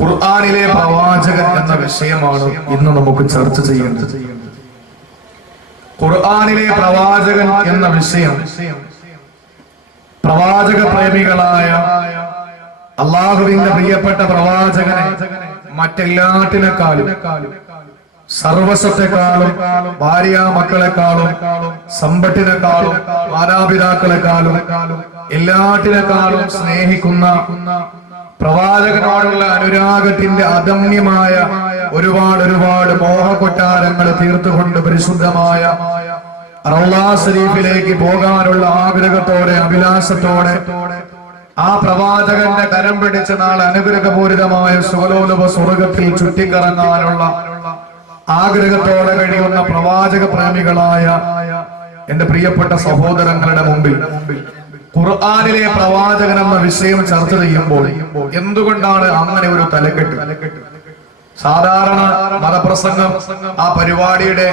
ഖുർആനിലെ പ്രവാചകൻ എന്ന വിഷയമാണ് ഇന്ന് നമുക്ക് ചർച്ച ചെയ്യേണ്ടത്. ഖുർആനിലെ പ്രവാചകൻ എന്ന വിഷയം പ്രവാചക പ്രേമികളായ അള്ളാഹുവിന്റെ പ്രിയപ്പെട്ട പ്രവാചകനെ മറ്റെല്ലാറ്റിനെക്കാളും, സർവസ്വത്തെക്കാളും, ഭാര്യ മക്കളെക്കാളും, സമ്പത്തിനെക്കാളും, മാതാപിതാക്കളെക്കാളും, എല്ലാറ്റിനെക്കാളും സ്നേഹിക്കുന്ന, പ്രവാചകനോടുള്ള അനുരാഗത്തിന്റെ അദമ്യമായ ഒരുപാട് മോഹകൊട്ടാരങ്ങൾ തീർത്തുകൊണ്ട് പരിശുദ്ധമായ റൗളാ ശരീഫിലേക്ക് പോകാനുള്ള ആഗ്രഹത്തോടെ, അഭിലാഷത്തോടെ ആ പ്രവാചകന്റെ കരം പിടിച്ച നാൾ അനുഗ്രഹപൂരിതമായ സുഖലോലുപ സ്വർഗത്തിൽ ചുറ്റിക്കറങ്ങാനുള്ള ആഗ്രഹത്തോടെ കഴിയുന്ന പ്രവാചക പ്രേമികളായ എന്റെ പ്രിയപ്പെട്ട സഹോദരങ്ങളുടെ മുമ്പിൽ ഖുർആനിലെ പ്രവാചകൻ എന്ന വിഷയം ചർച്ച ചെയ്യുമ്പോൾ എന്തുകൊണ്ടാണ് അങ്ങനെ ഒരു തലക്കെട്ട്? സാധാരണ മതപ്രസംഗം, ആ പരിപാടിയുടെ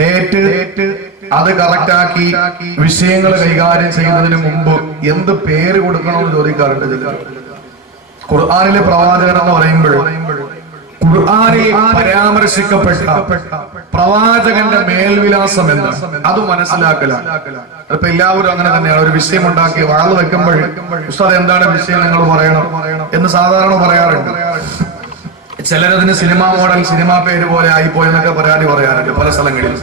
ഡേറ്റ് അത് കറക്റ്റാക്കി വിഷയങ്ങൾ കൈകാര്യം ചെയ്യുന്നതിന് മുമ്പ് എന്ത് പേര് കൊടുക്കണമെന്ന് ചോദിക്കാറുണ്ട്. ഖുർആനിലെ പ്രവാചകൻ എന്ന് പറയുമ്പോൾ ഖുർആനിൽ പരാമർശിക്കപ്പെട്ട പ്രവാചകന്റെ മേൽവിലാസം എന്താ അത് മനസ്സിലാക്കലാണ്. അപ്പൊ എല്ലാവരും അങ്ങനെ തന്നെയാണ്. ഒരു വിഷയം ഉണ്ടാക്കി വാള് വെക്കുമ്പോൾ ഉസ്താദ് എന്താണ് വിഷയം നിങ്ങൾ പറയണം എന്ന് സാധാരണ പറയാറുണ്ട്. ചിലരതിന് സിനിമാ മോഡൽ, സിനിമാ പേര് പോലെ ആയിപ്പോയെന്നൊക്കെ പരാതി പറയാറുണ്ട് പല സ്ഥലങ്ങളിൽ.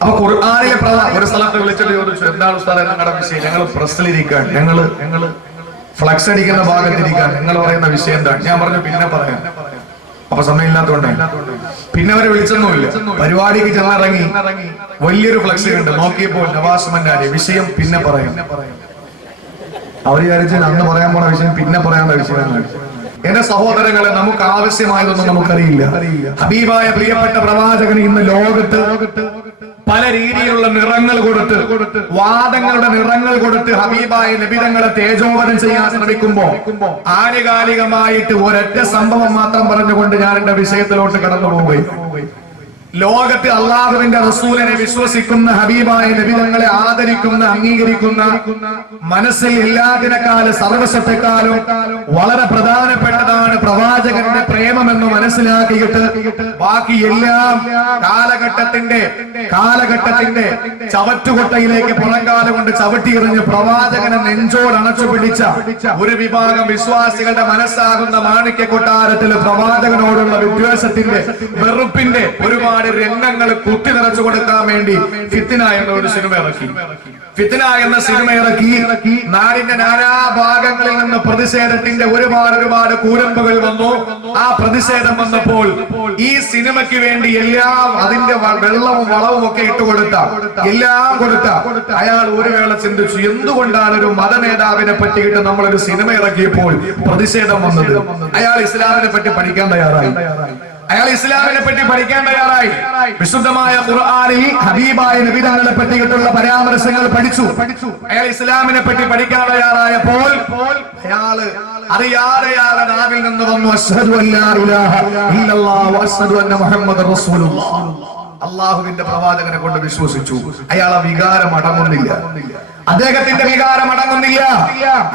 അപ്പൊ ഖുർആനിലെ ഒരു സ്ഥലത്ത് വിളിച്ചിട്ട് ചോദിച്ചു, എന്താണ് ഉസ്താദ് നിങ്ങളുടെ വിഷയം? ഞങ്ങൾ പ്രസ്സിലിരിക്കാൻ, ഞങ്ങള് ഫ്ലക്സ് അടിക്കുന്ന ഭാഗത്തിരിക്കാൻ, നിങ്ങൾ പറയുന്ന വിഷയം എന്താണ്? ഞാൻ പറഞ്ഞു പിന്നെ പറയാം. അപ്പൊ സമയമില്ലാത്തതുകൊണ്ടാണ്. പിന്നെ അവരെ വിളിച്ചൊന്നുമില്ല. പരിപാടിക്ക് ചെന്നിറങ്ങി വലിയൊരു ഫ്ലക്സ് കണ്ട് നോക്കിയപ്പോൾ നവാസ് മന്നാരി വിഷയം പിന്നെ പറയാം. അവർ വിചാരിച്ചാൽ അന്ന് പറയാൻ പോണ വിഷയം പിന്നെ പറയാനുള്ള വിഷയമാണ്. എന്റെ സഹോദരങ്ങളെ, നമുക്ക് ആവശ്യമായതൊന്നും നമുക്കറിയില്ല. ഹബീബായ പ്രിയപ്പെട്ട പ്രവാചകൻ ഇന്ന് ലോകത്ത് പല രീതിയിലുള്ള നിറങ്ങൾ കൊടുത്ത്, വാദങ്ങളുടെ നിറങ്ങൾ കൊടുത്ത് ഹബീബായ നബിതങ്ങളെ തേജോവധം ചെയ്യാൻ ശ്രമിക്കുമ്പോ ആനുകാലികമായിട്ട് ഒരൊറ്റ സംഭവം മാത്രം പറഞ്ഞുകൊണ്ട് ഞാൻ എന്റെ വിഷയത്തിലോട്ട് കടന്നു പോവുകയും, ലോകത്ത് അള്ളാഹുവിന്റെ റസൂലിനെ വിശ്വസിക്കുന്ന, ഹബീബായ നബിതങ്ങളെ ആദരിക്കുന്ന, അംഗീകരിക്കുന്ന, മനസ്സിൽ എല്ലാത്തിനേക്കാളും സർവസ്വത്തെക്കാളും വളരെ പ്രധാനപ്പെട്ടതാണ് പ്രവാചകന്റെ പ്രേമമെന്ന് മനസ്സിലാക്കിയിട്ട് ബാക്കി എല്ലാം കാലഘട്ടത്തിന്റെ ചവറ്റുകൊട്ടയിലേക്ക് പുറംകാല കൊണ്ട് ചവിട്ടിയെറിഞ്ഞ് പ്രവാചകനെ നെഞ്ചോട് അണച്ചു പിടിച്ച ഒരു വിഭാഗം വിശ്വാസികളുടെ മനസ്സാകുന്ന മാണിക്യ കൊട്ടാരത്തിൽ പ്രവാചകനോടുള്ള വിദ്വേഷത്തിന്റെ, വെറുപ്പിന്റെ ഒരുപാട് രംഗങ്ങൾ കുത്തി നിറച്ചു കൊടുക്കാൻ വേണ്ടി ഫിത്ന എന്ന ഒരു സിനിമ ഇറക്കി. ഫിത്ന എന്ന സിനിമ ഇറക്കി നാടിന്റെ നാനാഭാഗങ്ങളിൽ നിന്ന് പ്രതിഷേധത്തിന്റെ ഒരുപാട് കൂരമ്പുകൾ വന്നു. ആ പ്രതിഷേധം വന്നപ്പോൾ ഈ സിനിമയ്ക്ക് വേണ്ടി എല്ലാം, അതിന്റെ വെള്ളവും വളവും ഒക്കെ ഇട്ടുകൊടുത്ത, എല്ലാം കൊടുത്ത അയാൾ ഒരു വേള ചിന്തിച്ചു, എന്തുകൊണ്ടാണ് ഒരു മതനേതാവിനെ പറ്റിയിട്ട് നമ്മളൊരു സിനിമ ഇറക്കിയപ്പോൾ പ്രതിഷേധം വന്നത്? അയാൾ ഇസ്ലാമിനെ പറ്റി പഠിക്കാൻ തയ്യാറായി. വിശുദ്ധമായ ഖുർആനിൽ ഹബീബായ നബിതങ്ങളെ പറ്റിയിട്ടുള്ള പരാമർശങ്ങൾ പഠിച്ചു. അയാൾ ഇസ്ലാമിനെ പറ്റി പഠിക്കാൻ തയ്യാറായപ്പോൾ അയാള് അറിയാതെ നാവിൽ നിന്ന് വന്നു, അശ്ഹദു അല്ലാ ഇലാഹ ഇല്ലല്ലാഹ് വഅശ്ഹദു അന്ന മുഹമ്മദർ റസൂലുള്ളാഹ്. അല്ലാഹുവിന്റെ പ്രവാചകനെ കൊണ്ട് വിശ്വസിച്ചു. അയാളെ വികാരം അടങ്ങുന്നില്ല, അദ്ദേഹത്തിന്റെ വികാരം അടങ്ങുന്നില്ല.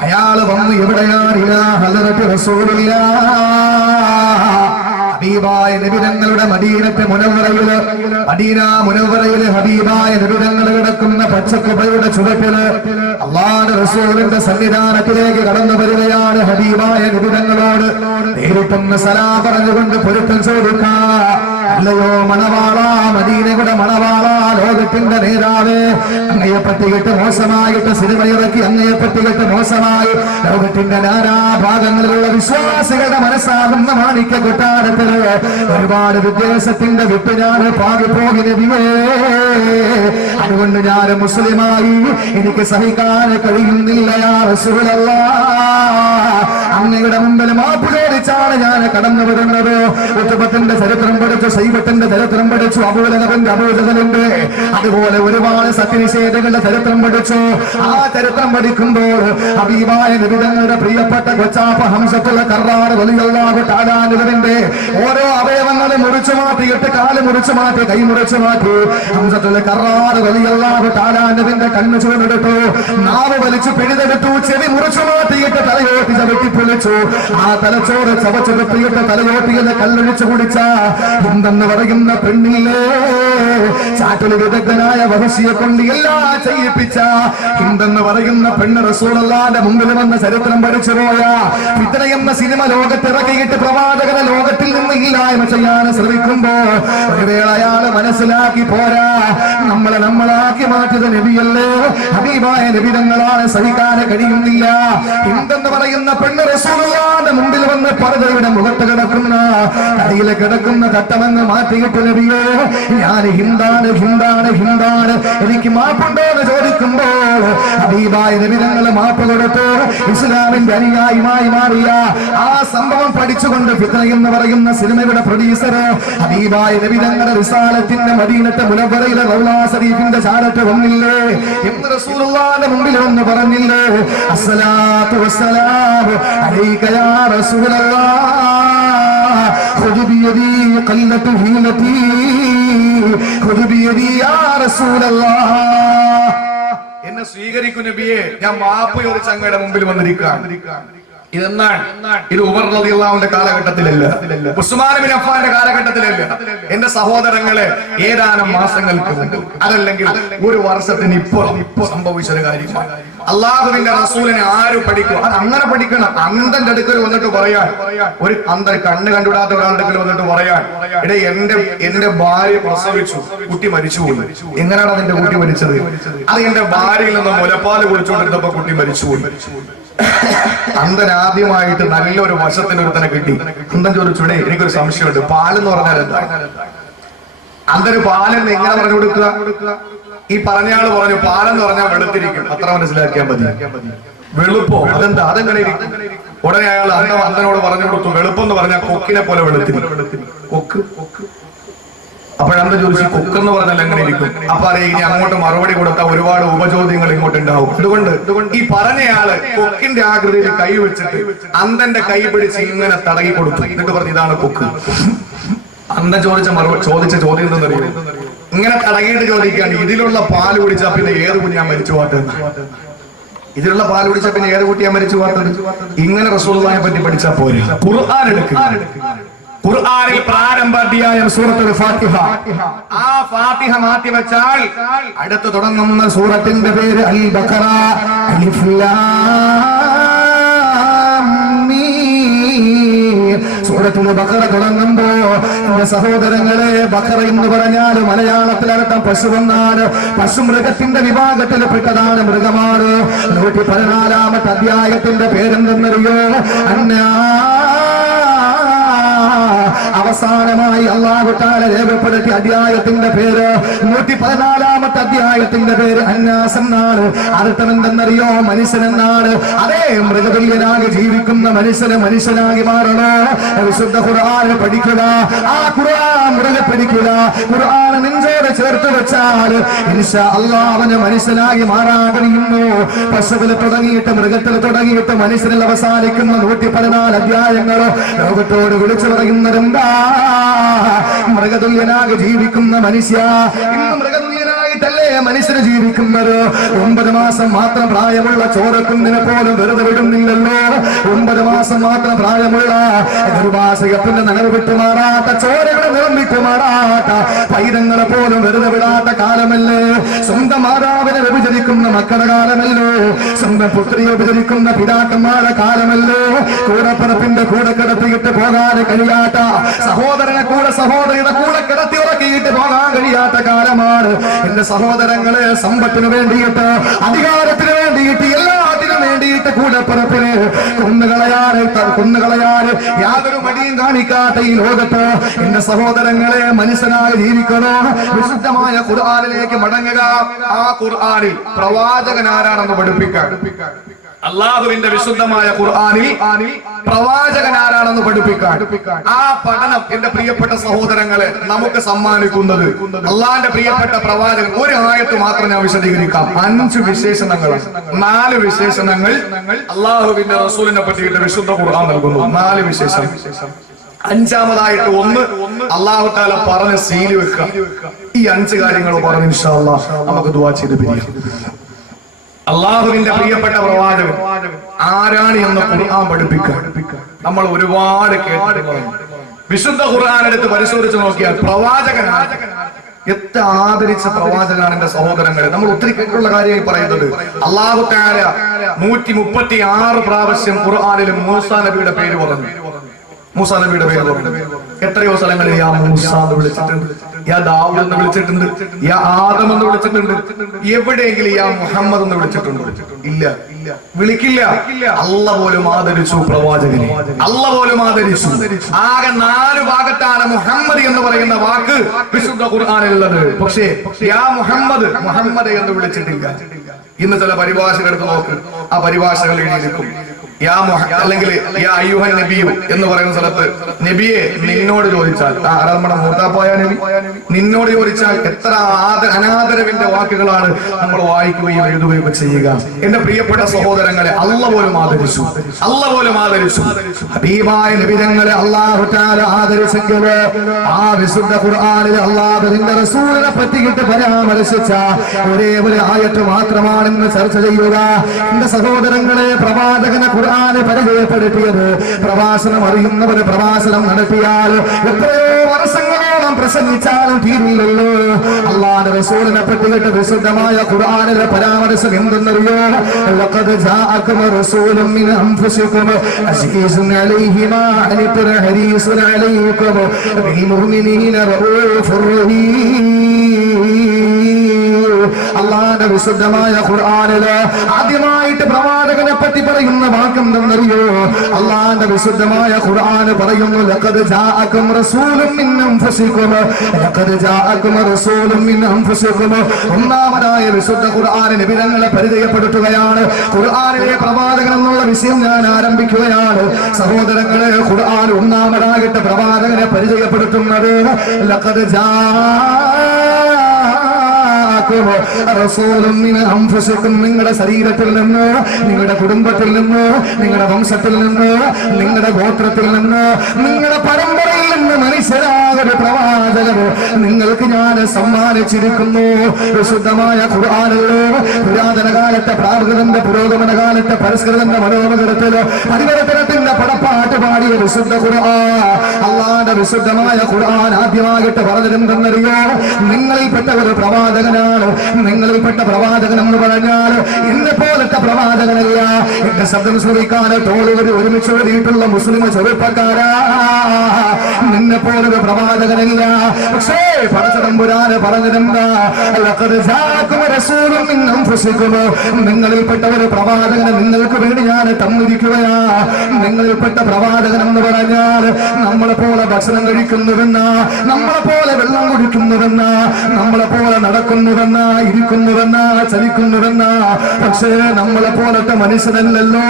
അയാള് വന്നു, എവിടെയാണ് ഇലാഹ ഹദറത്ത് റസൂലുള്ളാഹ്? ഹബീബായ നബിതങ്ങളുടെ മദീനത്തെ മദീന മുനവ്വറയില് ഹബീബായ നബിതങ്ങൾ കിടക്കുന്ന പച്ചക്കുബയുടെ ചുവട്ടില് അല്ലാഹുവിന്റെ റസൂലിന്റെ സന്നിധാനത്തിലേക്ക് കടന്നു വരികയാണ്. ഹബീബായ നബിതങ്ങളോട് നേരിട്ടൊന്ന് സലാം പറഞ്ഞുകൊണ്ട് പൊരുത്തം ചോദിക്കാം. അല്ലയോ മണവാള, മദീനയുടെ മണവാള, ലോകത്തിന്റെ നേതാവ്, അങ്ങയെ പറ്റിയിട്ട് മോശമായിട്ട് സിനിമ ഇറക്കി, അങ്ങയെ പറ്റിയിട്ട് മോശമായി ലോകത്തിന്റെ നാനാഭാഗങ്ങളിലുള്ള വിശ്വാസികളുടെ മനസ്സാകുന്ന മാണിക്യ കൊട്ടാരത്തിൽ ഒരുപാട് വിദ്വേഷത്തിന്റെ വിട്ട് ഞാൻ പാകിപ്പോകി നബിയേ. അതുകൊണ്ട് ഞാൻ മുസ്ലിമായി എനിക്ക് സഹിക്കാൻ കഴിയുന്നില്ല യാ റസൂലല്ലാഹ്. അങ്ങയുടെ മുമ്പിൽ മാപ്പ് ചോദിച്ചാണ് ഞാൻ കടന്നു വരുന്നത്. ഉത്ബത്തിന്റെ ചരിത്രം പഠിച്ചു, സൈബത്തിന്റെ ചരിത്രം പഠിച്ചു, അബൂലഹബിന്റെ അബൂജഹലുണ്ട്, അതുപോലെ ഒരുപാട് സത്യനിഷേധങ്ങളുടെ ചരിത്രം പഠിച്ചു. ആ ചരിത്രം പഠിക്കുമ്പോൾ ഹബീബായ നബിതങ്ങളുടെ പ്രിയപ്പെട്ട കൊച്ചാപ്പ ഹംസത്തുൽ ഖർറാർ റളിയല്ലാഹു തആല അൻഹുവിന്റെ ഓരോ അവയവങ്ങളും മുറിച്ചു മാറ്റിയിട്ട്, കാല് മുറിച്ചു മാറ്റി, കൈ മുറിച്ചു മാറ്റി, ഹംസത്തുൽ ഖർറാർ റളിയല്ലാഹു തആല അൻഹുവിന്റെ കണ്ണ് ചുവടെടുത്തു, നാവ് വലിച്ചു പിഴുതെടുത്തു, ചെവി മുറിച്ചു മാറ്റിയിട്ട് തലയോട്ടി ചവിട്ടി കുളിച്ചു. ആ തലച്ചോറ് ചവച്ചു തുപ്പിയിട്ട് തലയോട്ടിയത് കല്ലൊഴിച്ചു കുടിച്ച ഹിന്ദെന്ന് പറയുന്ന പെണ്ണില്ലേ, ചാറ്റൽ വിദഗ്ധനായ വഹശിയെ കൊണ്ട് എല്ലാം ചെയ്യിപ്പിച്ച ഹിന്ദെന്ന് പറയുന്ന പെണ്ണ് റസൂലുള്ളാഹിന്റെ മുമ്പിൽ വന്ന ചരിത്രം പഠിച്ചു പോയ ഫിത്ന എന്ന സിനിമ ലോകത്തിറക്കിയിട്ട് പ്രവാചകനെ ലോകത്തിൽ നിന്ന് ഇല്ലായ്മ ചെയ്യാൻ ശ്രമിക്കുമ്പോ ഒരു വേള അയാള് മനസ്സിലാക്കി പോരാ, നമ്മളാക്കി മാറ്റിയത് നബിയല്ലേ, ഹബീബായ നബി തങ്ങളാണ്, സഹിക്കാൻ കഴിയുന്നില്ല. ഹിന്ദെന്ന് പറയുന്ന പെണ്ണ് റസൂലുള്ളാഹിന്റെ മുമ്പിൽ വന്ന് പർദ്ദയുടെ മുഖത്ത് കിടക്കുന്ന കടയിൽ കിടക്കുന്ന തട്ടമെന്ന് മാറ്റിയിട്ട് നബിയേ ഞാൻ ഹിന്ദാണ് എനിക്ക് മാപ്പുണ്ടോ എന്ന് ചോദിക്കുമ്പോൾ ഹബീബായ നബി തങ്ങൾ മാപ്പ് കൊടുത്തു. ഇസ്ലാമിന്റെ അനുയായിമായി മാറിയ ആ സംഭവം പഠിച്ചുകൊണ്ട് ഫിത്ന എന്ന് പറയുന്ന സിനിമയുടെ പ്രൊഡ്യൂസർ ഹബീബായ നബി തങ്ങളുടെ റിസാലത്തിന്റെ മദീനത്തെ മുനവ്വറയിലെ റൗള ശരീഫിന്റെ ചാരത്ത് വന്നില്ലേ എന്ന് റസൂലുള്ളാഹിന്റെ മുമ്പിൽ വന്ന് പറഞ്ഞില്ലേ, അസ്സലാത്തു വസ്സലാമു അലൈക യാ റസൂലല്ലാഹ് ഖുദ് ബിയദി ഖല്ലതു ഹീലതി ഖുദ് ബിയദി യാ റസൂലല്ലാഹ്. എന്നെ സ്വീകരിക്കൂ നബിയെ, ഞാൻ മാപ്പ് ചോദിച്ച അങ്ങയുടെ മുമ്പിൽ വന്നിരിക്കുകയാണ്. ഇതെന്നാണ്? ഇത് ഉമർ റളിയല്ലാഹുവിന്റെ കാലഘട്ടത്തിലല്ല, ഉസ്മാൻ ബിൻ അഫ്ഫാന്റെ കാലഘട്ടത്തിലല്ല. എന്റെ സഹോദരങ്ങളെ, ഏതാനും മാസങ്ങൾക്ക് മുമ്പ്, അതല്ലെങ്കിൽ ഒരു വർഷത്തിന് ഇപ്പോൾ സംഭവിച്ചൊരു കാര്യമാണ്. അള്ളാഹുവിന്റെ റസൂലിനെ ആര് പഠിക്കും? അത് അങ്ങനെ പഠിക്കണം. അന്തന്റെ അടുക്കൽ വന്നിട്ട് പറയാൻ, ഒരു അന്തൻ കണ്ണ് കണ്ടുവിടാത്ത ഒരാളുടെ അടുക്കൽ വന്നിട്ട് പറയാൻ, എടേ എന്റെ ഭാര്യ പ്രസവിച്ചു, കുട്ടി മരിച്ചുപോയി. എങ്ങനെയാണ് അതിന്റെ കുട്ടി മരിച്ചത്? അത് എന്റെ ഭാര്യയിൽ നിന്ന് മുലപ്പാല് കുടിച്ചുകൊണ്ടിരുന്നപ്പോ കുട്ടി മരിച്ചുപോയി. അന്തൻ ആദ്യമായിട്ട് നല്ലൊരു വശത്തിന് ഒരുത്തനെ കിട്ടി. അന്തൻ ചോദിച്ചൂടെ, എനിക്കൊരു സംശയമുണ്ട്, പാലെന്ന് പറഞ്ഞാൽ എന്താ? അന്തന് പാലെന്ന് എങ്ങനെ പറഞ്ഞു കൊടുക്കുക? ഈ പറഞ്ഞയാള് പറഞ്ഞു പാലെന്ന് പറഞ്ഞാൽ വെളുത്തിരിക്കും, അത്ര മനസ്സിലാക്കിയാൽ മതി. വെളുപ്പോ? അതെന്താ? അതെങ്ങനെ ഇരിക്കും? ഉടനെ അയാൾ അന്തനോട് പറഞ്ഞു കൊടുത്തു, വെളുപ്പെന്ന് പറഞ്ഞാൽ കൊക്കിനെ പോലെ വെളുത്തിരിക്കും. കൊക്ക്. അപ്പോഴന്ന് ചോദിച്ചു, കൊക്കെന്ന് പറഞ്ഞാൽ എങ്ങനെ ഇരിക്കും? അപ്പൊ അറിയാം, ഇനി അങ്ങോട്ട് മറുപടി കൊടുത്താൽ ഒരുപാട് ഉപചോദ്യങ്ങൾ ഇങ്ങോട്ട് ഉണ്ടാവും. അതുകൊണ്ട് ഈ പറഞ്ഞയാള് കൊക്കിന്റെ ആകൃതിയിൽ കൈ വെച്ചിട്ട് അന്തന്റെ കൈ പിടിച്ച് ഇങ്ങനെ തടകി കൊടുത്തു. എന്നിട്ട് പറഞ്ഞു, ഇതാണ് കൊക്ക്. അന്തൻ ചോദിച്ച ചോദ്യം എന്തെന്നറിയോ? ഇങ്ങനെ തടകിയിട്ട് ചോദിക്കാണ്, ഇതിലുള്ള പാല് കുടിച്ചാ പിന്നെ ഏത് കുഞ്ഞാൻ മരിച്ചു പോകാത്തത്? ഇതിലുള്ള പാല് കുടിച്ചാ പിന്നെ ഏത് കുട്ടിയാൻ മരിച്ചു പോകാത്തത്? ഇങ്ങനെ റസൂലുള്ളാഹിയെ പറ്റി പഠിച്ചാ പോരെ. ഖുർആൻ എടുക്കുക. ഖുർആനിൽ പ്രാരംഭ അധ്യായം സൂറത്തുൽ ഫാത്തിഹ. ആ ഫാത്തിഹ മാറ്റി വെച്ചാൽ അടുത്ത് തുടങ്ങുന്ന സൂറത്തിന്റെ പേര് അൽ ബഖറ. അലിഫ് ലാം മീം. സൂറത്തുൽ ബഖറ തുടങ്ങുമ്പോ എന്റെ സഹോദരങ്ങളെ, ബഖറ എന്ന് പറഞ്ഞാൽ മലയാളത്തിലർത്ഥം പശുവെന്നാണ്. പശു മൃഗത്തിന്റെ വിഭാഗത്തിൽ പെട്ടതാണ്, മൃഗമാണ്. 114-ാമത്തെ അധ്യായത്തിന്റെ പേരെന്തെന്നറിയോ? അവസാനമായി അല്ലാഹു തആല രേഖപ്പെടുത്തിയ അധ്യായത്തിന്റെ പേര് 114-ാമത്തെ അധ്യായത്തിന്റെ പേര് അന്നാസ് എന്നാണ്. അർത്ഥം എന്തെന്നറിയോ? മനുഷ്യൻ എന്നാണ്. അതേ, മൃഗതുല്യനായി ജീവിക്കുന്ന മനുഷ്യനായി മാറണോ? വിശുദ്ധ ഖുർആൻ പഠിക്കുക. ആ ഖുർആൻ മുറുകെ പഠിക്കുക. ഖുർആൻ നെഞ്ചോട് ചേർത്ത് വെച്ചാൽ ഇൻഷാ അല്ലാഹ് അവന് മനുഷ്യനായി മാറാൻ കഴിയുന്നു. പശുവിൽ തുടങ്ങിയിട്ട് മൃഗത്തിൽ തുടങ്ങിയിട്ട് മനുഷ്യനിൽ അവസാനിക്കുന്ന 114 അധ്യായങ്ങൾ ലോകത്തോട് വിളിച്ചു പറയുന്നതെന്താ? മൃഗതുല്യനായി ജീവിക്കുന്ന മനുഷ്യ. ഇന്ന് മൃഗതുല്യനായിട്ടല്ലേ മനുഷ്യന് ജീവിക്കുന്നത്? 9 മാസം മാത്രം പ്രായമുള്ള ചോരക്കുന്നിനെ പോലും വെറുതെ വിടുന്നില്ലല്ലോ. 9 മാസം മാത്രം പ്രായമുള്ള ഗർഭാശയത്തിന്റെ നിലവ് വിട്ടുമാറാത്ത, ചോരകളെ നിറം വിട്ടുമാറാത്ത പൈതങ്ങളെ പോലും വെറുതെ വിടാത്ത കാലമല്ലേ? സ്വന്തം മാതാവിനെ വ്യഭിചരിക്കുന്ന മക്കളുടെ കാലമല്ലോ? സ്വന്തം പുത്രിയെ വ്യഭിചരിക്കുന്ന പിതാക്കന്മാരുടെ കാലമല്ലോ? കൂടപ്പിറപ്പിന്റെ കൂടെ കിടത്തിയിട്ട് പോകാൻ കഴിയാത്ത, സഹോദരനെ കൂടെ സഹോദരിയുടെ കൂടെ കിടത്തി ഉറക്കിയിട്ട് പോകാൻ കഴിയാത്ത കാലമാണ്. എന്റെ സഹോദരങ്ങളെ, സമ്പത്തിന് വേണ്ടിയിട്ട്, അധികാരത്തിന് വേണ്ടിയിട്ട്, എല്ലാത്തിനും വേണ്ടിയിട്ട് കൂടപ്പിറപ്പിന് കൊന്നുകളയാറ് യാതൊരു മടിയും കാണിക്കാത്ത ഈ ലോകത്ത് എന്റെ സഹോദരങ്ങളെ, മനുഷ്യനായി ജീവിക്കണോ? വിശുദ്ധമായ ഖുർആനിലേക്ക് മടങ്ങുക. ആ ഖുർആനിൽ പ്രവാചകൻ ആരാണെന്ന് പഠിപ്പിക്കാൻ. അള്ളാഹുവിന്റെ വിശുദ്ധമായ ഖുർആനിൽ പ്രവാചകൻ ആരാണെന്ന് പഠിപ്പിക്കാൻ. ആ പഠനം എന്റെ പ്രിയപ്പെട്ട സഹോദരങ്ങളെ നമുക്ക് സമ്മാനിക്കുന്നത് അള്ളാഹിന്റെ പ്രിയപ്പെട്ട പ്രവാചകൻ. ഒരു ആയത്ത് മാത്രം ഞാൻ വിശദീകരിക്കാം. 5 വിശേഷണങ്ങൾ, 4 വിശേഷണങ്ങൾ അള്ളാഹുവിന്റെ റസൂലിനെ പറ്റിയിട്ട് വിശുദ്ധ ഖുർആൻ നൽകുന്നു. 4 വിശേഷണം. 5-മതായിട്ട് ഒന്ന് അല്ലാഹു തആല പറഞ്ഞ സീൽ വെക്കുക. ഈ 5 കാര്യങ്ങൾ പറഞ്ഞ് ഇൻഷാ അല്ലാഹ് നമുക്ക് ദുആ ചെയ്ത് പിരിയാം. അള്ളാഹുവിന്റെ പ്രിയപ്പെട്ട പ്രവാചകൻ ആരാണ് എന്ന് ഖുർആൻ പഠിപ്പിക്കാൻ നമ്മൾ ഒരുപാട് കേട്ടിട്ടുണ്ട്. വിശുദ്ധ ഖുർആൻ എടുത്ത് പരിശോധിച്ച് നോക്കിയാൽ പ്രവാചകനാണ്. എത്ര ആദരിച്ച പ്രവാചകനാണ് എന്റെ സഹോദരങ്ങളെ. നമ്മൾ ഒത്തിരി കേട്ടുള്ള കാര്യമായി പറയുന്നത്. അല്ലാഹു തആല 136 പ്രാവശ്യം ഖുർആനിൽ മൂസാ നബിയുടെ പേര് പറഞ്ഞു. മൂസാ നബിയുടെ പേര് പറഞ്ഞു. എത്രയോ സ്ഥലങ്ങളിൽ യാ മൂസ എന്ന് വിളിച്ചിട്ടുണ്ട്, യാ ദാവൂദ് എന്ന് വിളിച്ചിട്ടുണ്ട്, യാ ആദം എന്ന് വിളിച്ചിട്ടുണ്ട്. എവിടെയെങ്കിലും യാ മുഹമ്മദ് എന്ന് വിളിച്ചിട്ടുണ്ടോ? ഇല്ല, വിളിക്കില്ല. അല്ലാഹു പോലും ആദരിച്ചു പ്രവാചകനെ. അല്ലാഹു പോലും ആദരിച്ചു. ആകെ 4 ഭാഗത്താണ് മുഹമ്മദ് എന്ന് പറയുന്ന വാക്ക് വിശുദ്ധ ഖുർആനിലുള്ളത്. പക്ഷേ യാ മുഹമ്മദ്, മുഹമ്മദ് എന്ന് വിളിച്ചിട്ടില്ല. ഇന്ന് ചില പരിഭാഷകൾ എടുത്ത് നോക്ക്, ആ പരിഭാഷകൾ എഴുതിയിരിക്കും അല്ലെങ്കിൽ യാ അയ്യുഹൻ നബിയു എന്ന് പറയുന്ന സ്ഥലത്ത് നബിയെ നിന്നോട് ചോദിച്ചാൽ, നമ്മുടെ മൂത്താപ്പായ നബി, നിന്നോട് ചോദിച്ചാൽ എത്ര അനാദരവിന്റെ വാക്കുകളാണ് നമ്മൾ വായിക്കുകയും എഴുതുകയും ചെയ്യുക. എന്റെ പ്രിയപ്പെട്ട സഹോദരങ്ങളെ, അല്ലാഹു പോലും ആദരിച്ചു. അല്ലാഹു പോലും ആദരിച്ചു. ഹബീബായ നബിതങ്ങളെ അല്ലാഹു തആല ആദരിച്ചെങ്കിൽ ആ വിശുദ്ധ ഖുർആനിൽ അല്ലാഹുവിന്റെ റസൂലിനെ പറ്റിയിട്ട് പരാമർശിച്ച ഒരേ ഒരു ആയത്ത് മാത്രമാണ് ഇന്ന് ചർച്ച ചെയ്യുക. എന്റെ സഹോദരങ്ങളെ, പ്രവാചകനെ ഖുർആന് പരിചയപ്പെടുത്തിയത് പ്രവാസനം അറിയുന്നവര് പ്രവാസനം നടത്തിയാൽ എത്രയോ വർഷങ്ങളോളം പ്രസംഗിച്ചാലും തീരില്ലല്ലോ. അല്ലാഹുവിന്റെ റസൂലിനെ പറ്റിയിട്ട് വിശുദ്ധമായ ഖുർആനിലെ പരാമർശം എന്തെന്നറിയോ? ലഖദ് ജാഅകും റസൂലുൻ മിൻ അൻഫുസികും അസീസുൻ അലൈഹി മാ അനിതും ഹരീസുൻ അലൈക്കും ബിൽ മുഅ്മിനീന റഊഫുർ റഹീം. അല്ലാഹുവിന്റെ വിശുദ്ധമായ ഖുർആനില് ആദ്യമായിട്ട് പ്രവാചകനെ പറ്റി പറയുന്ന വാക്കെന്തെന്നറിയോ? അല്ലാഹുവിന്റെ വിശുദ്ധമായ ഖുർആന് പറയുന്നു, ലഖദ് ജാഅകും റസൂലുൻ മിൻ അൻഫുസികും, ലഖദ് ജാഅകും റസൂലുൻ മിൻ അൻഫുസികും. ഒന്നാമതായ വിശുദ്ധ ഖുർആൻ നബിതങ്ങളെ പരിചയപ്പെടുത്തുകയാണ്. ഖുർആനിലെ പ്രവാചകൻ എന്നുള്ള വിഷയം ഞാൻ ആരംഭിക്കുകയാണ്. സഹോദരങ്ങളെ, ഖുർആൻ ഒന്നാമതായിട്ട് പ്രവാചകനെ പരിചയപ്പെടുത്തുന്നത് ലഖദ് നിങ്ങളുടെ ശരീരത്തിൽ നിന്ന്, നിങ്ങളുടെ കുടുംബത്തിൽ നിന്ന്, നിങ്ങളുടെ വംശത്തിൽ നിന്ന്, നിങ്ങളുടെ ഗോത്രത്തിൽ നിന്ന്, നിങ്ങളുടെ പരമ്പരയിൽ നിന്ന് മനുഷ്യരാകെ പ്രവാചകർ നിങ്ങൾക്ക് ഞാൻ സമ്മാനിച്ചിരിക്കുന്നു. വിശുദ്ധമായ ഖുർആനിലെ പുരാതന കാലത്തെ പ്രാകൃതന്റെ പുരോഗമന കാലത്തെ പരിഷ്കൃതന്റെ മനോമകരത്തില് പരിവർത്തനത്തിന്റെ പടപ്പാട്ട് പാടിയ വിശുദ്ധ ഖുർആൻ, അല്ലാഹുവിന്റെ വിശുദ്ധമായ ഖുർആൻ ആദ്യമായിട്ട് പറഞ്ഞിരുന്നെന്നറിയോ? നിങ്ങളിൽപ്പെട്ട ഒരു പ്രവാചകനാണ്. നിങ്ങളിൽപ്പെട്ട പ്രവാചകൻ എന്ന് പറഞ്ഞാൽ എന്നെ പോലത്തെ പ്രവാചകനല്ല. എന്റെ ശബ്ദം ശ്രമിക്കാൻ തോളുവര് ഒരുമിച്ച് എഴുതിയിട്ടുള്ള മുസ്ലിം ചെറുപ്പക്കാരാ, നിന്നെ പോലൊരു പ്രവാചകനല്ല. പക്ഷേ പടച്ചതമ്പുരാന് പറഞ്ഞിരുന്ന നിങ്ങളിൽപ്പെട്ട ഒരു പ്രവാചകനെ നിങ്ങൾക്ക് വേണ്ടി ഞാൻ തന്നിരിക്കുകയാ. നിങ്ങളിൽപ്പെട്ട പ്രവാചകൻ എന്ന് പറഞ്ഞാൽ നമ്മളെ പോലെ ഭക്ഷണം കഴിക്കുന്നുവെന്ന, നമ്മളെ പോലെ വെള്ളം കുടിക്കുന്നുവെന്ന, നമ്മളെ പോലെ നടക്കുന്നുവെന്ന, ഇരിക്കുന്നുവെന്ന, ചലിക്കുന്നുവെന്ന, പക്ഷേ നമ്മളെ പോലത്തെ മനുഷ്യനല്ലല്ലോ.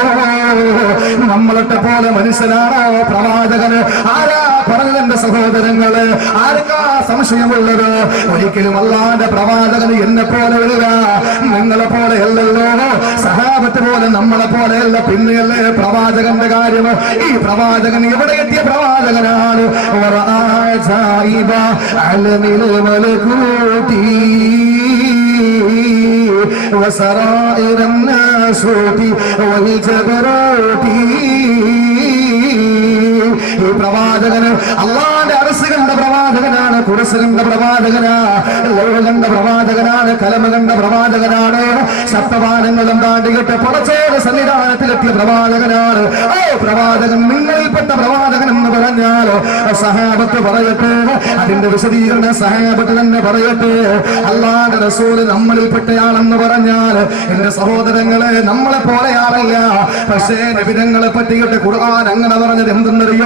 നമ്മളത്തെ പോലെ മനുഷ്യനാണോ പ്രവാചകന്? ആരാ പറഞ്ഞതെന്റെ സഹോദരങ്ങള്? ആർക്കാ സംശയമുള്ളത്? ഒരിക്കലും അല്ലാഹുവിന്റെ പ്രവാചകന് എന്നെ പോലെയല്ല, നിങ്ങളെ പോലെയല്ലല്ലോ. സഹാബത്ത് പോലെ നമ്മളെ പോലെയല്ല. പിന്നെയല്ലേ പ്രവാചകന്റെ കാര്യം? ഈ പ്രവാചകൻ എവിടെ എത്തിയ പ്രവാചകനാണ്? وسرائر الناسوت والجبروت. ഈ പ്രവാചകന് അല്ലാഹുവിന്റെ അർശ് കണ്ട പ്രവാചകനാണ്, കുർസി കണ്ട പ്രവാചകനാ, ലൗഹ് കണ്ട പ്രവാചകനാണ്, കലമ കണ്ട പ്രവാചകനാണ്, സപ്തവാനങ്ങളും താണ്ടിയിട്ട് പടച്ചോര സന്നിധാനത്തിലെത്തിയ പ്രവാചകനാണ്. ഓ പ്രവാചകൻ, നിങ്ങളിൽപ്പെട്ട പ്രവാചകൻ എന്ന് പറഞ്ഞാൽ സഹാബത്ത് പറയട്ടെ, അതിന്റെ വിശദീകരണം സഹാബത്ത് തന്നെ പറയട്ടെ. അല്ലാഹുവിന്റെ റസൂൽ നമ്മളിൽപ്പെട്ടയാളെന്ന് പറഞ്ഞാൽ എന്റെ സഹോദരങ്ങളെ, നമ്മളെ പോലെയാളല്ല. പക്ഷേ നബിതങ്ങളെ പറ്റിയിട്ട് ഖുർആൻ അങ്ങനെ പറഞ്ഞത് എന്തെന്നറിയോ?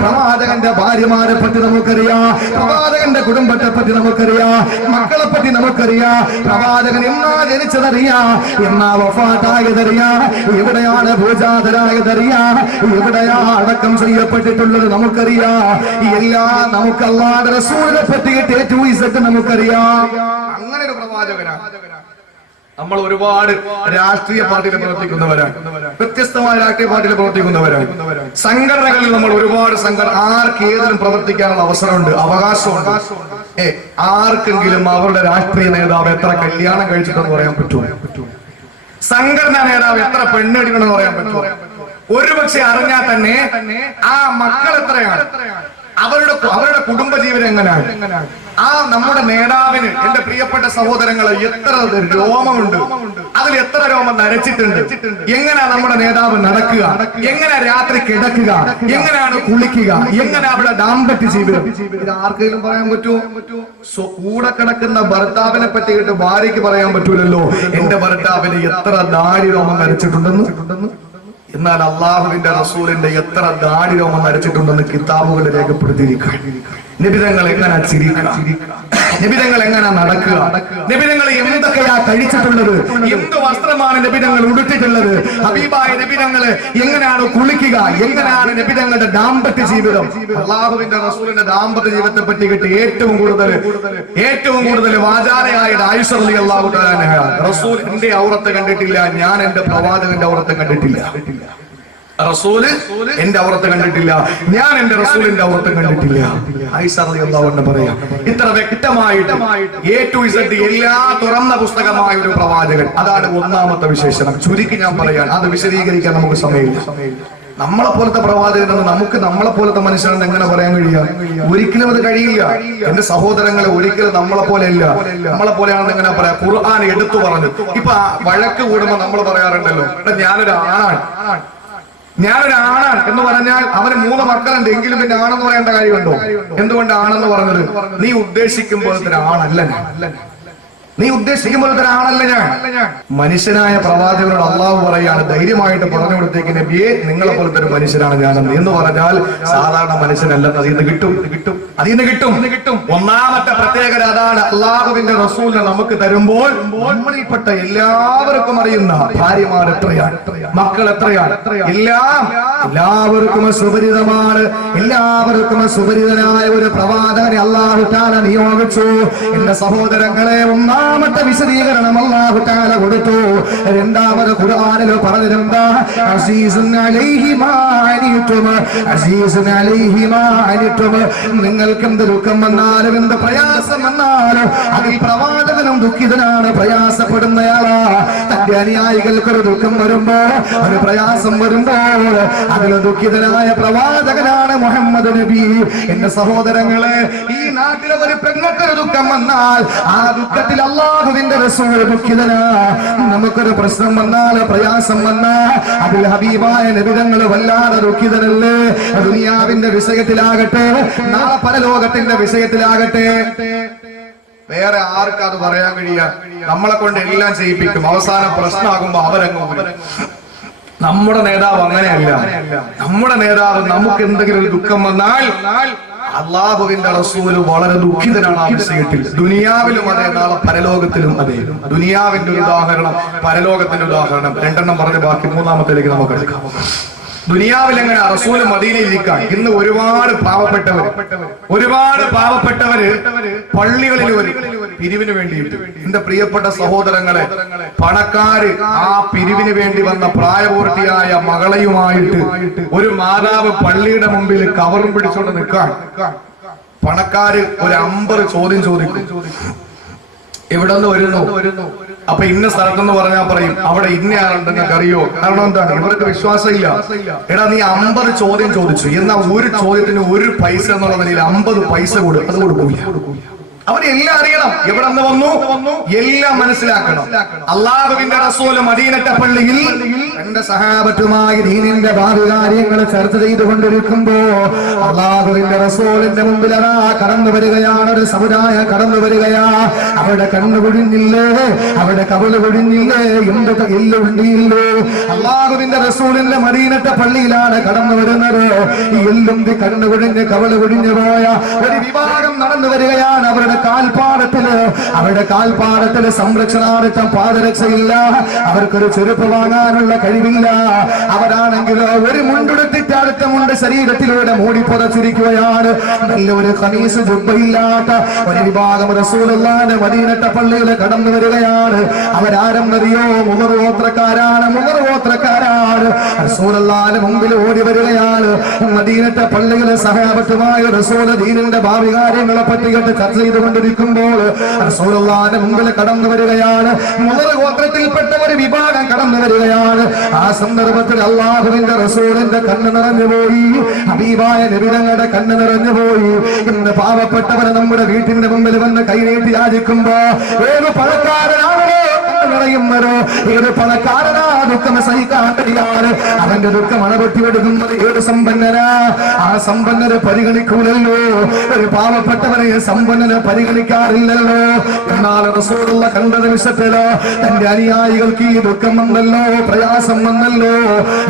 പ്രവാചകന്റെ ഭാര്യമാരെ പറ്റി നമുക്കറിയാം, പ്രവാചകന്റെ കുടുംബത്തെ പറ്റി നമുക്കറിയാം, മക്കളെ പറ്റി നമുക്കറിയാം. പ്രവാചകൻ എന്നാ ജനിച്ചതറിയാം, എന്നാ വഫാത്തായതറിയാം, എവിടെയാണ് പൂജാതരായതറിയാം, എവിടെയാ അടക്കം ചെയ്യപ്പെട്ടിട്ടുള്ളത് നമുക്കറിയാം. എല്ലാം നമുക്ക് അല്ലാഹുവിന്റെ റസൂലിനെ പറ്റിയിട്ട് A to Z നമുക്കറിയാം. അങ്ങനെ ഒരു പ്രവാചകനാണ്. നമ്മൾ ഒരുപാട് രാഷ്ട്രീയ പാർട്ടിയിൽ പ്രവർത്തിക്കുന്നവരാണ്, വ്യത്യസ്തമായ രാഷ്ട്രീയ പാർട്ടിയിൽ പ്രവർത്തിക്കുന്നവരാണ്. സംഘടനകളിൽ നമ്മൾ ഒരുപാട് ആർക്ക് ഏതിലും പ്രവർത്തിക്കാനുള്ള അവസരമുണ്ട്, അവകാശമുണ്ട്. ആർക്കെങ്കിലും അവരുടെ രാഷ്ട്രീയ നേതാവ് എത്ര കല്യാണം കഴിച്ചിട്ടെന്ന് പറയാൻ പറ്റുമോ? സംഘടനാ നേതാവ് എത്ര പെണ്ണെടുക്കണമെന്ന് പറയാൻ പറ്റുമോ? ഒരുപക്ഷെ അറിഞ്ഞാൽ തന്നെ ആ മക്കൾ എത്രയാണ്, അവരുടെ കുടുംബജീവനം എങ്ങനെയാണ്, ആ നമ്മുടെ നേതാവിന് എന്റെ പ്രിയപ്പെട്ട സഹോദരങ്ങളെ എത്ര രോമമുണ്ട്, അതിൽ എത്ര രോമം നരച്ചിട്ടുണ്ട്, എങ്ങനെയാ നമ്മുടെ നേതാവ് നടക്കുക, എങ്ങനെ രാത്രി കിടക്കുക, എങ്ങനെയാണ് കുളിക്കുക, എങ്ങനെ അവിടെ ദാമ്പത്യ ജീവിതം, ഇത് ആർക്കെങ്കിലും പറയാൻ പറ്റുമോ? കൂടെ കിടക്കുന്ന ഭർത്താവിനെ പറ്റിയിട്ട് ഭാര്യയ്ക്ക് പറയാൻ പറ്റൂലല്ലോ എന്റെ ഭർത്താവിന് എത്ര ദാടി രോമം നരച്ചിട്ടുണ്ടെന്ന്. എന്നാൽ അള്ളാഹുവിന്റെ റസൂലിന്റെ എത്ര ദാടി രോമം നരച്ചിട്ടുണ്ടെന്ന് കിതാബുകൾ രേഖപ്പെടുത്തിയിരിക്കുക. നിബിധങ്ങൾ എങ്ങനെ ചിരിക്കുക, നിബിധങ്ങൾ എങ്ങനെ നടക്കുക, നിബിധങ്ങൾ എന്തൊക്കെയാ കഴിച്ചിട്ടുള്ളത്, എന്ത് വസ്ത്രമാണ് നിബിധങ്ങൾ ഉടുത്തിട്ടുള്ളത്, ഹബീബായ നിബിധങ്ങൾ എങ്ങനെയാണ് കുളിക്കുക, എങ്ങനെയാണ് നിബിധങ്ങളുടെ ദാമ്പത്യ ജീവിതം. അള്ളാഹുവിന്റെ റസൂലിന്റെ ദാമ്പത്യ ജീവിതത്തെ പറ്റി കിട്ടി ഏറ്റവും കൂടുതൽ വാചാലയായിട്ട് ആയിഷ റളിയല്ലാഹു തആല അൻഹ, റസൂൽ എന്റെ ഔറത്ത് കണ്ടിട്ടില്ല, ഞാൻ എന്റെ പ്രവാചകന്റെ ഔറത്ത് കണ്ടിട്ടില്ല. റസൂല് എന്റെ ഔറത്ത് കണ്ടിട്ടില്ല, ഞാൻ എന്റെ റസൂലിന്റെ ഔറത്ത് കണ്ടിട്ടില്ല. ആയിഷ റളിയല്ലാഹു അൻഹ പറയാം, ഇത്ര വ്യക്തമായിട്ട് A to Z എല്ലാ തുറന്ന പുസ്തകമായ ഒരു പ്രവാചകൻ. അതാണ് ഒന്നാമത്തെ വിശേഷണം. ചുരുക്കി ഞാൻ പറയാൻ, അത് വിശദീകരിക്കാൻ നമുക്ക് സമയമില്ല. നമ്മളെ പോലത്തെ പ്രവാചകനെന്ന് നമുക്ക് നമ്മളെ പോലത്തെ മനുഷ്യനെന്ന് എങ്ങനെ പറയാൻ കഴിയുക? ഒരിക്കലും അത് കഴിയില്ല. എന്റെ സഹോദരങ്ങളെ, ഒരിക്കലും നമ്മളെ പോലെ അല്ല. നമ്മളെ പോലെയാണെന്ന് എങ്ങനെ പറയാം? ഖുർആൻ എടുത്തു പറഞ്ഞു. ഇപ്പൊ വഴക്ക് കൂടുമ്പോ നമ്മൾ പറയാറുണ്ടല്ലോ, ഞാനൊരു ആണാണ് എന്ന് പറഞ്ഞാൽ അവന് 3 മക്കളുണ്ട്, എങ്കിലും പിന്നെ ആണെന്ന് പറയേണ്ട കാര്യമുണ്ടോ? എന്തുകൊണ്ട് ആണെന്ന് പറഞ്ഞത്? നീ ഉദ്ദേശിക്കുമ്പോഴത്തെ ആണല്ല ഞാൻ. മനുഷ്യനായ പ്രവാചകനോട് അള്ളാഹു പറയാണ്, ധൈര്യമായിട്ട് പറഞ്ഞു കൊടുത്തേക്ക് നബിയെ, നിങ്ങളെ പോലത്തെ ഒരു മനുഷ്യനാണ് ഞാനെന്ന്. എന്ന് പറഞ്ഞാൽ സാധാരണ മനുഷ്യനല്ലെന്ന് അതിൽ നിന്ന് കിട്ടും. ഒന്നാമത്തെ പ്രത്യേകത അതാണ്. അള്ളാഹുവിന്റെ റസൂലിനെ നമുക്ക് തരുമ്പോൾ നമ്മളിൽപ്പെട്ട എല്ലാവർക്കും അറിയുന്ന ഭാര്യമാർ എത്രയാണ്, മക്കൾ എത്രയാണ്, എല്ലാവർക്കും സുപരിതമാണ്. എല്ലാവർക്കും സുപരിതനായ ഒരു പ്രവാചകനെ അള്ളാഹു തആല നിയോഗിച്ചു. എന്റെ സഹോദരങ്ങളെ, ഒന്നാമത്തെ വിശദീകരണം അല്ലാഹു തആല കൊടുത്തു. രണ്ടാമത് ഖുർആനിൽ പറഞ്ഞിരുന്നാ, അസീസുൻ അലൈഹി മാ അനിതും, അസീസുൻ അലൈഹി മാ അനിതും. നിങ്ങൾക്ക് എന്ത് ദുഃഖം വന്നാലും എന്ത് പ്രയാസം വന്നാലും അതിൽ പ്രവാചകനും ദുഃഖിതനാണ്, പ്രയാസപ്പെടുന്നയാളാ. തന്റെ അനുയായികൾക്ക് ഒരു ദുഃഖം വരുമ്പോ, ഒരു പ്രയാസം വരുമ്പോൾ അതിൽ ദുഃഖിതനായ പ്രവാചകനാണ് മുഹമ്മദ് നബി. എന്റെ സഹോദരങ്ങളെ, ഈ നാട്ടിലെ ഒരു പെങ്ങൾക്കൊരു ദുഃഖം വന്നാൽ ആ ദുഃഖത്തിൽ അല്ലാഹുവിന്റെ റസൂൽ ദുഃഖിതനാ. നമുക്കൊരു പ്രശ്നം വന്നാൽ, പ്രയാസം വന്നാൽ അതിൽ ഹബീബായ നബി തങ്ങൾ വല്ലാതെ ദുഃഖിതനല്ലേ. ദുനിയാവിന്റെ വിഷയത്തിലാകട്ടെ, നാളെ പരലോകത്തിന്റെ വിഷയത്തിലാകട്ടെ, വേറെ ആർക്കും അത് പറയാൻ കഴിയുക? നമ്മളെ കൊണ്ട് എല്ലാം ചെയ്യിപ്പിക്കും, അവസാനം പ്രശ്നമാകുമ്പോ അവരങ്ങ്. നമ്മുടെ നേതാവ് അങ്ങനെയല്ല. നമ്മുടെ നേതാവ് നമുക്ക് എന്തെങ്കിലും ഒരു ദുഃഖം വന്നാൽ അള്ളാഹുവിന്റെ റസൂല് വളരെ ദുഃഖിതനാണ് ആ വിഷയത്തിൽ. ദുനിയാവിലും അതെ, നാളെ പരലോകത്തിലും അതെ. ദുനിയാവിന്റെ ഒരു ഉദാഹരണം, പരലോകത്തിന്റെ ഉദാഹരണം. 2 പറഞ്ഞ് ബാക്കി 3-ാമത്തേക്ക് നമുക്ക് എടുക്കാം. ദുനിയാവിൽ എങ്ങനെ റസൂല് മദീനയിലിരിക്കാൻ. ഇന്ന് ഒരുപാട് പാവപ്പെട്ടവര് പള്ളികളിൽ ഒരു പിരിവിന് വേണ്ടിയിട്ട്, എന്റെ പ്രിയപ്പെട്ട സഹോദരങ്ങളെ, പണക്കാര് ആ പിരിവിന് വേണ്ടി വന്ന പ്രായപൂർത്തിയായ മകളയുമായിട്ട് ഒരു മാതാവ് പള്ളിയുടെ മുമ്പിൽ കവറും പിടിച്ചുകൊണ്ട് നിൽക്കാൻ പണക്കാര് ഒരു 50 ചോദ്യം ചോദിക്കും. എവിടെ നിന്ന് വരുന്നു? അപ്പൊ ഇന്ന സ്ഥലത്തെന്ന് പറഞ്ഞാൽ പറയും അവിടെ ഇന്നയാളുണ്ട്, നിങ്ങൾക്ക് അറിയോ? കാരണം എന്താണ്? ഇവർക്ക് വിശ്വാസമില്ല. എടാ, നീ 50 ചോദ്യം ചോദിച്ചു, എന്നാൽ ഒരു ചോദ്യത്തിന് 1 പൈസ എന്നുള്ള നിലയിൽ 50 പൈസ അത് കൊടുക്കൂല. അവരെല്ലാം അറിയണം, എവിടെ നിന്ന് വന്നു എല്ലാം മനസ്സിലാക്കണം. അള്ളാഹുവിന്റെ റസൂൽ മദീനത്തെ പള്ളിയിൽ തന്റെ സഹാബത്തുമായി ദീനിന്റെ ഭാവി കാര്യങ്ങൾ ചർച്ച ചെയ്തുകൊണ്ടിരിക്കുമ്പോ അള്ളാഹുവിന്റെ റസൂലിന്റെ മുമ്പിൽ അതാ കടന്നു വരികയാണ് ഒരു സമുദായം കടന്നു വരികയാ. അവിടെ കണ്ണു കൊഴിഞ്ഞില്ലേ, അവിടെ കവള് കൊഴിഞ്ഞില്ലേ, എന്തൊക്കെ എല്ലുണ്ടിയില്ലേ. അള്ളാഹുവിന്റെ റസൂലിന്റെ മദീനത്തെ പള്ളിയിലാണ് കടന്നു വരുന്നത്. ഈ എല്ലുണ്ടി കണ്ണു കൊഴിഞ്ഞ് കവള് കൊഴിഞ്ഞു പോയ ഒരു വിഭാഗം നടന്നു വരികയാണ്. അവരുടെ കാൽപ്പാടത്തില് സംരക്ഷണാർത്ഥം പാദരക്ഷയില്ല, അവർക്കൊരു ചെരുപ്പ് വാങ്ങാനുള്ള കഴിവില്ല. അവരാണെങ്കിലോ ഒരു മുണ്ടെടുത്തിട്ട് അടുത്ത മുണ്ട് ശരീരത്തിലൂടെ മൂടി പുതച്ചിരിക്കുകയാണ്. നല്ലൊരു ഖമീസ് ജുബ്ബയില്ലാത്ത ഒരു വിഭാഗം റസൂലുള്ളാഹിന്റെ മദീനത്തെ പള്ളിയിൽ കടന്നു വരികയാണ്. അവരാരെന്നറിയോ? മുഗർ ഗോത്രക്കാരാണ്. റസൂലുള്ളാഹിന്റെ മുമ്പിൽ ഓടി വരികയാണ്. മദീനത്തെ പള്ളിയിലെ സഹാബത്തുമായ റസൂൽ ദീനിന്റെ ഭാവി കാര്യങ്ങളെ പറ്റി ചർച്ച ചെയ്തു കണ്ടുകൊണ്ടിരിക്കുമ്പോൾ റസൂലുള്ളാഹിന്റെ മുമ്പിൽ കടന്നു വരികയാണ്. മുദർ ഗോത്രത്തിൽപ്പെട്ട ഒരു വിഭാഗം കടന്നു വരികയാണ്. ആ സന്ദർഭത്തിൽ അല്ലാഹുവിന്റെ റസൂലിന്റെ കണ്ണ് നിറഞ്ഞുപോയി, ഹബീബായ നബി തങ്ങളുടെ കണ്ണ് നിറഞ്ഞുപോയി. ഇന്ന് പാവപ്പെട്ടവരെ നമ്മുടെ വീട്ടിന്റെ മുമ്പിൽ വന്ന് കൈനീട്ടി യാചിക്കുമ്പോ ഏത് പണക്കാരനാണോ നിറയുന്നതോ, ഏത് പണക്കാരനാ ദുഃഖം സഹിക്കാൻ കഴിയാറ്, അവന്റെ ദുഃഖം അണപൊട്ടിയെടുക്കുന്നത് ഏത് സമ്പന്നനാ. ആ സമ്പന്നരെ പരിഗണിക്കൂലല്ലോ, ഒരു പാവപ്പെട്ടവനെ സമ്പന്നനെ പരിഗണിക്കാറില്ലല്ലോ. എന്നാൽ റസൂലുള്ള കണ്ട നിമിഷത്തിലോ തന്റെ അനുയായികൾക്ക് ഈ ദുഃഖം വന്നല്ലോ, പ്രയാസം വന്നല്ലോ.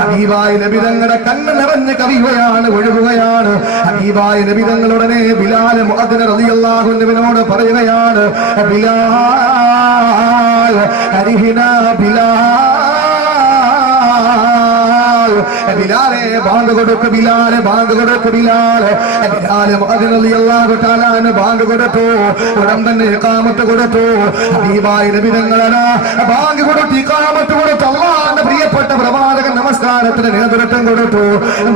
ഹബീബായ നബി തങ്ങളുടെ കണ്ണ് നിറഞ്ഞ് കവിയുകയാണ്, ഒഴുകുകയാണ്. ഹബീബായ നബി തങ്ങളുടനെ ബിലാൽ മുഅദ്ദിൻ റളിയല്ലാഹു അൻഹുവിനോട് പറയുകയാണ്, ബിലാൽ അരിഹിനാ ബിലാൽ, ബിലാലെ ബാങ്ക് കൊടുക്ക്, ബിലാലെ ബാങ്ക് കൊടുക്ക്, ബിലാൽ. ബിലാൽ മുഅദ്ദിൻ റളിയല്ലാഹു തആല ബാങ്ക് കൊടുത്തു, ഉടൻ തന്നെ ഇഖാമത്ത് കൊടുത്തു. ഹബീബായ നബി തങ്ങളാ ബാങ്ക് കൊടുത്തു, ഇഖാമത്ത് കൊടുത്തു. അല്ലാഹുവിന്റെ പ്രിയപ്പെട്ട പ്രവാചകൻ നമസ്കാരത്തിന് നേതൃത്വം കൊടുത്തു.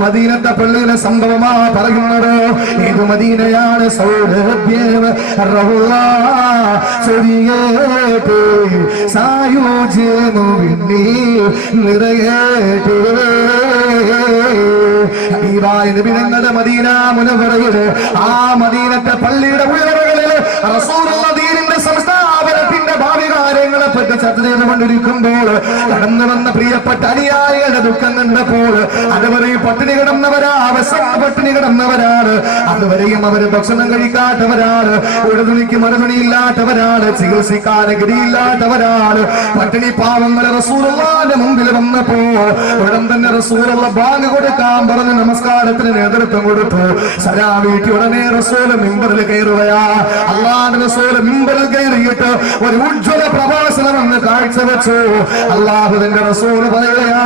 മദീനത്തെ പള്ളിയിലെ സംഭവമാ പറയുന്നത്. ഏത് മദീനയാണ്? സൗരഭ്യം റഹുല്ലാ ചെറിയേട്ടേ സായുജ്യമോ നിറയേട്ടേ. ഹബീബായ നബി തങ്ങളുടെ മദീന മുനവ്വറയില്, ആ മദീനത്തെ പള്ളിയുടെ ഉള്ളറകളിൽ റസൂലുള്ളാഹി ദീനിന്റെ സംസ്ഥാപനത്തിന്റെ ഭാവി കാര്യങ്ങളെ പറ്റി ചർച്ച ചെയ്തുകൊണ്ടിരിക്കുമ്പോൾ കടന്നു വന്ന പ്രിയപ്പെട്ട അനുയായികളുടെ ദുഃഖം കണ്ടപ്പോൾ അതുവരെയും പട്ടിണി കിടന്നവരാ, അവസാന പട്ടിണി കിടന്നവരാണ്. അതുവരെയും അവര് ഭക്ഷണം കഴിക്കാത്തവരാണ്, ഒരു തുണിക്ക് മറുതുണിയില്ലാത്തവരാണ്, ചികിത്സിക്കാൻ ഗതിയില്ലാത്തവരാണ്. പട്ടിണി പാവങ്ങളെ റസൂലുള്ളാഹിന്റെ മുമ്പിൽ വന്നപ്പോ ഉടൻ തന്നെ റസൂലുള്ള ബാങ്ക് കൊടുക്കാൻ പറഞ്ഞ് നമസ്കാരത്തിന് നേതൃത്വം കൊടുത്തു. സലാം വീട്ടി ഉടനെ റസൂല് മിമ്പറിൽ കയറുകയാ. അല്ലാഹുവിന്റെ റസൂല് മിമ്പറിൽ കയറിയിട്ട് ഒരു ഉജ്ജ്വല പ്രഭാഷണം എന്ന് കാഴ്ചവെച്ചു. അല്ലാഹുവിന്റെ റസൂല് പറയുകയാ,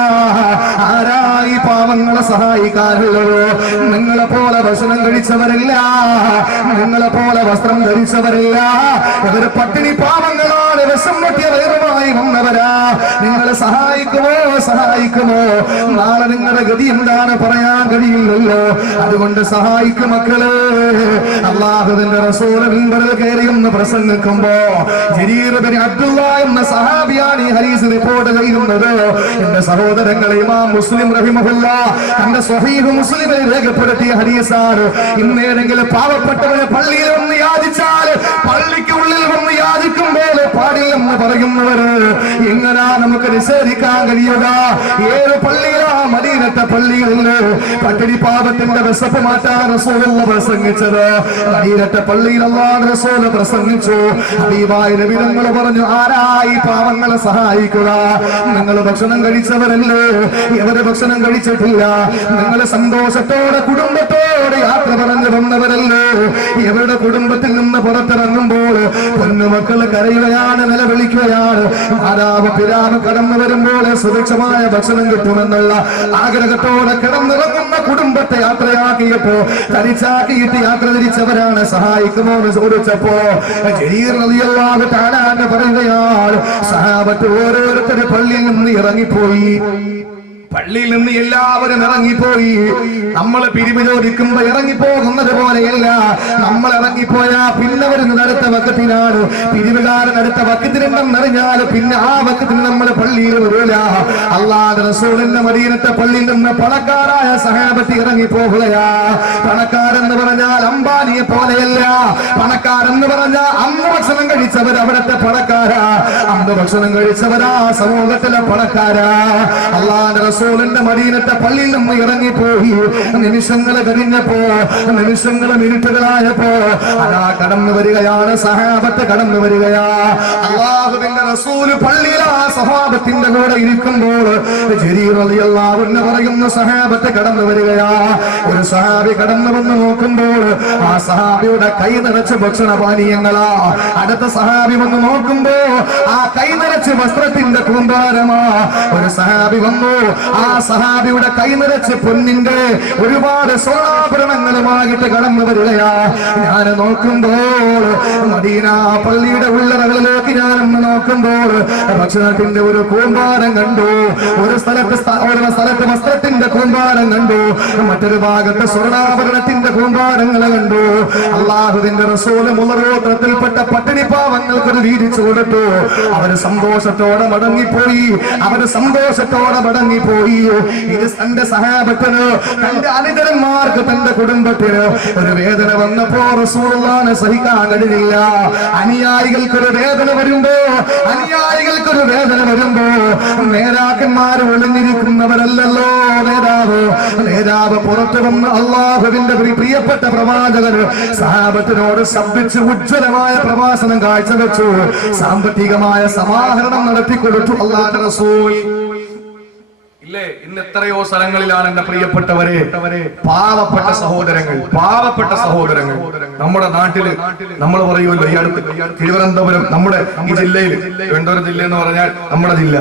ആരായി പാവങ്ങളെ സഹായിക്കാനുള്ളത്? നിങ്ങളെ പോലെ ഭക്ഷണം കഴിച്ചവരില്ല, നിങ്ങളെ പോലെ വസ്ത്രം ധരിച്ചവരില്ല. ഇവര് പട്ടിണി പാവങ്ങളാണ്, വിഷം പൊട്ടിയ വയറുമായി വന്നവരാ. നിങ്ങളെ സഹായിക്കുമോ? സഹായിക്കുമോ? നാളെ നിങ്ങളുടെ ഗതി എന്താണ് പറയാൻ കഴിയില്ലല്ലോ. അതുകൊണ്ട് സഹായിക്കും മക്കള്. അല്ലാഹുവിന്റെ റസൂൽ മിമ്പറിൽ കയറി ഒന്ന് പ്രസംഗിക്കുമ്പോ ജരീർ ബിൻ അബ്ദുള്ള എന്ന സഹാബിയാണ് ഈ ഹദീസ് റിപ്പോർട്ട് ചെയ്യുന്നത്. എന്റെ സഹോദരങ്ങളെ, ഇമാം മുസ്ലിം റഹിമഹുല്ലാഹ് തന്റെ സ്വഹീഹ് മുസ്ലിമിൽ രേഖപ്പെടുത്തിയ ഹദീസാണ്. ഇന്നേതെങ്കിലും പാവപ്പെട്ടവരെ പള്ളിയിൽ വന്ന് യാചിച്ചാൽ, പള്ളിക്ക് ഉള്ളിൽ വന്ന് യാചിക്കുമ്പോൾ പാടില്ലെന്ന് പറയുന്നവര് എങ്ങനാ നമുക്ക് നിഷേധിക്കാൻ കഴിയുക? ഏത് പള്ളിയിലാ? മദീനത്തെ പള്ളികളില് പട്ടിണി പാപത്തിന്റെ വിശപ്പ് മാറ്റാൻ റസൂലുള്ള പ്രസംഗിച്ചത്. മദീനത്തെ പള്ളിയിൽ അല്ലാഹുവിന്റെ റസൂൽ പ്രസംഗിച്ചു. ഹബീബായ നബി തങ്ങൾ പറഞ്ഞു, ആരായി പാവങ്ങളെ സഹായിക്കുക? നിങ്ങൾ ഭക്ഷണം കഴിച്ചവരല്ലേ, ഇവര് ഭക്ഷണം കഴിച്ചിട്ടില്ല. നിങ്ങൾ സന്തോഷത്തോടെ കുടുംബത്തോടെ യാത്ര പറഞ്ഞു വന്നവരല്ലേ. ഇവരുടെ കുടുംബത്തിൽ നിന്ന് പുറത്തിറങ്ങുമ്പോൾ പൊന്നുമക്കൾ കരയുകയാണ്, നിലവിളിക്കുകയാണ്. മാതാവ് പിതാവ് കടന്നു വരുമ്പോൾ സുരക്ഷമായ ഭക്ഷണം കിട്ടുമെന്നുള്ള ആഗ്രഹത്തോടെ കിടന്നിറങ്ങുന്ന കുടുംബത്തെ യാത്രയാക്കിയപ്പോ തരിച്ചാക്കിയിട്ട് യാത്ര തിരിച്ചവരാണ്. സഹായിക്കുമോ എന്ന് ചോദിച്ചപ്പോ ജരീർ റളിയല്ലാഹു തആല പറയുകയാണ്, സഹാബത്ത് ഓരോരുത്തരും പള്ളിയിൽ നിന്ന് ഇറങ്ങിപ്പോയി. പള്ളിയിൽ നിന്ന് എല്ലാവരും ഇറങ്ങിപ്പോയി. നമ്മൾ പിരിവ് ചോദിക്കുമ്പോ ഇറങ്ങിപ്പോകുന്നത് പോലെയല്ല. നമ്മൾ ഇറങ്ങിപ്പോയാ പിന്നെ വരുന്നത് അടുത്ത വക്കത്തിനാണ്. പിരിവുകാരൻ അടുത്ത വക്കത്തിനുണ്ടെന്നറിഞ്ഞാൽ പിന്നെ ആ വക്കത്തിന് നമ്മൾ പള്ളിയിൽ വരില്ല. അല്ലാഹുവിന്റെ റസൂലിന്റെ മദീനത്തെ പള്ളിയിൽ നിന്ന് പണക്കാരായ സഹാബത്ത് ഇറങ്ങിപ്പോകുകയാ. പണക്കാരെന്ന് പറഞ്ഞാൽ അംബാനിയെ പോലെയല്ല. പണക്കാരെന്ന് പറഞ്ഞാൽ അന്ന് ഭക്ഷണം കഴിച്ചവർ അവിടത്തെ പണക്കാരാ. അന്ന് ഭക്ഷണം കഴിച്ചവരാ സമൂഹത്തിലെ പണക്കാരാ. അല്ലാഹുവിന്റെ റസൂലിന്റെ മദീനത്തെ പള്ളിയിൽ നിന്ന് ഇറങ്ങിപ്പോയി. നിമിഷങ്ങൾ കഴിഞ്ഞപ്പോ, നിമിഷങ്ങൾ മിനിറ്റുകളായപ്പോ അതാ കടന്നു വരികയാണ്, സഹാബത്ത് കടന്നു വരികയാ. അല്ലാഹുവിന്റെ റസൂല് പള്ളിയിൽ ആ സഹാബത്തിന്റെ കൂടെ ഇരിക്കുമ്പോൾ ജരീർ റളിയല്ലാഹു അൻഹു പറയുന്ന സഹാബത്ത് കടന്നു വരികയാ. ഒരു സഹാബി കടന്നു വന്ന് നോക്കുമ്പോൾ ആ സഹാബിയുടെ കൈ നിറച്ച് ഭക്ഷണപാനീയങ്ങളാ. അടുത്ത സഹാബി വന്ന് നോക്കുമ്പോ ആ കൈ നിറച്ച് വസ്ത്രത്തിന്റെ കൂമ്പാരമാ. ഒരു സഹാബി വന്നു, ആ സഹാബിയുടെ കൈ നിറച്ച് പൊന്നിന്റെ ഒരുപാട് സ്വർണ്ണാഭരണങ്ങളുമായിട്ട് കടന്നു വരികയാ. ഞാൻ നോക്കുമ്പോൾ മദീന പള്ളിയുടെ ഉള്ളറകളിലേക്ക് ഞാനൊന്ന് നോക്കുമ്പോൾ ഭക്ഷണത്തിന്റെ ഒരു കൂമ്പാരം കണ്ടു. ഒരു സ്ഥലത്ത് വസ്ത്രത്തിന്റെ കൂമ്പാരം കണ്ടു, മറ്റൊരു ഭാഗത്ത് സ്വർണ്ണാഭരണത്തിന്റെ കൂമ്പാരങ്ങൾ കണ്ടു. അള്ളാഹുവിന്റെ റസൂല് മുളറോത്രത്തിൽപ്പെട്ട പട്ടിണി പാവങ്ങൾക്ക് വീതിച്ചു കൊടുത്തു. അവര് സന്തോഷത്തോടെ മടങ്ങിപ്പോയി. ഇത് തന്റെ സഹാബത്തിന്, തന്റെ അനുചരന്മാർക്ക്, തന്റെ കുടുംബത്തിന് ഒരു വേദന വന്നപ്പോ റസൂലുള്ളാഹിനെ സഹിക്കാൻ കഴിഞ്ഞില്ല. അനുയായികൾക്കൊരു വേദന വരുമ്പോ നേതാക്കന്മാർ ഒളിഞ്ഞിരിക്കുന്നവരല്ലോ നേതാവ് പുറത്തു വന്ന് അള്ളാഹുവിന്റെ പ്രിയപ്പെട്ട പ്രവാചകന് സഹാബത്തിനോട് ശബ്ദിച്ച് ഉജ്ജ്വലമായ പ്രഭാഷണം കാഴ്ചവെച്ചു. സാമ്പത്തികമായ സമാഹരണം നടത്തിക്കൊടുത്തു അല്ലാഹുവിന്റെ റസൂൽ. ഇല്ലേ, ഇന്ന് എത്രയോ സ്ഥലങ്ങളിലാണ് എന്റെ പ്രിയപ്പെട്ടവരെ പാവപ്പെട്ട സഹോദരങ്ങൾ നമ്മുടെ നാട്ടില് നമ്മൾ പറയുമല്ലോ, ഈ അടുത്ത് തിരുവനന്തപുരം, നമ്മുടെ ഈ ജില്ലയിൽ, തിരുവനന്തപുരം ജില്ല എന്ന് പറഞ്ഞാൽ നമ്മുടെ ജില്ല,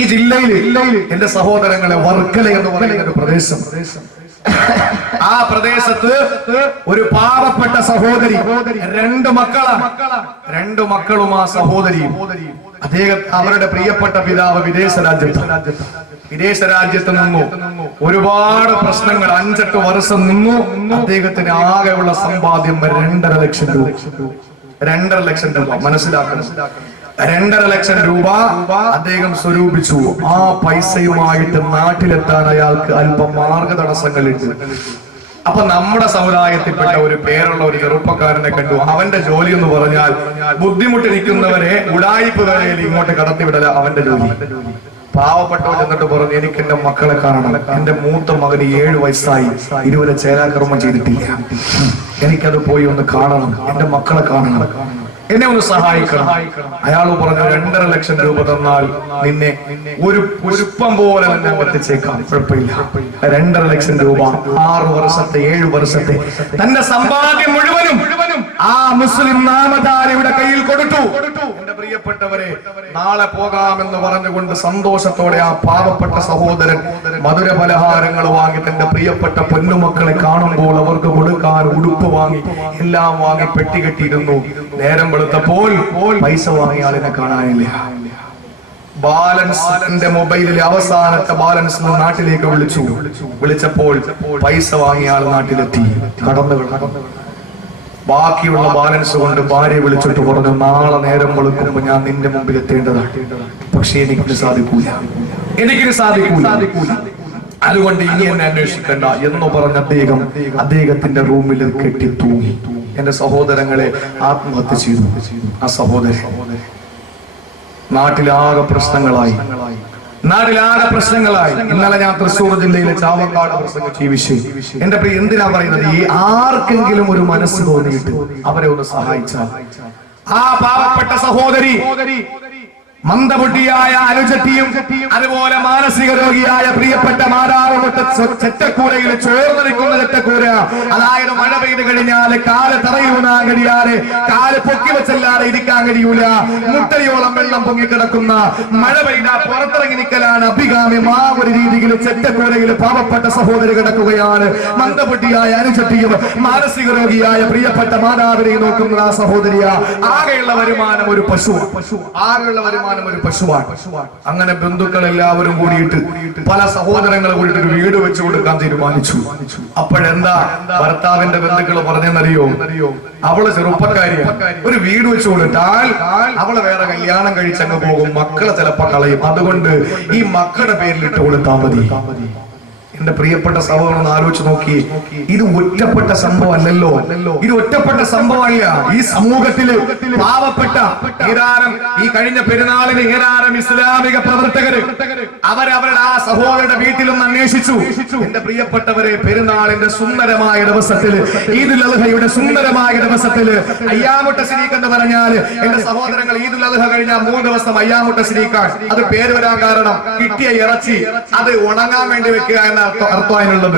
ഈ ജില്ലയിൽ എന്റെ സഹോദരങ്ങളെ വർക്കല എന്ന് പറയുന്ന ഒരു പ്രദേശം, ആ പ്രദേശത്ത് ഒരു പാവപ്പെട്ട സഹോദരി, രണ്ട് മക്കളും ആ സഹോദരിയും, അവരുടെ പ്രിയപ്പെട്ട പിതാവ് വിദേശ രാജ്യത്ത് നിന്നു. ഒരുപാട് പ്രശ്നങ്ങൾ, 5-8 വർഷം നിന്നു. അദ്ദേഹത്തിന് ആകെയുള്ള സമ്പാദ്യം 2.5 ലക്ഷം രൂപ. 2.5 ലക്ഷം രൂപ മനസ്സിലാക്കണം. 2.5 ലക്ഷം രൂപ അദ്ദേഹം സ്വരൂപിച്ചു. ആ പൈസയുമായിട്ട് നാട്ടിലെത്താൻ അയാൾക്ക് അല്പം മാർഗതടസ്സങ്ങളുണ്ട്. അപ്പൊ നമ്മുടെ സമുദായത്തിൽപ്പെട്ട ഒരു പേരുള്ള ഒരു ചെറുപ്പക്കാരനെ കണ്ടു. അവന്റെ ജോലി എന്ന് പറഞ്ഞാൽ ബുദ്ധിമുട്ടിരിക്കുന്നവരെ ഉടായിപ്പ് വേളയിൽ ഇങ്ങോട്ട് കടത്തിവിടല അവന്റെ ജോലി. പാവപ്പെട്ടവൻ എന്നിട്ട് പറഞ്ഞു, എനിക്ക് എന്റെ മക്കളെ കാണണം. എന്റെ മൂത്ത മകന് 7 വയസ്സായി, ഇതുവരെ ചേലാകർമ്മം ചെയ്തിട്ടില്ല. എനിക്കത് പോയി ഒന്ന് കാണണം, എന്റെ മക്കളെ കാണണം, എന്നെ ഒന്ന് സഹായിക്കണം. അയാൾ പറഞ്ഞു, 2.5 ലക്ഷം രൂപ തന്നാൽ നിന്നെ ഒരു പുഷ്പം പോലെ തന്നെ എത്തിച്ചേക്കാം, കുഴപ്പമില്ല. 2.5 ലക്ഷം രൂപ 6 വർഷത്തെ 7 വർഷത്തെ തന്റെ സമ്പാദ്യം മുഴുവനും ആ മുസ്ലിം നാമധാരിയുടെ കയ്യിൽ കൊടുത്തു. എന്റെ പ്രിയപ്പെട്ടവരെ, നാളെ പോകാമെന്ന് പറഞ്ഞുകൊണ്ട് സന്തോഷത്തോടെ ആ പാവപ്പെട്ട സഹോദരൻ മധുര പലഹാരങ്ങൾ വാങ്ങി തന്റെ പ്രിയപ്പെട്ട പൊന്നുമക്കളെ കാണുമ്പോൾ അവർക്ക് കൊടുക്കാൻ ഉടുപ്പ് വാങ്ങി എല്ലാം വാങ്ങി പെട്ടികെട്ടിയിരുന്നു. നേരം വെളുത്തപ്പോൾ പൈസ വാങ്ങിയ ആളിനെ കാണാനില്ല. ബാലൻസ് എന്റെ മൊബൈലിലെ അവസാനത്തെ ബാലൻസ് നാട്ടിലേക്ക് വിളിച്ചപ്പോൾ പൈസ വാങ്ങിയ ആൾ നാട്ടിലെത്തി. കടന്നു ബാക്കിയുള്ള ബാലൻസ് കൊണ്ട് ഭാര്യ വിളിച്ചിട്ട് പറഞ്ഞു, നാളെ നേരം വെളുക്കുമ്പോ ഞാൻ നിന്റെ മുമ്പിൽ എത്തേണ്ടതാണ്, പക്ഷെ എനിക്കിന് സാധിക്കൂല. അതുകൊണ്ട് ഇനി എന്നെ അന്വേഷിക്കണ്ട എന്ന് പറഞ്ഞ അദ്ദേഹത്തിന്റെ റൂമിൽ കെട്ടി തൂങ്ങി. എന്റെ സഹോദരങ്ങളെ, ആത്മഹത്യ ചെയ്തു ആ സഹോദരൻ. നാട്ടിലാകെ പ്രശ്നങ്ങളായി. ഇന്നലെ ഞാൻ തൃശ്ശൂർ ജില്ലയിലെ ചാവക്കാട് പ്രസംഗിച്ച ഈ വിഷയം എന്റെ പ്രിയ, എന്തിനാ പറയുന്നത്? ഈ ആർക്കെങ്കിലും ഒരു മനസ്സ് തോന്നിയിട്ട് അവരെ ഒന്ന് സഹായിച്ചാൽ, ആ പാവപ്പെട്ട സഹോദരി മന്ദബുദ്ധിയായ അനുജത്തിയും അതുപോലെ മാനസിക രോഗിയായ പ്രിയപ്പെട്ട മാതാവുമൊട്ട ചെറ്റക്കൂരയിൽ ചോർന്നിരിക്കുന്ന ചെറ്റക്കൂര, അതായത് മഴ പെയ്ത് കഴിഞ്ഞാല് കാല് തറയൂന്നാൻ കഴിയാതെ, കാല് പൊക്കി വെച്ചല്ലാതെ ഇരിക്കാൻ കഴിയൂല, മുട്ടയോളം വെള്ളം പൊങ്ങിക്കിടക്കുന്ന, മഴ പെയ്താൽ പുറത്തിറങ്ങി നിൽക്കലാണ് അഭികാമ്യം. ആ ഒരു രീതിയിൽ ചെറ്റക്കൂരയിൽ പാവപ്പെട്ട സഹോദരി കിടക്കുകയാണ്. മന്ദബുദ്ധിയായ അനുജത്തിയും മാനസിക രോഗിയായ പ്രിയപ്പെട്ട മാതാവിനെ നോക്കുന്ന ആ സഹോദരിയ. ആകെയുള്ള വരുമാനം ഒരു പശുവാണ്. അങ്ങനെ ബന്ധുക്കൾ എല്ലാവരും കൂടിയിട്ട് പല സഹോദരങ്ങൾ കൂടിയിട്ട് ഒരു വീട് വെച്ചു കൊടുക്കാൻ തീരുമാനിച്ചു. അപ്പോഴെന്താ ഭർത്താവിന്റെ ബന്ധുക്കൾ പറഞ്ഞെന്നറിയോ? അവള് ചെറുപ്പക്കാരിയാണ്, ഒരു വീട് വെച്ചു കൊടുത്താൽ അവള് വേറെ കല്യാണം കഴിച്ചങ്ങ് പോകും, മക്കളെ ചിലപ്പോ കളയും, അതുകൊണ്ട് ഈ മക്കളുടെ പേരിൽ ഇട്ട് കൊടുത്താൽ മതി. എന്റെ പ്രിയപ്പെട്ട സഹോദരൻ ഒന്ന് ആലോചിച്ച് നോക്കി. ഇത് ഒറ്റപ്പെട്ട സംഭവം അല്ലല്ലോ, ഇത് ഒറ്റപ്പെട്ട സംഭവമല്ല. ഈ സമൂഹത്തില് പാവപ്പെട്ട ഏതാനും, ഈ കഴിഞ്ഞ പെരുന്നാളിന് ഏതാനും ഇസ്ലാമിക പ്രവർത്തകര് അവരവരുടെ ആ സഹോദരന്റെ വീട്ടിലൊന്ന് അന്വേഷിച്ചു. എന്റെ പ്രിയപ്പെട്ടവരെ, പെരുന്നാളിന്റെ സുന്ദരമായ ദിവസത്തില്, ഈദുൽ അദ്ഹയുടെ സുന്ദരമായ ദിവസത്തില് അയ്യാമുട്ട ശരീക്ക് എന്ന് പറഞ്ഞാൽ എന്റെ സഹോദരങ്ങൾ, ഈദുൽ അദ്ഹ കഴിഞ്ഞാൽ 3 ദിവസം അയ്യാമുട്ട ശരീക്കാണ്. അത് പേര് വരാൻ കാരണം കിട്ടിയ ഇറച്ചി അത് ഉണങ്ങാൻ വേണ്ടി വെക്കുക എന്ന അർത്ഥമാണുള്ളത്.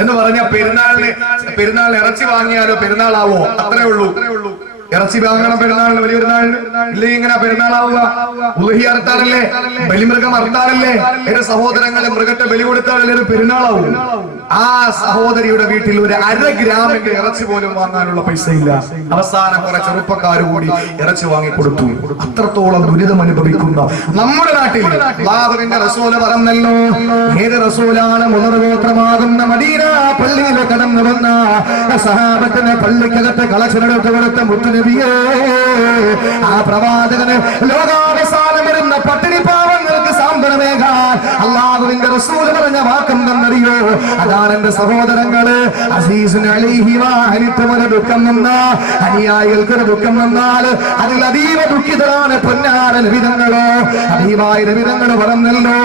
എന്ന് പറഞ്ഞാൽ പെരുന്നാളിന് ഇറച്ചി വാങ്ങിയാലോ പെരുന്നാളാവോ? അത്രേ ഉള്ളൂ. ഇറച്ചി വാങ്ങണം പെരുന്നാളിന്, വലിയ പെരുന്നാളിന്. ഇല്ലെങ്കിൽ ഇങ്ങനെ പെരുന്നാളാവുക? ഉലഹി അറുത്താറല്ലേ, ബലിമൃഗം അറുത്താറല്ലേ? എന്റെ സഹോദരങ്ങളെ, മൃഗത്തെ ബലി കൊടുത്താലല്ലേ ഒരു പെരുന്നാളാവൂ? ആ സഹോദരിയുടെ വീട്ടിൽ ഒരു 1/2 ഗ്രാമിന്റെ ഇറച്ചി പോലും വാങ്ങാനുള്ള പൈസ ഇല്ല. അവസാനം കുറെ ചെറുപ്പക്കാർ കൂടി ഇറച്ചി വാങ്ങി കൊടുത്തു. അത്രത്തോളം ദുരിതം അനുഭവിക്കുന്ന നമ്മുടെ നാട്ടിൽ അല്ലാഹുവിന്റെ റസൂൽ പറഞ്ഞല്ലോ, ഏത് റസൂലാണ് മുനർഗോത്രമാകുന്ന മദീന പള്ളിയിൽ കടന്നു വന്ന സഹാബത്തിനെ പള്ളിക്കകത്ത് കളച്ചെടുത്ത് കൊടുത്ത മുത്തുനബിയേ, ആ പ്രവാചകന് ലോകാവസാനം വരുന്ന പട്ടിണി പാവങ്ങൾക്ക് സാന്ത്വനമേകാൻ അല്ലാഹുവിന്റെ റസൂൽ പറഞ്ഞ വാക്കെന്തെന്നറിയോ? അതാണ് എന്റെ സഹോദരങ്ങള്, അസീസുന് അലൈഹി മാ അനിത്തും ഒരു ദുഃഖം വന്നാ, അനുയായികൾക്കൊരു ദുഃഖം വന്നാൽ അതിൽ അതീവ ദുഃഖിതരാണ് പൊന്നാര നബിതങ്ങളോ. അതീവായ നബിതങ്ങൾ പറഞ്ഞല്ലോ,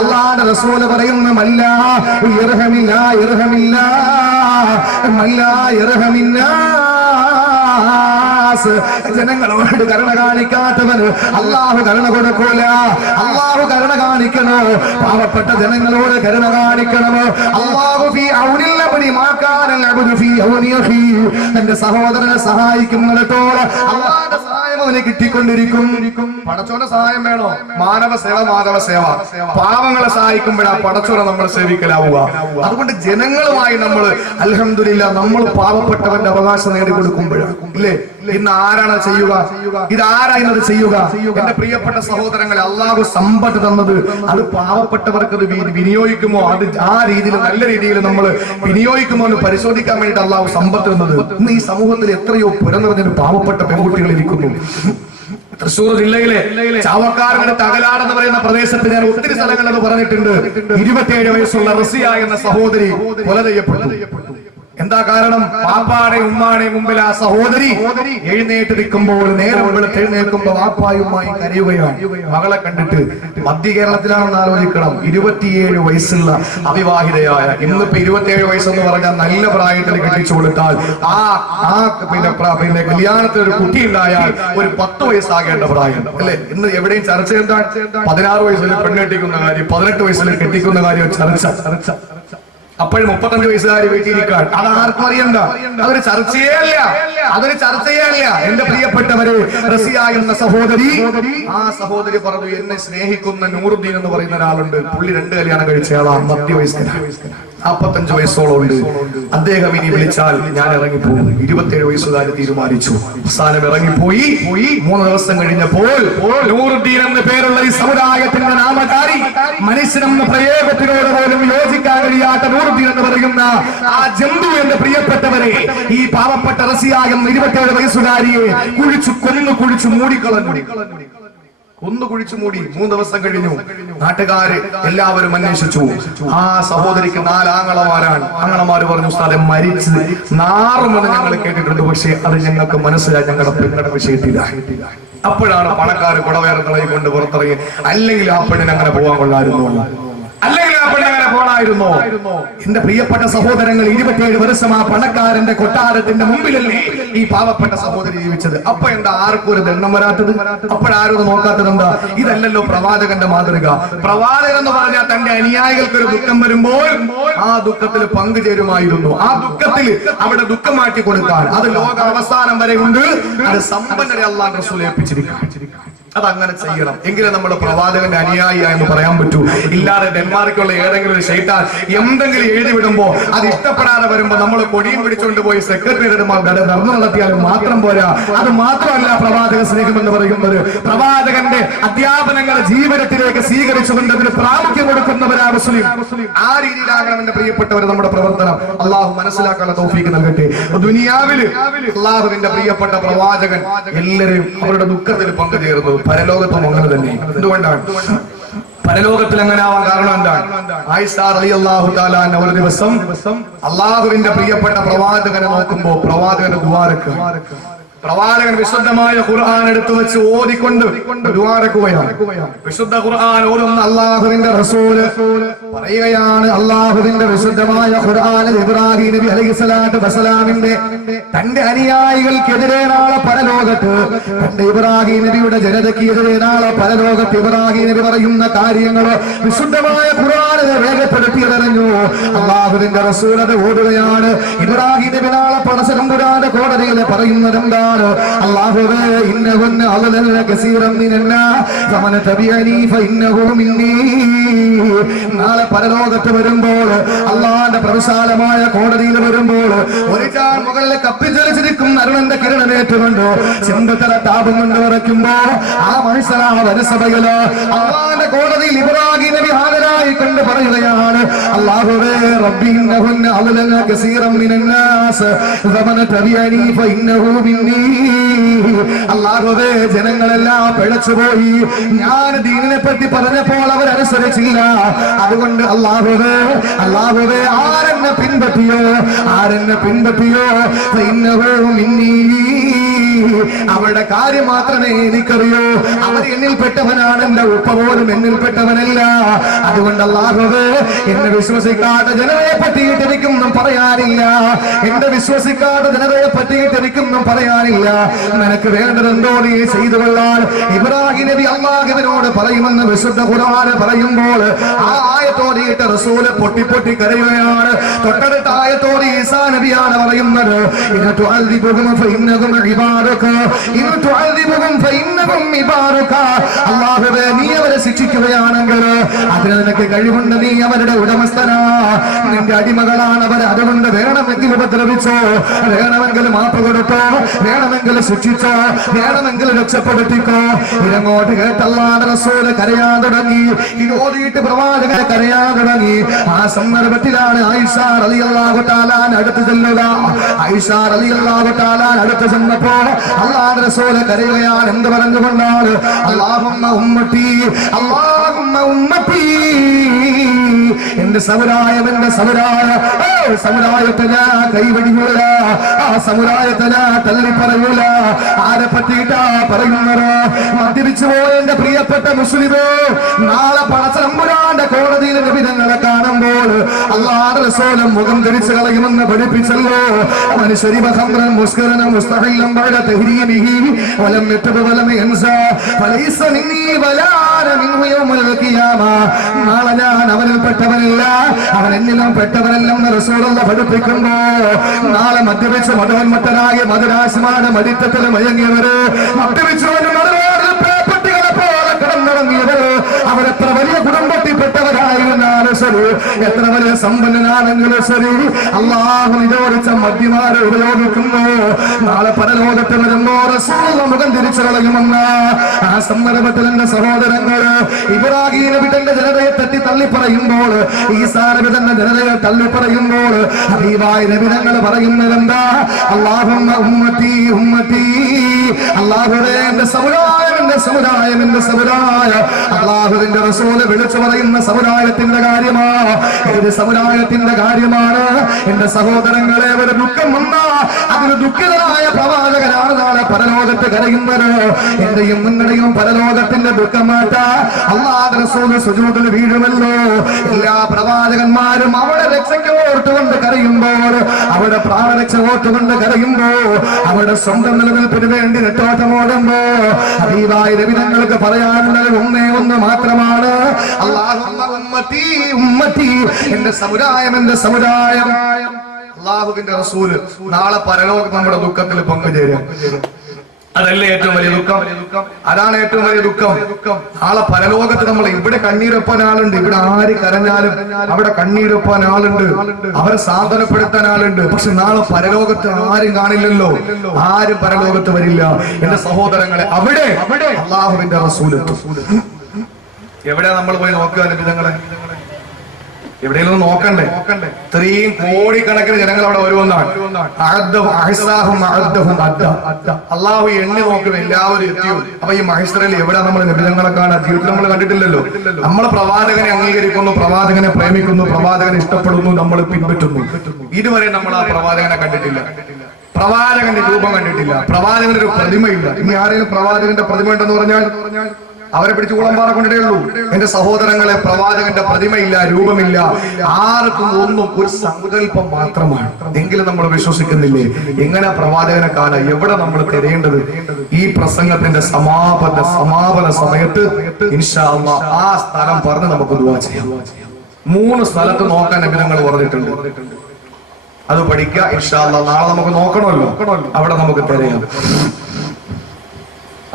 അല്ലാഹുവിന്റെ റസൂൽ പറയുന്ന മല്ല ഇർഹമില്ല ഇർഹമില്ല മല്ല ഇർഹമില്ല, ജനങ്ങളോട് കരുണ കാണിക്കാത്തവന് അല്ലാഹു കരുണ കൊടുക്കൂല. അല്ലാഹു കരുണ കാണിക്കണോ? പാവപ്പെട്ട ജനങ്ങളോട് കരുണ കാണിക്കണമോ? അല്ലാഹു ഫീ ഔനിൽ അബ്ദി മാ കാന അൽഅബ്ദു ഫീ ഔനി അഖീ, തന്റെ സഹോദരനെ സഹായിക്കുന്നിടത്തോളം അല്ലാഹുവിന്റെ സഹായം അവന് കിട്ടിക്കൊണ്ടിരിക്കും. പടച്ചോന്റെ സഹായം വേണോ? മാനവ സേവ മാധവ സേവ. പാവങ്ങളെ സഹായിക്കുമ്പോഴാണ് പടച്ചോനെ നമ്മൾ സേവിക്കലാവുക. അതുകൊണ്ട് ജനങ്ങളുമായി നമ്മൾ അൽഹംദുലില്ലാ നമ്മൾ പാവപ്പെട്ടവന്റെ അവകാശം നേടിക്കൊടുക്കുമ്പോഴാണ് ഇല്ലേ? ഇന്ന് ആരാണ് ചെയ്യുക? ഇതാരായിരുന്നത് ചെയ്യുക? എന്റെ പ്രിയപ്പെട്ട സഹോദരങ്ങളെ, അള്ളാഹു സമ്പത്ത് തന്നത് അത് പാവപ്പെട്ടവർക്ക് അത് വിനിയോഗിക്കുമോ? അത് ആ രീതിയിൽ നല്ല രീതിയിൽ നമ്മൾ വിനിയോഗിക്കുമോ എന്ന് പരിശോധിക്കാൻ വേണ്ടിയിട്ട് അള്ളാഹു സമ്പത്ത് തന്നത്. ഇന്ന് ഈ സമൂഹത്തിൽ എത്രയോ പുരനിറഞ്ഞൊരു പാവപ്പെട്ട പെൺകുട്ടികൾ ഇരിക്കുന്നു. തൃശ്ശൂർ ജില്ലയിലെ ചാവക്കാരങ്ങളുടെ തകലാട് എന്ന് പറയുന്ന പ്രദേശത്ത് ഞാൻ ഒത്തിരി സ്ഥലങ്ങളെന്ന് പറഞ്ഞിട്ടുണ്ട്. 27 വയസ്സുള്ള റസിയ എന്ന സഹോദരി കൊല ചെയ്യപ്പെട്ടു. എന്താ കാരണം? പാപ്പാടെയും ഉമ്മാടെയും മുമ്പിൽ ആ സഹോദരി എഴുന്നേറ്റ് നിൽക്കുമ്പോൾ, നേരം വെളുത്ത് എഴുന്നേൽക്കുമ്പോൾ വാപ്പായുമായി കരയുകയാണ്. മകളെ കണ്ടിട്ട് മധ്യ കേരളത്തിലാണെന്ന് ആലോചിക്കണം. 27 വയസ്സുള്ള അവിവാഹിതയായ, ഇന്നിപ്പോ 27 വയസ്സെന്ന് പറഞ്ഞാൽ നല്ല പ്രായത്തിൽ കെട്ടിച്ചു കൊടുത്താൽ പിന്നെ കല്യാണത്തിൽ ഒരു കുട്ടി ഉണ്ടായാൽ ഒരു 10 വയസ്സാകേണ്ട പ്രായം അല്ലെ? ഇന്ന് എവിടെയും ചർച്ച എന്താണ്? 16 വയസ്സിൽ പെണ്ണെട്ടിക്കുന്ന കാര്യം, 18 വയസ്സിൽ കെട്ടിക്കുന്ന കാര്യം ചർച്ച. അപ്പോഴും 35 വയസ്സുകാരി വീട്ടിലിരിക്കാൻ അത് ആർക്കും അറിയണ്ട. അതൊരു ചർച്ചയേ അല്ല, അതൊരു ചർച്ചയേ അല്ല. എന്റെ പ്രിയപ്പെട്ടവരെ, റസിയ എന്ന സഹോദരി, ആ സഹോദരി പറഞ്ഞു, എന്നെ സ്നേഹിക്കുന്ന നൂറുദ്ദീൻ എന്ന് പറയുന്ന ഒരാളുണ്ട്. പുള്ളി 2 കല്യാണം കഴിച്ചയാളാണ്, മധ്യവയസ്കനാണ്, 45 വയസ്സോളം ഉണ്ട്. അദ്ദേഹം ഇനി വിളിച്ചാൽ ഞാൻ ഇറങ്ങിപ്പോകും. 27 വയസ്സുകാരി തീരുമാനിച്ചു. അവസാനം ഇറങ്ങിപ്പോയി. 3 ദിവസം കഴിഞ്ഞപ്പോൾ നൂറുദ്ദീൻ എന്ന പേരുള്ള ഈ സമുദായത്തിന്റെ നാമധാരി, മനുഷ്യനെന്ന പ്രയോഗത്തിനോട് പോലും യോജിക്കാൻ കഴിയാത്ത നൂറുദ്ദീൻ എന്ന് പറയുന്ന ആ ജന്തു, എന്റെ പ്രിയപ്പെട്ടവരെ, ഈ പാവപ്പെട്ട റസിയ എന്ന 27 വയസ്സുകാരിയെ കുഴിച്ചു മൂടിക്കളഞ്ഞു. കുഴിച്ചു മൂടി. 3 ദിവസം കഴിഞ്ഞു. നാട്ടുകാര് എല്ലാവരും അന്വേഷിച്ചു. ആ സഹോദരിക്ക് 4 ആങ്ങളമാരാണ്. ആങ്ങളമാര് പറഞ്ഞു, ഉസ്താദെ മരിച്ച് നാറുമെന്ന് ഞങ്ങൾ കേട്ടിട്ടുണ്ട്, പക്ഷെ അത് ഞങ്ങൾക്ക് മനസ്സിലായി, ഞങ്ങളുടെ പെണ്ണുടെ വിഷയത്തിലായി. അപ്പോഴാണ് പണക്കാര് കുടവേറങ്ങളെ കൊണ്ട് പുറത്തിറങ്ങി, അല്ലെങ്കിൽ ആ പെണ്ണിന് അങ്ങനെ പോകാൻ കൊള്ളായിരുന്നു, അല്ലെങ്കിൽ ആ പെണ്ണങ്ങനെ പോണായിരുന്നോ? എന്റെ പ്രിയപ്പെട്ട സഹോദരങ്ങൾ, 27 വർഷം ആ പണക്കാരന്റെ കൊട്ടാരത്തിന്റെ മുമ്പിലല്ലേ ഈ പാവപ്പെട്ട സഹോദരി ജീവിച്ചത്. അപ്പൊ എന്താ ആർക്കും ഒരു ദണ്ണം വരാത്തത്? അപ്പോഴാരും നോക്കാത്തത് എന്താ? ഇതല്ലല്ലോ പ്രവാചകന്റെ മാതൃക. പ്രവാചകൻ എന്ന് പറഞ്ഞാൽ തന്റെ അനുയായികൾക്ക് ഒരു ദുഃഖം വരുമ്പോൾ ആ ദുഃഖത്തിൽ പങ്കുചേരുമായിരുന്നു. ആ ദുഃഖത്തിൽ അവിടെ ദുഃഖം മാറ്റി കൊടുക്കാൻ, അത് ലോക അവസാനം വരെ ഉണ്ട്. അത് സമ്പന്നരെ അല്ലാഹു റസൂൽ ഏൽപ്പിച്ചിരിക്കുന്നു. അതങ്ങനെ ചെയ്യണം. എങ്കിലും നമ്മുടെ പ്രവാചകന്റെ അനുയായി എന്ന് പറയാൻ പറ്റൂ. ഇല്ലാതെ ഡെൻമാർക്കുള്ള ഏതെങ്കിലും ഒരു ശൈത്താൻ എന്തെങ്കിലും എഴുതി വിടുമ്പോ അത് ഇഷ്ടപ്പെടാതെ വരുമ്പോ നമ്മൾ കൊടിയും പിടിച്ചുകൊണ്ട് പോയി സെക്രട്ടറിമാർ ധർമ്മ നടത്തിയാലും മാത്രം പോരാ. അത് മാത്രമല്ല പ്രവാചക സ്നേഹം എന്ന് പറയുന്നത്, പ്രവാചകന്റെ അധ്യാപനങ്ങളെ ജീവിതത്തിലേക്ക് സ്വീകരിച്ചുകൊണ്ട് അതിന് പ്രാമുഖ്യം കൊടുക്കുന്നവരാ മുസ്ലിം. ആ രീതിയിലാകണം എന്റെ പ്രിയപ്പെട്ടവർ നമ്മുടെ പ്രവർത്തനം. അള്ളാഹു മനസ്സിലാക്കാനുള്ള തൗഫീഖ് നൽകട്ടെ. ദുനിയാവില് അള്ളാഹുവിന്റെ പ്രിയപ്പെട്ട പ്രവാചകൻ എല്ലാവരും അവരുടെ ദുഃഖത്തിൽ പങ്കുചേർന്നത്. പരലോകത്തും അങ്ങനെ തന്നെ. എന്തുകൊണ്ടാണ് പരലോകത്തിൽ അങ്ങനെ ആവാൻ കാരണം എന്താണ്? ആയിഷ റളിയല്ലാഹു തആല അൻഹ ഒരു ദിവസം അള്ളാഹുവിന്റെ പ്രിയപ്പെട്ട പ്രവാചകനെ നോക്കുമ്പോ പ്രവാചകന്റെ ദുആരക്ക് പ്രവാചകൻ വിശുദ്ധമായ ഖുർആൻ എടുത്തു വെച്ച് ഓതിക്കൊണ്ട് ദുആരക്കുകയാണ്. വിശുദ്ധ ഖുർആൻ ഓതുന്ന അല്ലാഹുവിന്റെ റസൂൽ പറയുകയാണ്, അല്ലാഹുവിന്റെ വിശുദ്ധമായ ഖുർആനിൽ ഇബ്രാഹിം നബി അലൈഹിസ്സലാത്തു വസ്സലാമിന്റെ തന്റെ അനുയായികൾക്കെതിരെ നാളെ പരലോകത്ത്, തന്റെ ഇബ്രാഹിം നബിയുടെ ജനതയ്ക്കെതിരെ നാളെ പരലോകത്ത് ഇബ്രാഹിം നബി പറയുന്ന കാര്യങ്ങൾ വിശുദ്ധമായ ഖുർആനിൽ രേഖപ്പെടുത്തിയതറിഞ്ഞു. അല്ലാഹുവിന്റെ റസൂൽ അത് ഓതുകയാണ്, ഇബ്രാഹിം നബി നാളെ പടച്ചതമ്പുരാന്റെ കോടതിയിൽ പറയുന്നത് എന്താണ്? അല്ലാഹുവേ ഇന്നഹുന്ന അളലന കസീറൻ മിനന്നാസ് ഫമൻ തബിഅനി ഫഇന്നഹു മിന്നീ. നാളെ പരലോകത്ത് വരുമ്പോൾ അള്ളാന്റെ പ്രവിശാലമായ കോടതിയിൽ വരുമ്പോൾ ഒരു ചാൻ മുകളിൽ കപ്പിച്ചരിച്ചിരിക്കും അരുണന്റെ കിരണമേറ്റുകൊണ്ട് ചെമ്പത്തല താപം കൊണ്ട് വിറയ്ക്കുമ്പോ ആ മനുഷ്യനാ വരസഭയില് അള്ളാന്റെ കോടതിയിൽ ഇബ്രാഹിം നബി ഹാജരായി കൊണ്ട് പറയുകയാണ്, അല്ലാഹുവേ റബ്ബി ഇന്നഹുന്ന അളലന കസീറൻ മിനന്നാസ് ഫമൻ തബിഅനി ഫഇന്നഹു മിന്നീ. അല്ലാഹുവേ ജനങ്ങളെല്ലാം പിഴച്ചുപോയി, ഞാൻ ദീനിനെ പറ്റി പറഞ്ഞപ്പോൾ അവരനുസരിച്ചില്ല. അതുകൊണ്ട് അല്ലാഹുവേ ആരെന്നെ പിൻപറ്റിയോ ഫഇന്നഹു മിന്നീ. അവരുടെ കാര്യം മാത്രമേ എനിക്കറിയൂ. അവർ എന്നിൽപ്പെട്ടവനാണ്, എന്റെ ഉപ്പ പോലും എന്നിൽപ്പെട്ടവനല്ല. അതുകൊണ്ട് അല്ലാഹുവേ എന്നെ വിശ്വസിക്കാത്ത ജനതയെ പറ്റിയിട്ട് എനിക്കൊന്നും പറയാനില്ല. എന്റെ വിശ്വസിക്കാത്ത ജനതയെ പറ്റിയിട്ട് എനിക്കൊന്നും പറയാനില്ല. നിനക്ക് വേണ്ടതെന്തോ നീ ചെയ്തു കൊള്ളാൻ ഇബ്രാഹിം നബി അല്ലാഹുവിനോട് പറയുമെന്ന് വിശുദ്ധ ഖുർആൻ പറയുമ്പോൾ ആ ആയത്തോടിയിട്ട് റസൂല് പൊട്ടി കരയുകയാണ്. തൊട്ടടുത്ത ആയത്തോട് ഈസാ നബിയാണ് പറയുന്നത്, അല്ലാഹുവേ നീ അവരെ ശിക്ഷിക്കുകയാണെങ്കിൽ അതിന് നിനക്ക് കഴിവുണ്ട്, നീ അവരുടെ ഉടമസ്ഥനാ, നിന്റെ അടിമകളാണ് അവർ. അതുകൊണ്ട് വേണമെങ്കിൽ ഉപദ്രവിച്ചോ, വേണമെങ്കിൽ മാപ്പ് കൊടുത്തോ, വേണമെങ്കിൽ ശിക്ഷിച്ചോ, വേണമെങ്കിൽ രക്ഷപ്പെടുത്തിക്കോ. ഇതങ്ങോട്ട് കേട്ടല്ലാതെ റസൂല് കരയാൻ തുടങ്ങി. ഇത് ഓതിയിട്ട് പ്രവാചകനെ കരയാൻ തുടങ്ങി. ആ സന്ദർഭത്തിലാണ് ആയിഷ റളിയല്ലാഹു തആല അടുത്ത് ചെല്ലുക. ആയിഷ റളിയല്ലാഹു തആല അടുത്ത് ചെന്നപ്പോ അല്ലാഹുവിന്റെ റസൂല് കരയുകയാണ്. എന്ത് പറഞ്ഞുകൊണ്ടാണ്? അല്ലാഹുമ്മ ഉമ്മത്തി, അല്ലാഹുമ്മ ഉമ്മത്തി, എന്റെ സമുദായത്തെ ഞാൻ കൈവടിയൂല, ആ സമുദായത്തെ ഞാൻ തള്ളി പറയൂല. ആരെ പറ്റിയിട്ടാ പറയുന്നത്? മദ്യപിച്ചു പോയ എന്റെ പ്രിയപ്പെട്ട മുസ്ലിമോ, നാളെ പടച്ചതമ്പുരാന്റെ കോടതിയിൽ നബിതങ്ങളെ കാണുമ്പോൾ അല്ലാഹുവിന്റെ റസൂൽ മുഖം തിരിച്ചു കളയുമെന്ന് പഠിപ്പിച്ചല്ലോ. മനുഷ്യരി ബഖംറൻ മുസ്കറൻ മുസ്തഹില്ലൻ ബഅദ തഹരീമിഹി വലം യതുബ വലം യൻസാ ഫലൈസ മിന്നി വലാന മിൻഹു യൗമൽ ഖിയാമ. നാളെ ഞാൻ അവനിൽപ്പെട്ടവനല്ല, അവൻ എന്നിലും പെട്ടവനല്ലെന്ന് റസൂലുള്ള പഠിപ്പിക്കുമ്പോ നാളെ മദ്യപിച്ച് മതോന്മത്തനായ മധുരാശിമാരുടെ മടിത്തത്തിൽ മയങ്ങിയവര്, മദ്യപിച്ചവരും പേപ്പട്ടികളെ പോലെ കിടന്നിറങ്ങിയവര്, അവരെത്ര വലിയ കുടുംബത്തിൽപ്പെട്ടവരായിരുന്നാലും ശരി, എത്ര വലിയ സമ്പന്നനാണെങ്കിലും ശരി, അല്ലാഹു നിരോധിച്ച മദ്യമാരെ ഉപയോഗിക്കുന്നു. നാളെ പരലോകത്ത് വരുമ്പോ റസൂലുള്ള മുഖം തിരിച്ചു കളയുമെന്ന് ആ സന്ദർഭത്തിൽ എന്റെ സഹോദരങ്ങള് ഇബ്രാഹിം നബി തന്റെ ജനതയെ പറ്റി തള്ളിപ്പറയുമ്പോൾ, ഈസാ നബി തന്റെ ജനതയെ തള്ളിപ്പറയുമ്പോൾ ഹബീബായ നബി തങ്ങൾ പറയുന്നത് എന്താ? അല്ലാഹുമ്മ ഉമ്മത്തി ഉമ്മത്തി, അല്ലാഹുവേ എന്റെ സമുദായം, എന്റെ സമുദായം, എന്റെ സമുദായം. അല്ലാഹുവിന്റെ റസൂല് വിളിച്ചു പറയുന്ന സമുദായത്തിന്റെ കാര്യമാ, ഏത് സമുദായത്തിന്റെ കാര്യമാണ്? എന്റെ സഹോദരങ്ങളെ, ഒരു ദുഃഖം വന്നാ അതിന് ദുഃഖിതനായ പ്രവാചകനാണ് നാളെ പരലോകത്ത് കരയുന്നത്. എന്റെയും നിങ്ങളുടെയും പരലോകത്തിന്റെ ദുഃഖം മാറ്റാ അല്ലാഹുവിന്റെ റസൂല് സുജൂദിൽ വീഴുമല്ലോ. എല്ലാ പ്രവാചകന്മാരും അവിടെ രക്ഷയ്ക്ക് ഓർത്തുകൊണ്ട് കരയുമ്പോൾ, അവിടെ പ്രാണരക്ഷ ഓർത്തുകൊണ്ട് കരയുമ്പോ, അവിടെ സ്വന്തം നിലനിൽപ്പിന് വേണ്ടി നെട്ടോട്ടമോടുമ്പോ ഹബീബായ നബി തങ്ങൾക്ക് പറയാനുള്ളത് ഒന്നേ ഒന്ന് മാത്രമാണ്, അല്ലാഹുമ്മ ഉമ്മത്തി ഉമ്മത്തി, എന്റെ സമുദായം, എന്റെ സമുദായം. അല്ലാഹുവിന്റെ റസൂല് നാളെ പരലോകത്ത് നമ്മുടെ ദുഃഖത്തിൽ പങ്കുചേരും. അതല്ലേ ഏറ്റവും വലിയ ദുഃഖം? അതാണ് ഏറ്റവും വലിയ ദുഃഖം. നാളെ പരലോകത്ത് നമ്മൾ ഇവിടെ കണ്ണീരൊപ്പാൻ ആളുണ്ട്, ഇവിടെ ആര് കരഞ്ഞാലും അവിടെ കണ്ണീരൊപ്പാൻ ആളുണ്ട്, അവരെ സാന്ത്വനപ്പെടുത്താൻ ആളുണ്ട്. പക്ഷെ നാളെ പരലോകത്ത് ആരും കാണില്ലല്ലോ, ആരും പരലോകത്ത് വരില്ല. എന്റെ സഹോദരങ്ങളെ, അവിടെ അല്ലാഹുവിന്റെ റസൂല് എവിടെ നമ്മൾ പോയി നോക്കുക? നബിതങ്ങളെ എവിടെയെങ്കിലും നോക്കണ്ടേ? ഇത്രയും കോടിക്കണക്കിന് ജനങ്ങൾ അവിടെ വരുമെന്നാണ്. അള്ളാഹു എണ്ണി നോക്കും, എല്ലാവരും എത്തിയോ? അപ്പൊ ഈ മഹേശ്വരയിൽ എവിടെ നമ്മൾ നബിതങ്ങളെ കാണാൻ ജീവിതത്തിൽ നമ്മൾ കണ്ടിട്ടില്ലല്ലോ. നമ്മൾ പ്രവാചകനെ അംഗീകരിക്കുന്നു, പ്രവാചകനെ പ്രേമിക്കുന്നു, പ്രവാചകനെ ഇഷ്ടപ്പെടുന്നു, നമ്മൾ പിൻപറ്റുന്നു. ഇതുവരെ നമ്മൾ ആ പ്രവാചകനെ കണ്ടിട്ടില്ല, പ്രവാചകന്റെ രൂപം കണ്ടിട്ടില്ല, പ്രവാചകന്റെ ഒരു പ്രതിമയില്ല. ഇനി ആരെങ്കിലും പ്രവാചകന്റെ പ്രതിമ ഉണ്ടെന്ന് പറഞ്ഞാൽ അവരെ പിടിച്ച് കുളമ്പാറ കൊണ്ടിട്ടേ ഉള്ളൂ. എന്റെ സഹോദരങ്ങളെ, പ്രവാചകന്റെ പ്രതിമയില്ല, രൂപമില്ല, ആർക്കും ഒന്നും, ഒരു സങ്കല്പം മാത്രമാണ്. എങ്കിലും നമ്മൾ വിശ്വസിക്കുന്നില്ലേ? എങ്ങനെ പ്രവാചകനെ കാണാൻ? എവിടെ നമ്മൾ തിരയേണ്ടത്? ഈ പ്രസംഗത്തിന്റെ സമാപന സമയത്ത് ഇൻഷാ അല്ലാഹ് ആ സ്ഥലം പറഞ്ഞ് നമുക്ക് ദുആ ചെയ്യാം. 3 സ്ഥലത്ത് നോക്കാൻ നബി തങ്ങൾ പറഞ്ഞിട്ടുണ്ട്. അത് പഠിക്കുക. ഇൻഷാ അല്ലാഹ് നാളെ നമുക്ക് നോക്കണമല്ലോ, അവിടെ നമുക്ക് തിരയാം.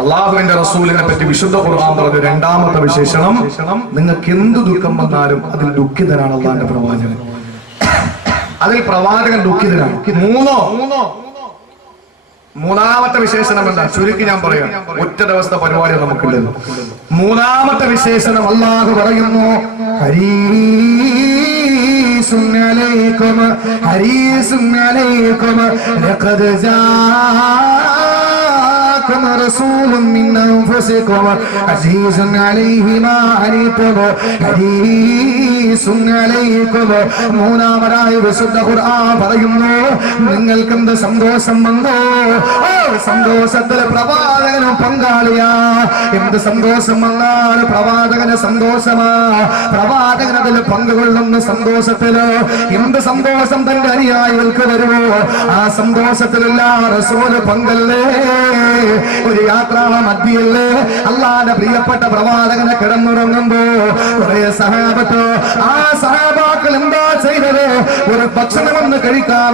അള്ളാഹുവിന്റെ റസൂലിനെ പറ്റി വിശുദ്ധ ഖുർആൻ പറഞ്ഞ രണ്ടാമത്തെ വിശേഷണം, നിങ്ങൾക്ക് എന്ത് ദുഃഖം വന്നാലും അതിൽ ദുഃഖിതനാണ് അള്ളാഹിന്റെ പ്രവാചകൻ. അതിൽ പ്രവാചകൻ ദുഃഖിതനാണ്. മൂന്നാമത്തെ വിശേഷണം എന്താ? ചുരുക്കി ഞാൻ പറയാം, ഒറ്റ ദിവസത്തെ പരിപാടി നമുക്കുള്ളത്. മൂന്നാമത്തെ വിശേഷണം അള്ളാഹു പറയുന്നു, ഹരീസുൻ അലൈക്കും ഹരീസുൻ അലൈക്കും ലഖദ് ജാഅക്കും റസൂലുൻ മിൻ അൻഫുസിക്കും അസീസുൻ അലൈഹി മാ അനീതും ഹരീസുൻ അലൈക്കും. മൂന്നാമതായി വിശുദ്ധ ഖുർആൻ പറയുന്നു, നിങ്ങൾക്ക് എന്ത് സന്തോഷം വന്നോ സന്തോഷത്തിൽ പ്രവാചകനും പങ്കാളിയാ. എന്ത് സന്തോഷം വന്നാൽ പ്രവാചകന് സന്തോഷമാ, പ്രവാചകൻ അതിൽ പങ്കുകൊള്ളുന്ന സന്തോഷത്തില്. എന്ത് സന്തോഷം തന്റെ അനുയായികൾക്ക് വരുമോ ആ സന്തോഷത്തിലല്ല റസൂല് പങ്കല്ലേ. ഒരു യാത്രാ മധ്യല്ലേ അല്ലാഹുവിന്റെ പ്രിയപ്പെട്ട പ്രവാചകനെ കിടന്നുറങ്ങുമ്പോ കുറെ സഹാബത്ത്, ആ സഹാബാക്കൾ എന്താ ചെയ്തത്? ഒരു ഭക്ഷണമൊന്ന് കഴിക്കാൻ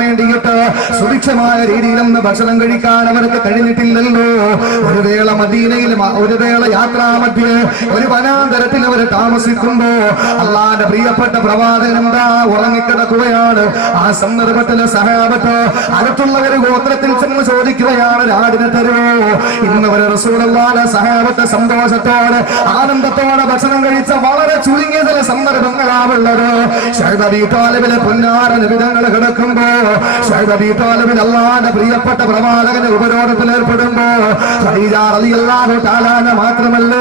വേണ്ടിയിട്ട് സുഭിക്ഷമായ രീതിയിലൊന്ന് ഭക്ഷണം കഴിക്കാൻ അവർക്ക് കഴിഞ്ഞിട്ടില്ലല്ലോ. ഒരു വേള മദീനയിൽ, ഒരു വേള യാത്രാ മധ്യേ ഒരു വനാന്തരത്തിൽ അവർ താമസിക്കുമ്പോ അള്ളാന്റെ പ്രിയപ്പെട്ട പ്രവാചകൻ എന്താ ഉറങ്ങിക്കിടക്കുകയാണ്. ആ സന്ദർഭത്തിലെ സഹാബത്ത് അടുത്തുള്ള ഒരു ഗോത്രത്തിൽ ചെന്ന് ചോദിക്കുകയാണ്, ആടിനെ തരുമോ? ഇന്ന് വരെ റസൂലുള്ളാഹിന്റെ സഹാബത്ത് സന്തോഷത്തോടെ ആനന്ദത്തോടെ ഭക്ഷണം കഴിച്ച വളരെ ചുരുങ്ങിയ ചില സന്ദർഭങ്ങളാണുള്ളത്. ശൈബ് അബീ താലിബിലെ പൊന്നാര നിബിധങ്ങൾ കിടക്കുമ്പോ, ശൈബ് അബീ താലിബിൽ അള്ളാന്റെ പ്രിയപ്പെട്ട പ്രവാചകന്റെ ഉപരോധത്തിൽ ഏർപ്പെടുമ്പോ ഖദീജ റളിയല്ലാഹു തആല മാത്രമല്ല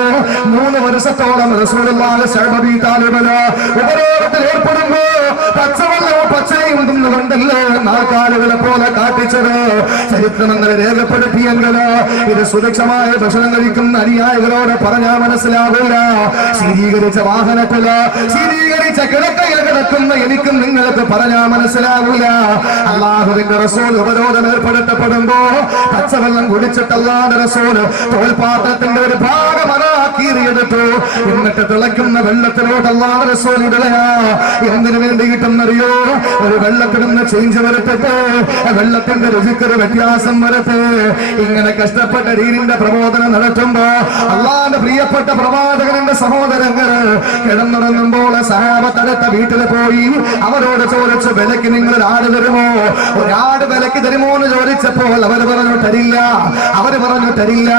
3 വർഷത്തോളം റസൂലുള്ളാഹി ശൈബ് അബീ താലിബില് ഉപരോധത്തിൽ ഏർപ്പെടുമ്പോ പച്ചവെള്ളവും പച്ചയും തിന്നുകൊണ്ടല്ലേ നാൽക്കാലുകളെ പോലെ കാട്ടിച്ചത്. ചരിത്രമെങ്ങനെ രേഖപ്പെടുത്തിയെങ്കില് ഇത് സുരക്ഷമായ ഭക്ഷണം കഴിക്കുന്ന അനുയായികളോട് പറഞ്ഞാൽ മനസ്സിലാവില്ല. ശീതീകരിച്ച വാഹനത്തില്, ശീതീകരിച്ച കിടക്കയിൽ കിടക്കുന്ന എനിക്കും നിങ്ങൾക്ക് പറഞ്ഞാൽ മനസ്സിലാവില്ല. അല്ലാഹുവിന്റെ റസൂൽ ഉപരോധം ഏർപ്പെടുത്തപ്പെടുമ്പോ പച്ചവെള്ളം കുടിച്ചിട്ട് അല്ലാഹുവിന്റെ റസൂൽ തോൽപാത്രത്തിന്റെ ഒരു ഭാഗം കീറിയെടുത്തു. എന്നിട്ട് തിളയ്ക്കുന്ന വെള്ളത്തിലോട്ട് അല്ലാഹുവിന്റെ റസൂൽ ഇടലാ. എന്തിനു വേണ്ടിയിട്ടെന്നറിയോ? ഒരു വെള്ളത്തിൽ നിന്ന് ചേഞ്ച് വരട്ടെ, വെള്ളത്തിന്റെ രുചിക്കൊരു വ്യത്യാസം വരട്ടെ. ഇങ്ങനെ കഷ്ടപ്പെട്ട ദീനിന്റെ പ്രബോധനം നടത്തുമ്പോ അള്ളാന്റെ പ്രിയപ്പെട്ട പ്രവാചകന്റെ സഹോദരങ്ങള് കിടന്നുറങ്ങുമ്പോൾ സഹാബത്ത് അടുത്ത വീട്ടിൽ പോയി അവരോട് ചോദിച്ചു, വിലക്ക് നിങ്ങൾ ഒരാട് തരുമോ? ഒരാട് വിലക്ക് തരുമോ എന്ന് ചോദിച്ചപ്പോൾ അവർ പറഞ്ഞു തരില്ല.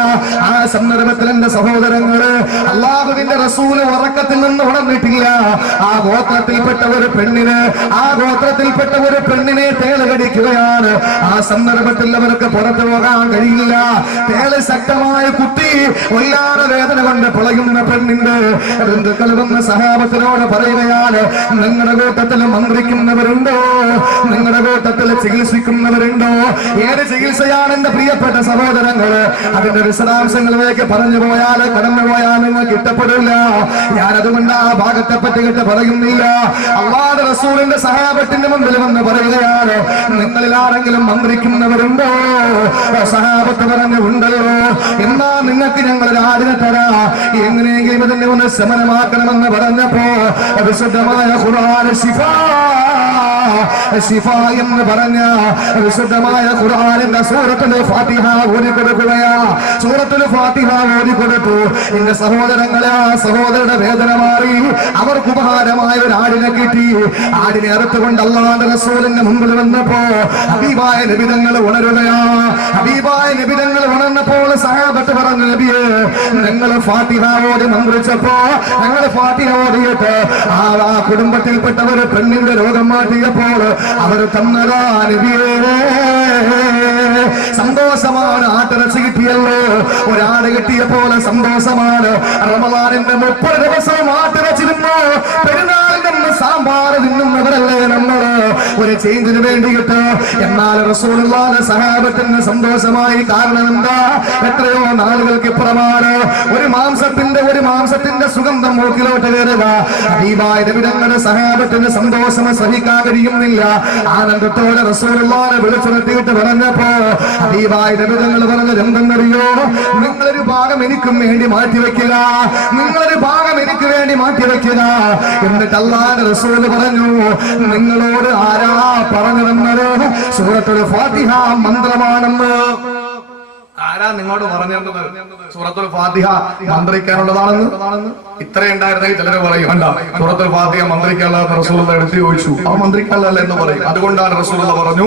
ആ സന്ദർഭത്തിൽ എന്റെ സഹോദരങ്ങള് അള്ളാഹുവിന്റെ റസൂല് ഉറക്കത്തിൽ നിന്ന് ഉണർന്നിട്ടില്ല. ആ ഗോത്രത്തിൽപ്പെട്ട ഒരു പെണ്ണിനെ തേള് കടിക്കുകയാണ്. ആ സന്ദർഭത്തിൽ അവർക്ക് പുറത്തു പോകാൻ കഴിയില്ല. തേള് ശക്തമായ കുട്ടി വല്ലാതെ വേദന കൊണ്ട് പൊളയുന്ന പെണ്ണിന്റെ ബന്ധുക്കൾ വന്ന സഹാബത്തിനോട് പറയുകയാണ്, നിങ്ങളുടെ കൂട്ടത്തിൽ മന്ത്രിക്കുന്നവരുണ്ടോ? നിങ്ങളുടെ കൂട്ടത്തിൽ ചികിത്സിക്കുന്നവരുണ്ടോ? ഏത് ചികിത്സയാണ് എന്റെ പ്രിയപ്പെട്ട സഹോദരങ്ങള്? അതിന്റെ വിശദാംശങ്ങളിലേക്ക് പറഞ്ഞു പോയാൽ കടന്നുപോയാൽ നിങ്ങൾക്ക് ഇഷ്ടപ്പെടില്ല. ഞാനതുകൊണ്ട് ആ ഭാഗത്തെ പറ്റി പറയുന്നില്ല. അല്ലാഹുവിന്റെ റസൂലിന്റെ സഹാബത്തിന്റെ മുമ്പിൽ വന്ന് പറയുകയാണ്, നിങ്ങളിൽ ആരെങ്കിലും മന്ത്രിക്കുന്നവരുണ്ടോ? സഹാബത്ത് പറഞ്ഞു, ഉണ്ടല്ലോ. എന്നാ നിങ്ങൾക്ക് ഞങ്ങൾ ആടിനെ തരാ, എങ്ങനെയെങ്കിലും ഇതിനെ ഒന്ന് ശമനമാക്കണമെന്ന് പറഞ്ഞപ്പോ വിശുദ്ധമായ ഖുർആൻ ശിഫ എന്ന് പറഞ്ഞ വിശുദ്ധമായ ഖുർആനിന്റെ സൂറത്തുൽ ഫാത്തിഹ ഓതിക്കൊടുക്കുകയാ. സൂറത്തുൽ ഫാത്തിഹ ഓതിക്കൊടുത്തു. എന്റെ സഹോദരങ്ങളെ, ആ സഹോദരന്റെ വേദന മാറി. അവർക്ക് ഉപഹാരമായ ഒരു ആടിനെ കിട്ടി. ആടിനെ അറുത്തുകൊണ്ട് അല്ലാഹുവിന്റെ റസൂലിന്റെ മുമ്പിൽ വന്നപ്പോ ഹബീബായ നബി തങ്ങൾ ഉണരുകയാ. ഹബീബായ നബി തങ്ങൾ ഉണർന്നപ്പോൾ സഹാബത്ത് പറഞ്ഞു, നബിയെ നിങ്ങൾ ഫാത്തിഹ ഓതി മന്ത്രിച്ചപ്പോ ഞങ്ങൾ ഫാത്തിഹ ഓതിയിട്ട് ആ കുടുംബത്തിൽപ്പെട്ട ഒരു പെണ്ണിന്റെ രോഗം മാറ്റിയപ്പോൾ അവർ തന്നതാ നബിയേ. സന്തോഷമാണ്. ആട്ടിറച്ചി കിട്ടിയല്ലോ, ഒരാട് കിട്ടിയ പോലെ സന്തോഷമാണ്. റമദാനിന്റെ 30 ദിവസവും ആട്ടിറച്ചി തിന്നോ, പെരുന്നാളിന്റെ സാമ്പാർ തിന്നുന്നവരല്ലേ നമ്മള്. ഒരു ചേഞ്ചിന് വേണ്ടിയിട്ട്. എന്നാൽ റസൂലുള്ളാഹിന്റെ സഹാബത്തിന് സന്തോഷമായി. കാരണം എന്താ? എത്രയോ നാളുകൾക്ക് ഇപ്പുറമാണ് ഒരു മാംസത്തിന്റെ സുഗന്ധം മൂക്കിലോട്ട് കയറുക. ഹബീബായ നബി തങ്ങളുടെ സഹാബത്തിന് സന്തോഷം സഹിക്കാൻ കഴിയുന്നില്ല. ആനന്ദത്തോടെ റസൂലുള്ളാഹിനെ വിളിച്ചു നിർത്തിയിട്ട് പറഞ്ഞപ്പോ ഹബീബായ നബി തങ്ങൾ പറഞ്ഞത് എന്തെന്നറിയോ? നിങ്ങളൊരു ഭാഗം എനിക്കും വേണ്ടി മാറ്റിവെക്കുക, നിങ്ങളൊരു ഭാഗം എനിക്ക് വേണ്ടി മാറ്റിവെക്കുക. എന്നിട്ട് അല്ലാഹുവിന്റെ റസൂൽ പറഞ്ഞു, നിങ്ങളോട് ആരാ പറഞ്ഞു തന്നത് സൂറത്തുൽ ഫാത്തിഹ മന്ത്രമാണെന്ന്? ആരാ നിങ്ങളോട് പറഞ്ഞു തന്നത് സൂറത്തുൽ ഫാത്തിഹ മന്ത്രിക്കാനുള്ളതാണെന്ന്? ഇത്രയും ഉണ്ടായിരുന്നെങ്കിൽ ചിലര് പറയും വേണ്ട, സൂറത്തുൽ ഫാത്തിഹ മന്ത്രിക്കാനുള്ളതെന്ന് റസൂലുള്ള എടുത്ത് ചോദിച്ചു, ആ മന്ത്രിക്കാനുള്ളതല്ല എന്ന് പറയും. അതുകൊണ്ടാണ് റസൂലുള്ള പറഞ്ഞു,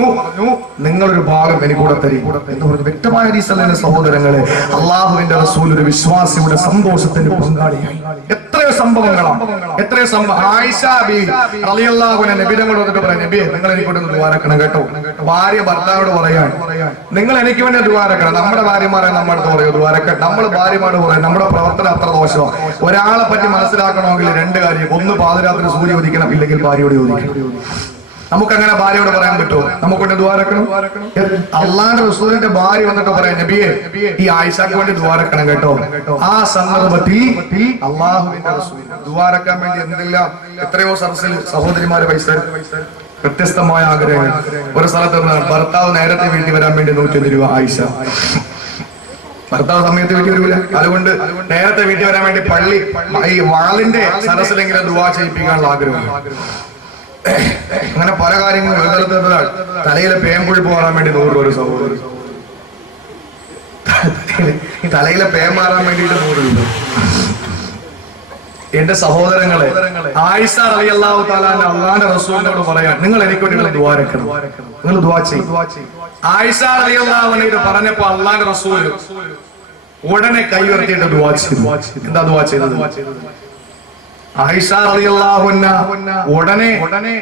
നിങ്ങളൊരു ഭാഗം എനിക്കൂടെ തരും എന്ന് പറഞ്ഞു. വ്യക്തമായ ഹദീസല്ലേ സഹോദരങ്ങളെ? അള്ളാഹുവിന്റെ റസൂൽ ഒരു വിശ്വാസിയുടെ സന്തോഷത്തിന് പങ്കാളിയായി. എത്രയോ സംഭവങ്ങളാണ്, എത്രയോ സംഭവം. ആയിഷ ബീവി റളിയല്ലാഹു അൻഹ നബിയോട് വന്നിട്ട് പറയാം, നബിയെ നിങ്ങൾ എനിക്കൊന്ന് ദുആരക്കണം കേട്ടോ. ഭാര്യ ഭർത്താവോട് പറയാൻ, നിങ്ങൾ എനിക്ക് വേണ്ടി ദുആരക്കണം. നമ്മുടെ ഭാര്യമാരെ നമ്മളടുത്ത് പറയും ദുആരക്കണം. നമ്മൾ ഭാര്യമാരോട് പറയും നമ്മുടെ പ്രവർത്തനം അത്ര ദോഷമാണ്. ഒരാളെ പറ്റി മനസ്സിലാക്കണമെങ്കിൽ രണ്ട് കാര്യം, ഒന്ന് പാതിരാത്രി സൂര്യ ഉദിക്കണം, ഇല്ലെങ്കിൽ ഭാര്യയോട് ചോദിക്കണം. നമുക്കങ്ങനെ ഭാര്യയോട് പറയാൻ പറ്റുമോ? നമുക്കൊണ്ട് ദ്വാരക്കണം? അള്ളാന്റെ റസൂലിന്റെ ഭാര്യ വന്നിട്ട് പറയാം, നബിയെ ഈ ആയിഷക്ക് വേണ്ടി ദ്വാരക്കണം കേട്ടോ. ആ സന്ദർഭത്തിൽ അള്ളാഹുവിന്റെ റസൂൽ ദ്വാരക്കാൻ വേണ്ടി എന്തെല്ലാം എത്രയോ സദസ്സിൽ സഹോദരിമാരെ പൈസ വ്യത്യസ്തമായ ആഗ്രഹങ്ങൾ. ഒരു സ്ഥലത്ത് ഭർത്താവ് നേരത്തെ വീട്ടിൽ വരാൻ വേണ്ടി 101 രൂപ ആയിഷ. ഭർത്താവ് സമയത്ത് വീട്ടിൽ വരില്ല, അതുകൊണ്ട് നേരത്തെ വീട്ടിൽ വരാൻ വേണ്ടി പള്ളി ഈ വാളിന്റെ സദസ്സിലെങ്കിലും ദുആ ചെയ്യിപ്പിക്കാനുള്ള ആഗ്രഹം. അങ്ങനെ പല കാര്യങ്ങളും. തലയിലെ പേമ്പുഴി പോകാൻ വേണ്ടി 100 രൂപ. സഹോദരൻ തലയിലെ പേം മാറാൻ വേണ്ടിയിട്ട് 100 രൂപ. എന്റെ സഹോദരങ്ങളെ, ആയിഷ റളിയല്ലാഹു തആല അല്ലാഹുവിന്റെ റസൂലിനോട് പറയാൻ, നിങ്ങൾ എനിക്ക് വേണ്ടി ദുആരക്കണം, നിങ്ങൾ ദുആ ചെയ്യ്. ആയിഷ റളിയല്ലാഹു അൻഹ പറഞ്ഞപ്പോ അല്ലാഹുവിന്റെ റസൂൽ ഉടനെ കൈ ഉയർത്തിയിട്ട് ദുആ ചെയ്തു. എന്താ ദുആ ചെയ്തത്? ആയിഷ റളിയല്ലാഹു അൻഹ ഉടനെ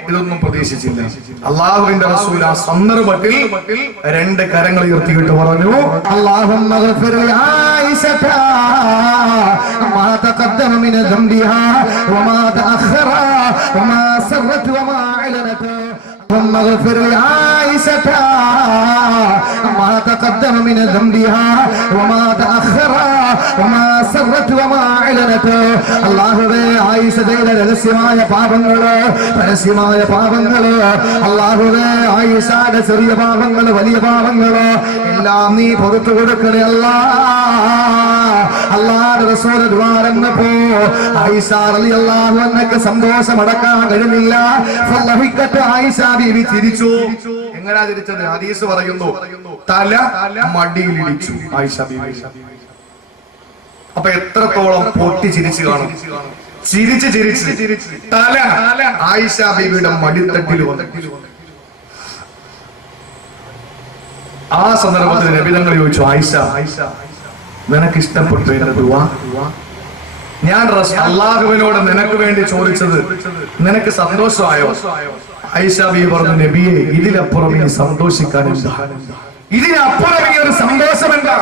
ഇതൊന്നും പ്രതീക്ഷിച്ചില്ല. അല്ലാഹുവിന്റെ റസൂൽ ആ സന്ദർഭത്തിൽ 2 കരങ്ങൾ ഉയർത്തിയിട്ട് പറഞ്ഞു, അല്ലാഹുമ്മ ഗഫിർ ലി ആയിഷത മാ തഖദ്ദമ മിൻ ദംബിഹാ വമാ തഅഖറ വമാ സറത് വമാ അലനത. اللهم اغفر لعائشة ما تقدم من ذنبها وما تأخر وما سرت وما أعلنت. അല്ലാഹുവേ, ആയിഷയുടെ രഹസ്യമായ പാപങ്ങള്, പരസ്യമായ പാപങ്ങള്, അല്ലാഹുവേ ആയിഷയുടെ ചെറിയ പാപങ്ങള്, വലിയ പാപങ്ങള് എല്ലാം നീ പുറത്തു കൊടുക്കണേ അല്ലാഹ്. അല്ലാഹുവിന്റെ റസൂൽ ദ്വാരന്നപ്പോ ആയിഷ റളിയല്ലാഹു അൻഹയ്ക്ക് സന്തോഷം അടക്കാൻ കഴിഞ്ഞില്ല. ഫളഹിക്കത്ത് ആയിഷ ബീവി ചിരിച്ചു. എങ്ങനെയാ ചിരിച്ചത്? ഹദീസ് പറയുന്നു, തല മടിയിലിടിച്ചു ആയിഷ ബീവി. അപ്പൊ എത്രത്തോളം പൊട്ടി ചിരിച്ചു കാണും. ചിരിച്ച് തല ആയിഷ ബീവിയുടെ മടിത്തട്ടിൽ വന്നു. ആ സന്ദർഭത്തിൽ നബി തങ്ങൾ ചോദിച്ചു, ആയിഷ നിനക്ക് ഇഷ്ടപ്പെട്ടു എന്റെ ദുആ? ഞാൻ അല്ലാഹുവിനോട് നിനക്ക് വേണ്ടി ചോദിച്ചത് നിനക്ക് സന്തോഷമായോ? ആയിഷ ബീവി പറഞ്ഞു, നബിയെ ഇതിലപ്പുറം ഇനി സന്തോഷിക്കാനില്ല, ഇതിനപ്പുറം ഇനി ഒരു സന്തോഷമെന്താ?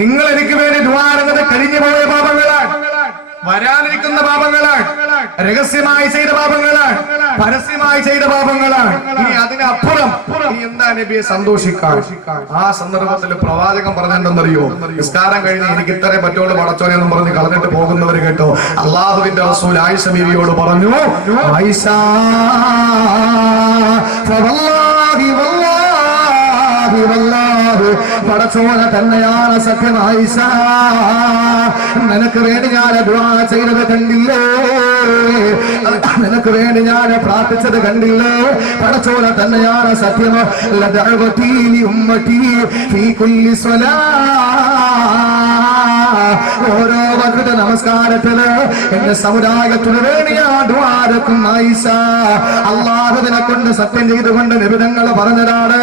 നിങ്ങൾ എനിക്ക് വേണ്ടി ദുആ ചെയ്യുന്നത് കഴിഞ്ഞു പോയ പാപങ്ങളാണ്, വരാനിരിക്കുന്ന പാപങ്ങളാണ്, രഹസ്യമായി ചെയ്ത പാപങ്ങളാണ്, പരസ്യമായി ചെയ്ത പാപങ്ങളാണ്. ഇനി അതിനപ്പുറം എന്താ നബിയെ സന്തോഷിക്കാൻ? ആ സന്ദർഭത്തിൽ പ്രവാചകൻ പറഞ്ഞെന്തെന്നറിയോ? നിസ്കാരം കഴിഞ്ഞ് എനിക്ക് ഇത്രേ പറ്റുള്ളൂ പടച്ചോനെ എന്നും പറഞ്ഞ് കളഞ്ഞിട്ട് പോകുന്നവര് കേട്ടോ, അല്ലാഹുവിന്റെ റസൂൽ ആയിഷ ബീവിയോട് പറഞ്ഞു, ആയിഷ ഫവല്ലാഹി വല്ലാഹി വല്ലാഹി പടച്ചോന തന്നെയാണ് സത്യം ആയിഷ, നിനക്ക് വേണ്ടി ഞാൻ ദുആ ചെയ്തത് കണ്ടില്ലേ, നിനക്ക് വേണ്ടി ഞാൻ പ്രാർത്ഥിച്ചത് കണ്ടില്ലേ? പടച്ചോന തന്നെയാണ് സത്യം. ലദഅവതി ലി ഉമ്മതി ഫീ കുല്ലി സ്വലാ, ഓരോ വഖ്ത് നമസ്കാരത്തില് എന്റെ സമുദായത്തിന് വേണ്ടി ഞാൻ ദുആ ചെയ്യും ആയിഷ. അല്ലാഹുവിനെ കൊണ്ട് സത്യം ചെയ്തുകൊണ്ട് നിബിധങ്ങൾ പറഞ്ഞതാണ്,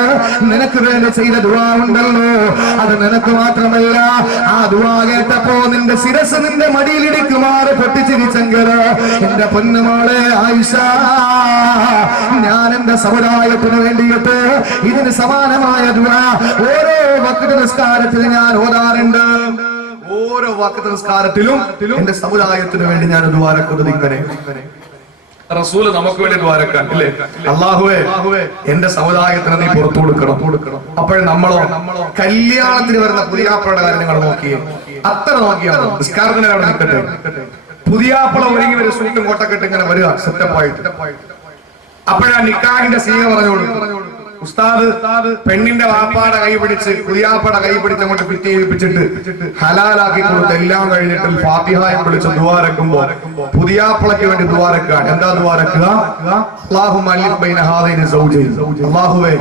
നിനക്ക് വേണ്ടി ചെയ്ത ദുആ ഉണ്ടല്ലോ, അത് നിനക്ക് മാത്രമല്ല, ആ ദുആ കേട്ടപ്പോ നിന്റെ ശിരസ് നിന്റെ മടിയിലിടിക്കുമാറ് പൊട്ടിച്ചിരിച്ചെങ്കിൽ എന്റെ പൊന്നുമോളെ ആയിഷ, ഞാൻ എന്റെ സമുദായത്തിന് വേണ്ടിയിട്ട് ഇതിന് സമാനമായ ദുആ ഓരോ വഖ്ത് നിസ്കാരത്തിൽ ഞാൻ ഓതാറുണ്ട്. ഓരോ വഖ്ത് നിസ്കാരത്തിലും എന്റെ സമുദായത്തിന് വേണ്ടി ഞാൻ ദുആ ഇങ്ങനെ റസൂല് നമുക്ക് വേണ്ടി ദ്വാരക്കാൻ ഇല്ലേ? അല്ലാഹുവേ എന്റെ സമുദായത്തിന് നീ പുറത്തു കൊടുക്കണം. അപ്പോഴും നമ്മളോ കല്യാണത്തിന് വരുന്ന പുതിയാപ്പളുടെ കാര്യം നിങ്ങൾ നോക്കിയേ, അത്ര നോക്കിയാണോ? നിസ്കാരത്തിന് അവിടെ നിൽക്കട്ടെ, പുതിയാപ്പള ഒരുങ്ങി വരും, സൂട്ടും കോട്ടക്കെട്ട് ഇങ്ങനെ വരിക സെറ്റപ്പായിട്ട്. അപ്പോഴാ നിക്കാഹിന്റെ സീന പറഞ്ഞോളൂ, ഉസ്താദ് പെണ്ണിന്റെ വാപ്പാടെ കൈ പിടിച്ച് പുതിയാപ്പയുടെ കൈ പിടിച്ച് അങ്ങോട്ട് പിറ്റേൽപ്പിച്ചിട്ട് ഹലാലാക്കി കൊടുത്ത് എല്ലാം കഴിഞ്ഞിട്ട് ഫാത്തിഹായം വിളിച്ച് ദുആരക്കുമ്പോ പുതിയാപ്പളയ്ക്ക് വേണ്ടി ദുആരക്കാണ്. എന്താ ദുആരക്കുക? അല്ലാഹുവേ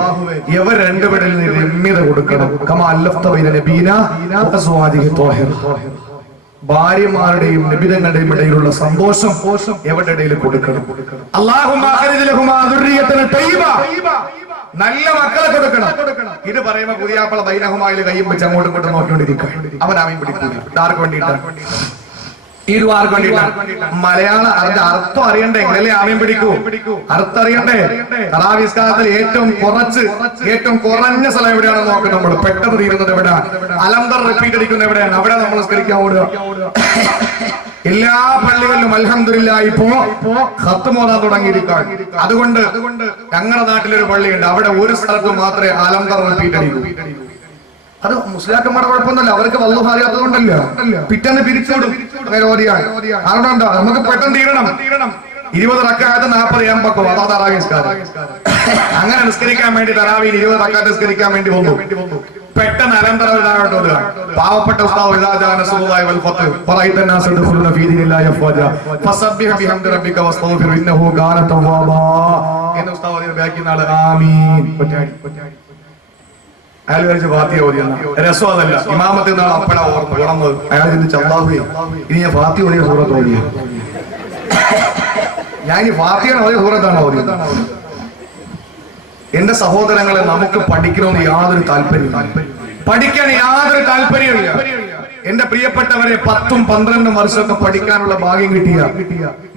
ഇവർ രണ്ടുപേരിൽ നീ രമ്യത കൊടുക്കണം. കമാ അല്ലഫ്ത ബൈന നബീനാ വഅസ്വാജിഹി ത്വാഹിർ. ഭാര്യമാരുടെയും നബിതങ്ങളുടെയും ഇടയിലുള്ള സന്തോഷം എവരുടെ ഇടയിൽ കൊടുക്കണം. അല്ലാഹുമ്മ അഖ്രിജ് ലഹുമാ ദുർരിയതൻ തയ്യിബ, നല്ല മക്കളെ കൊടുക്കണം. ഇത് പറയുമ്പോ പുതിയാപ്പള ബൈനഹുമായിൽ കയ്യും വെച്ച് അങ്ങോട്ടും ഇങ്ങോട്ടും നോക്കിക്കൊണ്ടിരിക്കുക. അവൻ ആമീൻ പിടിക്കൂല. ആർക്ക് വേണ്ടിയിട്ടാണ്? ഈ ആർക്ക് വേണ്ടിയിട്ടാണ്? മലയാളം അതിന്റെ അർത്ഥം അറിയണ്ടേ? എങ്ങനെയല്ലേ ആമീൻ പിടിക്കൂ? അർത്ഥം അറിയണ്ടേ? തറാവീസ്കാരത്തിൽ ഏറ്റവും കുറഞ്ഞ സ്ഥലം എവിടെയാണെന്ന് നോക്കണം. നമ്മൾ പെട്ടെന്ന് തീരുന്നത് എവിടെയാണ്? അലംബർ റിപ്പീറ്റ് അടിക്കുന്ന എവിടെയാണ്? അവിടെ നമ്മൾ നിസ്കരിക്കാൻ ഓടുക. എല്ലാ പള്ളികളിലും അൽഹംദുലില്ലാഹ് ഇപ്പോ ഖത്ം ഓതാൻ തുടങ്ങിയിരിക്കാൻ. അതുകൊണ്ട് ഞങ്ങളുടെ നാട്ടിലൊരു പള്ളിയുണ്ട്. അവിടെ ഒരു സ്ഥലത്ത് മാത്രമേ അലംബർ റിപ്പീറ്റ് അടിക്കൂ. അത് മുസ്ലിയാക്കന്മാരുടെ കുഴപ്പമൊന്നുമല്ല, അവർക്ക് വല്ലതും അറിയാത്തതുകൊണ്ടല്ല. പിറ്റേന്ന് പിരിച്ചുവിടും. അങ്ങനെ ഓതിയാണ്. കാരണം എന്താ? നമുക്ക് പെട്ടെന്ന് തീരണം. 20 റക്അത്ത് 40 എമ്പക്കോ അതാ തറാവീസ്കാരം. അങ്ങനെ നിസ്കരിക്കാൻ വേണ്ടി തറാവീൽ 20 റക്അത്ത് നിസ്കരിക്കാൻ വേണ്ടി വന്നു. പെട്ടെന്ന് അലംബറോട്ട് ഓതുക. പാവപ്പെട്ട ഉസ്താദ് ഇദാ ജാ നസ്റുല്ലാഹി വൽ ഫത്ഹ് ഫറഅയ്ത അന്നാസ യദ്ഖുലൂന ഫീ ദീനില്ലാഹി അഫ്വാജ ഫസബ്ബിഹ് ബിഹംദി റബ്ബിക വസ്തഗ്ഫിർ ഇന്നഹു കാന തവ്വാബാ എന്ന് ഉസ്താദ് ബാക്കി നാൾ ആമീൻ പറ്റാടി. അയാൾ കഴിച്ച് ഫാത്തിഹ ഓതിയെന്ന രസം അതല്ല. ഇമാമത്തിൽ നാൾ അപ്പഴാ ഓർമ്മത്. അയാൾ ചിന്തിച്ച് അല്ലാഹുവേ ഇനി ഞാൻ ഫാത്തിഹ ഓതിയ സൂറത്ത് ഓതിയ, ഞാൻ ഇനി ഫാത്തിഹ ഓതിയ സൂറത്താണ് ഓതിയത്. എന്റെ സഹോദരങ്ങളെ, നമുക്ക് പഠിക്കണമെന്ന് യാതൊരു പഠിക്കാൻ യാതൊരു താല്പര്യമില്ല. എന്റെ പ്രിയപ്പെട്ടവരെ, 10ഉം 12ഉം വർഷമൊക്കെ പഠിക്കാനുള്ള ഭാഗ്യം കിട്ടിയ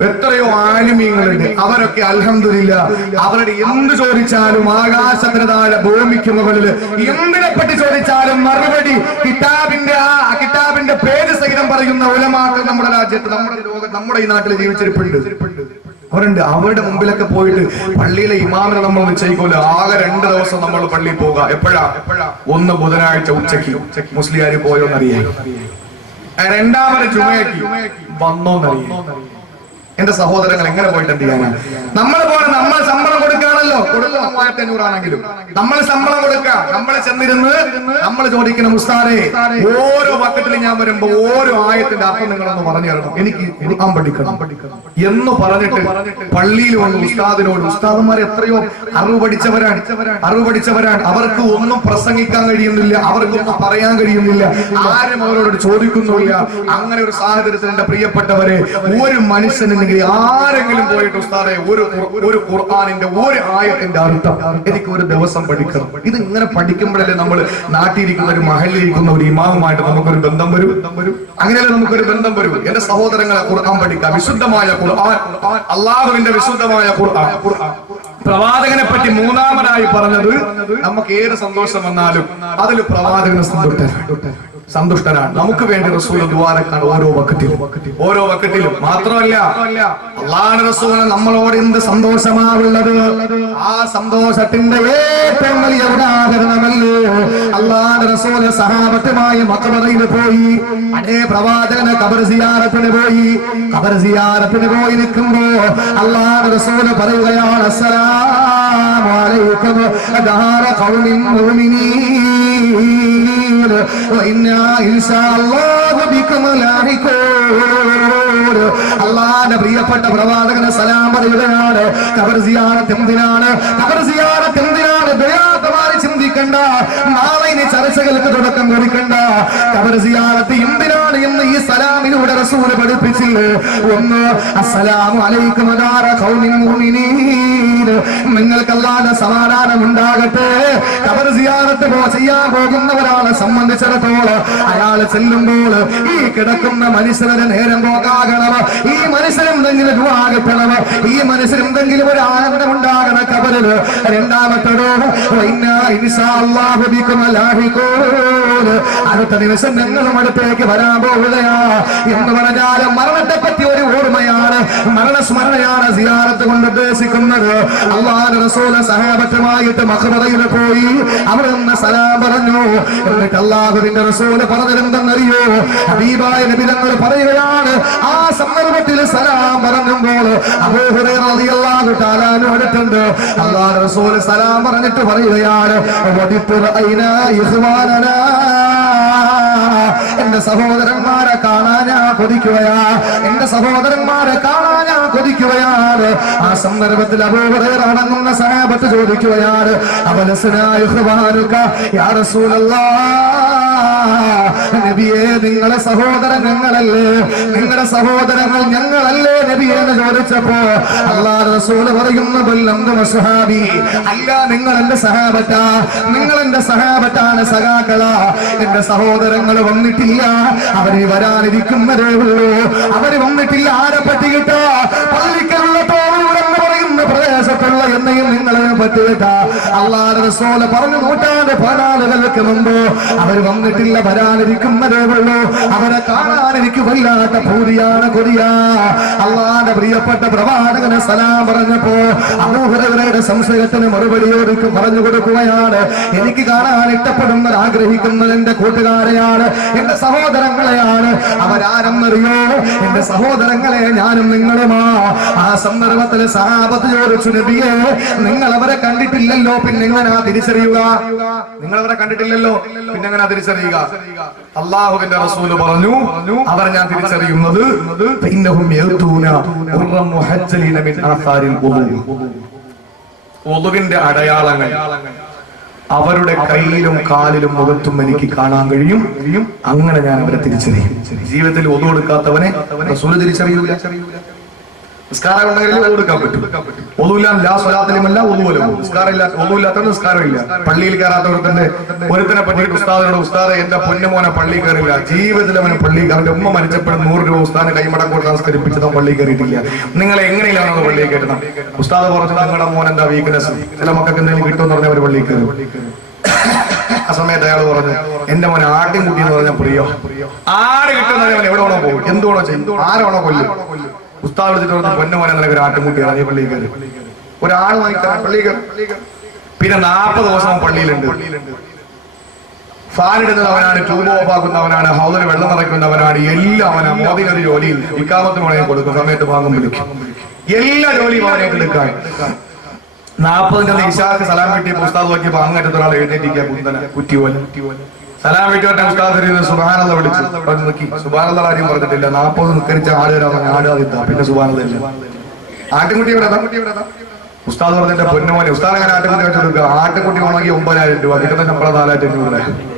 എത്രയോ ആലിമീങ്ങളുണ്ട്. അവരൊക്കെ അൽഹംദുലില്ലാഹ് അവരുടെ എന്ത് ചോദിച്ചാലും ആകാശത്തിന് താഴെ ഭൂമിക്ക് മുകളിൽ എന്തിനെ പറ്റി ചോദിച്ചാലും മറുപടി കിതാബിന്റെ പേര് സഹിതം പറയുന്ന ഉലമാക്കൾ നമ്മുടെ രാജ്യത്ത്, നമ്മുടെ ഈ നാട്ടിൽ ജീവിച്ചിരിപ്പുണ്ട്. അവരുണ്ട്. അവരുടെ മുമ്പിലൊക്കെ പോയിട്ട് പള്ളിയിലെ ഇമാമിനെ നമ്മൾ നിശ്ചയിക്കൂല. ആകെ 2 ദിവസം നമ്മൾ പള്ളിയിൽ പോവുക. എപ്പോഴാ? ഒന്ന് ബുധനാഴ്ച ഉച്ചയ്ക്ക് മുസ്ലിയാര് പോയോന്നറിയാം, രണ്ടാമത് ജുമയ്ക്ക് വന്നോന്നറിയാം. എന്റെ സഹോദരങ്ങൾ, എങ്ങനെ പോയിട്ട് എന്ത് ചെയ്യാനാണ്? നമ്മൾ ശമ്പളം കൊടുക്കുകയാണല്ലോ. കൊടുക്കുന്ന 1500 ആണെങ്കിലും നമ്മൾ ശമ്പളം കൊടുക്കുക. നമ്മൾ ചെന്നിരുന്ന് നമ്മൾ ചോദിക്കണം, ഉസ്താദേ ഓരോ വക്കറ്റിൽ ഞാൻ വരുമ്പോ ഓരോ ആയത്തിന്റെ അർത്ഥം നിങ്ങളൊന്ന് പറഞ്ഞു തരണം, എനിക്ക് ഖുർആൻ പഠിക്കണം എന്ന് പറഞ്ഞിട്ട് പള്ളിയിൽ വന്ന് ഉസ്താദിനോട്, ഉസ്താദന്മാർ എത്രയോ അറിവ് പഠിച്ചവരാണ്. അവർക്ക് ഒന്നും പ്രസംഗിക്കാൻ കഴിയുന്നില്ല, അവർക്കൊന്നും പറയാൻ കഴിയുന്നില്ല, ആരും അവരോട് ചോദിക്കുന്നില്ല. അങ്ങനെ ഒരു സാഹചര്യത്തിൽ എന്റെ പ്രിയപ്പെട്ടവരെ, ഒരു മനുഷ്യന് ആരെങ്കിലും പോയിട്ട് ഉസ്താദേ ഒരു ഖുർആനിന്റെ ഒരു ആയത്തിന്റെ അർത്ഥം എനിക്ക് ഒരു ദിവസം പഠിക്കണം. ഇത് ഇങ്ങനെ പഠിക്കുമ്പോഴല്ലേ നമ്മൾ നാട്ടിലിരിക്കുന്ന ഒരു മഹലിരിക്കുന്ന ഒരു ഇമാമുമായിട്ട് നമുക്കൊരു ബന്ധം വരും. അങ്ങനെയല്ലേ നമുക്കൊരു ബന്ധം വരും. എന്റെ സഹോദരങ്ങളെ, ഖുർആൻ പഠിക്കാം. വിശുദ്ധമായ ഖുർആൻ, അള്ളാഹുവിന്റെ വിശുദ്ധമായ ഖുർആൻ. പ്രവാചകനെ പറ്റി മൂന്നാമതായി പറഞ്ഞത്, നമുക്ക് ഏത് സന്തോഷം വന്നാലും അതിൽ പ്രവാചകന് സന്തുഷ്ടനാണ്. നമുക്ക് വേണ്ടി റസൂൽ ദുആരക്കാണ് ഓരോ വക്കറ്റിലും. മാത്രമല്ല, അല്ലാഹുവിന്റെ റസൂലിന് നമ്മളോട് എന്ത് സന്തോഷമാണുള്ളത്. ആ സന്തോഷത്തിന്റെ ഏറ്റവും വലിയ ഉദാഹരണമല്ലേ അല്ലാഹുവിന്റെ റസൂൽ സഹാബത്തുമായി മഖബറയിൽ പോയി. അതേ പ്രവാചകന് ഖബർ സിയാറത്തിന് പോയി നിൽക്കുമ്പോ അല്ലാഹുവിന്റെ റസൂൽ പറയുകയാണ്, അസ്സലാമു അലൈക്കും ദാര ഖൗമിൻ മുഅ്മിനീൻ വഇന്നാ ഇൻശാഅല്ലാഹു ബികും ലാഹിഖൂൻ. അല്ലാഹുവിന്റെ പ്രിയപ്പെട്ട പ്രവാചകന് സലാം പറയുകയാണ്. ഖബർ സിയാറത്ത് എന്തിനാണ്? ദയാതമായി ചിന്തിക്കണ്ട, നാളെ ഇനി ചർച്ചകൾക്ക് തുടക്കം കൊടുക്കണ്ട. ഖബർ സിയാറത്ത് എന്തിനാണ് എന്ന് ഈ സലാമിലൂടെ റസൂൽ പഠിപ്പിച്ചില്ലേ? ഒന്ന്, അസ്സലാമു അലൈക്കും ദാര ഖൗമിൻ മുഅ്മിനീൻ, നിങ്ങൾക്ക് അല്ലാഹുവിന്റെ സമാധാനം ഉണ്ടാകട്ടെ. ഖബർ സിയാറത്ത് ചെയ്യാൻ പോകുന്നവരാളെ സംബന്ധിച്ചിടത്തോളം അയാൾ ചെല്ലുമ്പോൾ ഈ കിടക്കുന്ന മനുഷ്യരുടെ നേരം പോകാകണം, ഈ മനുഷ്യരെന്തെങ്കിലും ദുആ, ഈ മനുഷ്യരെന്തെങ്കിലും ഒരു ആനന്ദം ഉണ്ടാകണം ഖബറിൽ. രണ്ടാമത്തേതോ, അടുത്ത നിമിഷം ഞങ്ങളും അടുത്തേക്ക് വരാൻ പോവുകയാ എന്ന് പറഞ്ഞാൽ മരണത്തെ പറ്റി ഒരു ഓർമ്മയാണ്. ഓർമ്മയാണ്, മരണസ്മരണയാണ് സിയാറത്ത് കൊണ്ട് ഉദ്ദേശിക്കുന്നത്. അല്ലാഹുവിന്റെ റസൂൽ സഹാബത്തുമായിട്ട് മഖബറയിൽ പോയി അവിടെ നിന്ന് സലാം പറഞ്ഞു. എന്നിട്ട് അല്ലാഹുവിന്റെ റസൂൽ പറഞ്ഞതെന്തെന്നറിയോ? ഹബീബായ നബി തങ്ങൾ പറയുകയാണ്, ആ സന്ദർഭത്തിൽ സലാം പറഞ്ഞപ്പോൾ അബൂ ഹുറൈറ റളിയല്ലാഹു തആല അടുത്തുണ്ട്. അല്ലാഹുവിന്റെ റസൂൽ സലാം പറഞ്ഞിട്ട് പറയുകയാണ്, എന്റെ സഹോദരന്മാരെ കാണാൻ ഞാൻ കൊതിക്കുകയാ, എന്റെ സഹോദരന്മാരെ കാണാൻ ഞാൻ കൊതിക്കുകയാണ്. ആ സന്ദർഭത്തിൽ അബൂ ഹുറൈറ അടങ്ങുന്ന സഹാബത്ത് ചോദിക്കുകയാണ്, അബലസ്നാ ഇഖ്വാനുക യാ റസൂലല്ലാഹ്, നബിയേ നിങ്ങളെ സഹോദരൻ ഞങ്ങളല്ലേ, നിങ്ങളുടെ സഹോദരങ്ങൾ ഞങ്ങളല്ലേ നബിയെ എന്ന് ചോദിച്ചപ്പോ അല്ലാഹുവിന്റെ റസൂൽ പറയുന്നു, ബല്ലന്തും സ്വഹാബി, അല്ല നിങ്ങൾ എന്റെ സഹാബത്താ, നിങ്ങൾ എന്റെ സഹാബത്താണ്, സഖാക്കളാ. എന്റെ സഹോദരങ്ങൾ വന്നിട്ടില്ല, അവര് വരാനിരിക്കുന്നതേ ഉള്ളൂ, അവര് വന്നിട്ടില്ല. ആരെ പറ്റിയിട്ടോ? പള്ളിക്കലുള്ള തോളൂരെന്ന് പറയുന്ന പ്രദേശത്തുള്ള എന്നെയും നിങ്ങളെയും പറ്റിയിട്ടാ. അല്ലാഹുവിന്റെ റസൂൽ പറഞ്ഞു, നൂറ്റാണ്ട് 14 മുമ്പ് അവർ വന്നിട്ടില്ല, വരാനിരിക്കുന്നതേ ഉള്ളൂ. അവരെ കാണാൻ എനിക്ക് വല്ലാത്ത പൂതിയാണ്, കൊതിയാ. അല്ലാഹുവിന്റെ പ്രിയപ്പെട്ട പ്രവാചകന് സലാം പറഞ്ഞപ്പോ അബൂ ഹുറൈറയുടെ സംശയത്തിന് മറുപടിയോട് പറഞ്ഞു കൊടുക്കുകയാണ്, എനിക്ക് കാണാൻ ഇഷ്ടപ്പെടുന്നത് ആഗ്രഹിക്കുന്നത് എന്റെ കൂട്ടുകാരെയാണ്, എന്റെ സഹോദരങ്ങളെയാണ്. അവരാരെന്നറിയോ? എന്റെ സഹോദരങ്ങളെ ഞാനും നിങ്ങളുമാ. ആ സന്ദർഭത്തിൽ സഹാബത്ത് ചോദിച്ചു, നബിയെ നിങ്ങൾ അവരെ കണ്ടിട്ടില്ലല്ലോ, പിന്നെ എങ്ങനെയാ തിരിച്ചറിയുക? നിങ്ങൾ അവരെ കണ്ടിട്ടില്ലല്ലോ, പിന്നെ എങ്ങനെയാ തിരിച്ചറിയുക? അല്ലാഹുവിന്റെ റസൂല് പറഞ്ഞു, അവരെ ഞാൻ തിരിച്ചറിയുന്നത് വുദൂഇന്റെ അടയാളങ്ങൾ അവരുടെ കയ്യിലും കാലിലും മുഖത്തും എനിക്ക് കാണാൻ കഴിയും. അങ്ങനെ ഞാൻ അവരെ തിരിച്ചറിയും. ജീവിതത്തിൽ ഒതു കൊടുക്കാത്തവനെ റസൂല് തിരിച്ചറിയൂല. നിസ്കാരം ഉണ്ടെങ്കിൽ ഒതു കൊടുക്കാൻ പറ്റും. ഒതുവില്ലാത്ത നിസ്കാരമില്ല. പള്ളിയിൽ കയറാത്തവരുടെ ഒരുത്തനെ പറ്റിയിട്ട് ഉസ്താദിനോട്, ഉസ്താദെ എന്റെ പൊന്നുമോനെ പള്ളി കയറില്ല, ജീവിതത്തിൽ അവന് പള്ളി, അവന്റെ ഉമ്മ മരിച്ചപ്പോഴും 100 രൂപ ഉസ്താദിന് കൈമടം കൊടുത്ത് സംസ്കരിപ്പിച്ചത് പള്ളി കയറിയിട്ടില്ല. നിങ്ങൾ എങ്ങനെയാണ് പള്ളിയിൽ കയറ്റണം? ഉസ്താദ് പറഞ്ഞു, നിങ്ങളുടെ മോൻ എന്താ വീക്ക്നെസ്, ചില മക്കൾക്ക് എന്തെങ്കിലും കിട്ടുമെന്ന് പറഞ്ഞാൽ അവർ പള്ളി കയറും. ആ സമയത്ത് അയാൾ പറഞ്ഞു, എന്റെ മോനെ ആട്ടിൻകുട്ടി എന്ന് പറഞ്ഞാൽ പ്രിയോ, ആട് കിട്ടുന്ന എവിടെ വേണോ പോകും, എന്തുവേണോ ചെയ്യും, ആരാണോ കൊല്ലും. ഉസ്താദ് വിളിച്ചിട്ട് പറഞ്ഞു, പൊന്നുമോനെ നിനക്ക് ഒരു ആട്ടിൻകുട്ടിയാണ്, നീ പള്ളി കയറി. ഒരാൾ വാങ്ങിക്കാൻ പള്ളി കയറി. പിന്നെ 40 ദിവസം പള്ളിയിലുണ്ട്. ഫാനിടുന്നത് അവനാണ്, ട്യൂബ് ഓഫ് ആക്കുന്നവനാണ്, ഹൗദിൽ വെള്ളം നിറയ്ക്കുന്നവനാണ്, എല്ലാം അവനാണ്. മോദിനൊരു ജോലിയിൽ ഇക്കാമത്ത് വേണമെങ്കിൽ കൊടുക്കും, സമയത്ത് ഭാഗം വിളിക്കും, എല്ലാ ജോലിയും അവനെ എടുക്കാൻ. 40ന്റെ ഇശാക്ക് സലാം കിട്ടിയപ്പോൾ ഉസ്താദ് നോക്കിയപ്പോൾ അങ്ങേറ്റത്ത് ഒരാൾ എഴുന്നേറ്റിരിക്കുക, കുന്തന കുറ്റി പോലെ. സലാം വീട്ടുകാരുടെ ഉസ്താദ് സുബ്ഹാനല്ലാഹ് വിളിച്ചു നോക്കി. സുബ്ഹാനല്ലാഹ് ആരും പറഞ്ഞിട്ടില്ല. 40 നിസ്കരിച്ച ആടുകാരാണ്, ആടുകാരില്ല. പിന്നെ സുബ്ഹാനല്ലാഹ് ഇല്ല. ആട്ടുകുട്ടി ഇവിടെ ഉസ്താദ് പറഞ്ഞിട്ട് പൊന്നുമോനെ, ഉസ്താദ് അങ്ങനെ ആട്ടുകുട്ടി വെച്ച് കൊടുക്കുക. ആട്ടുകുട്ടി വാങ്ങി 9000 രൂപ, കിട്ടുന്ന ശമ്പളം 4500 രൂപ.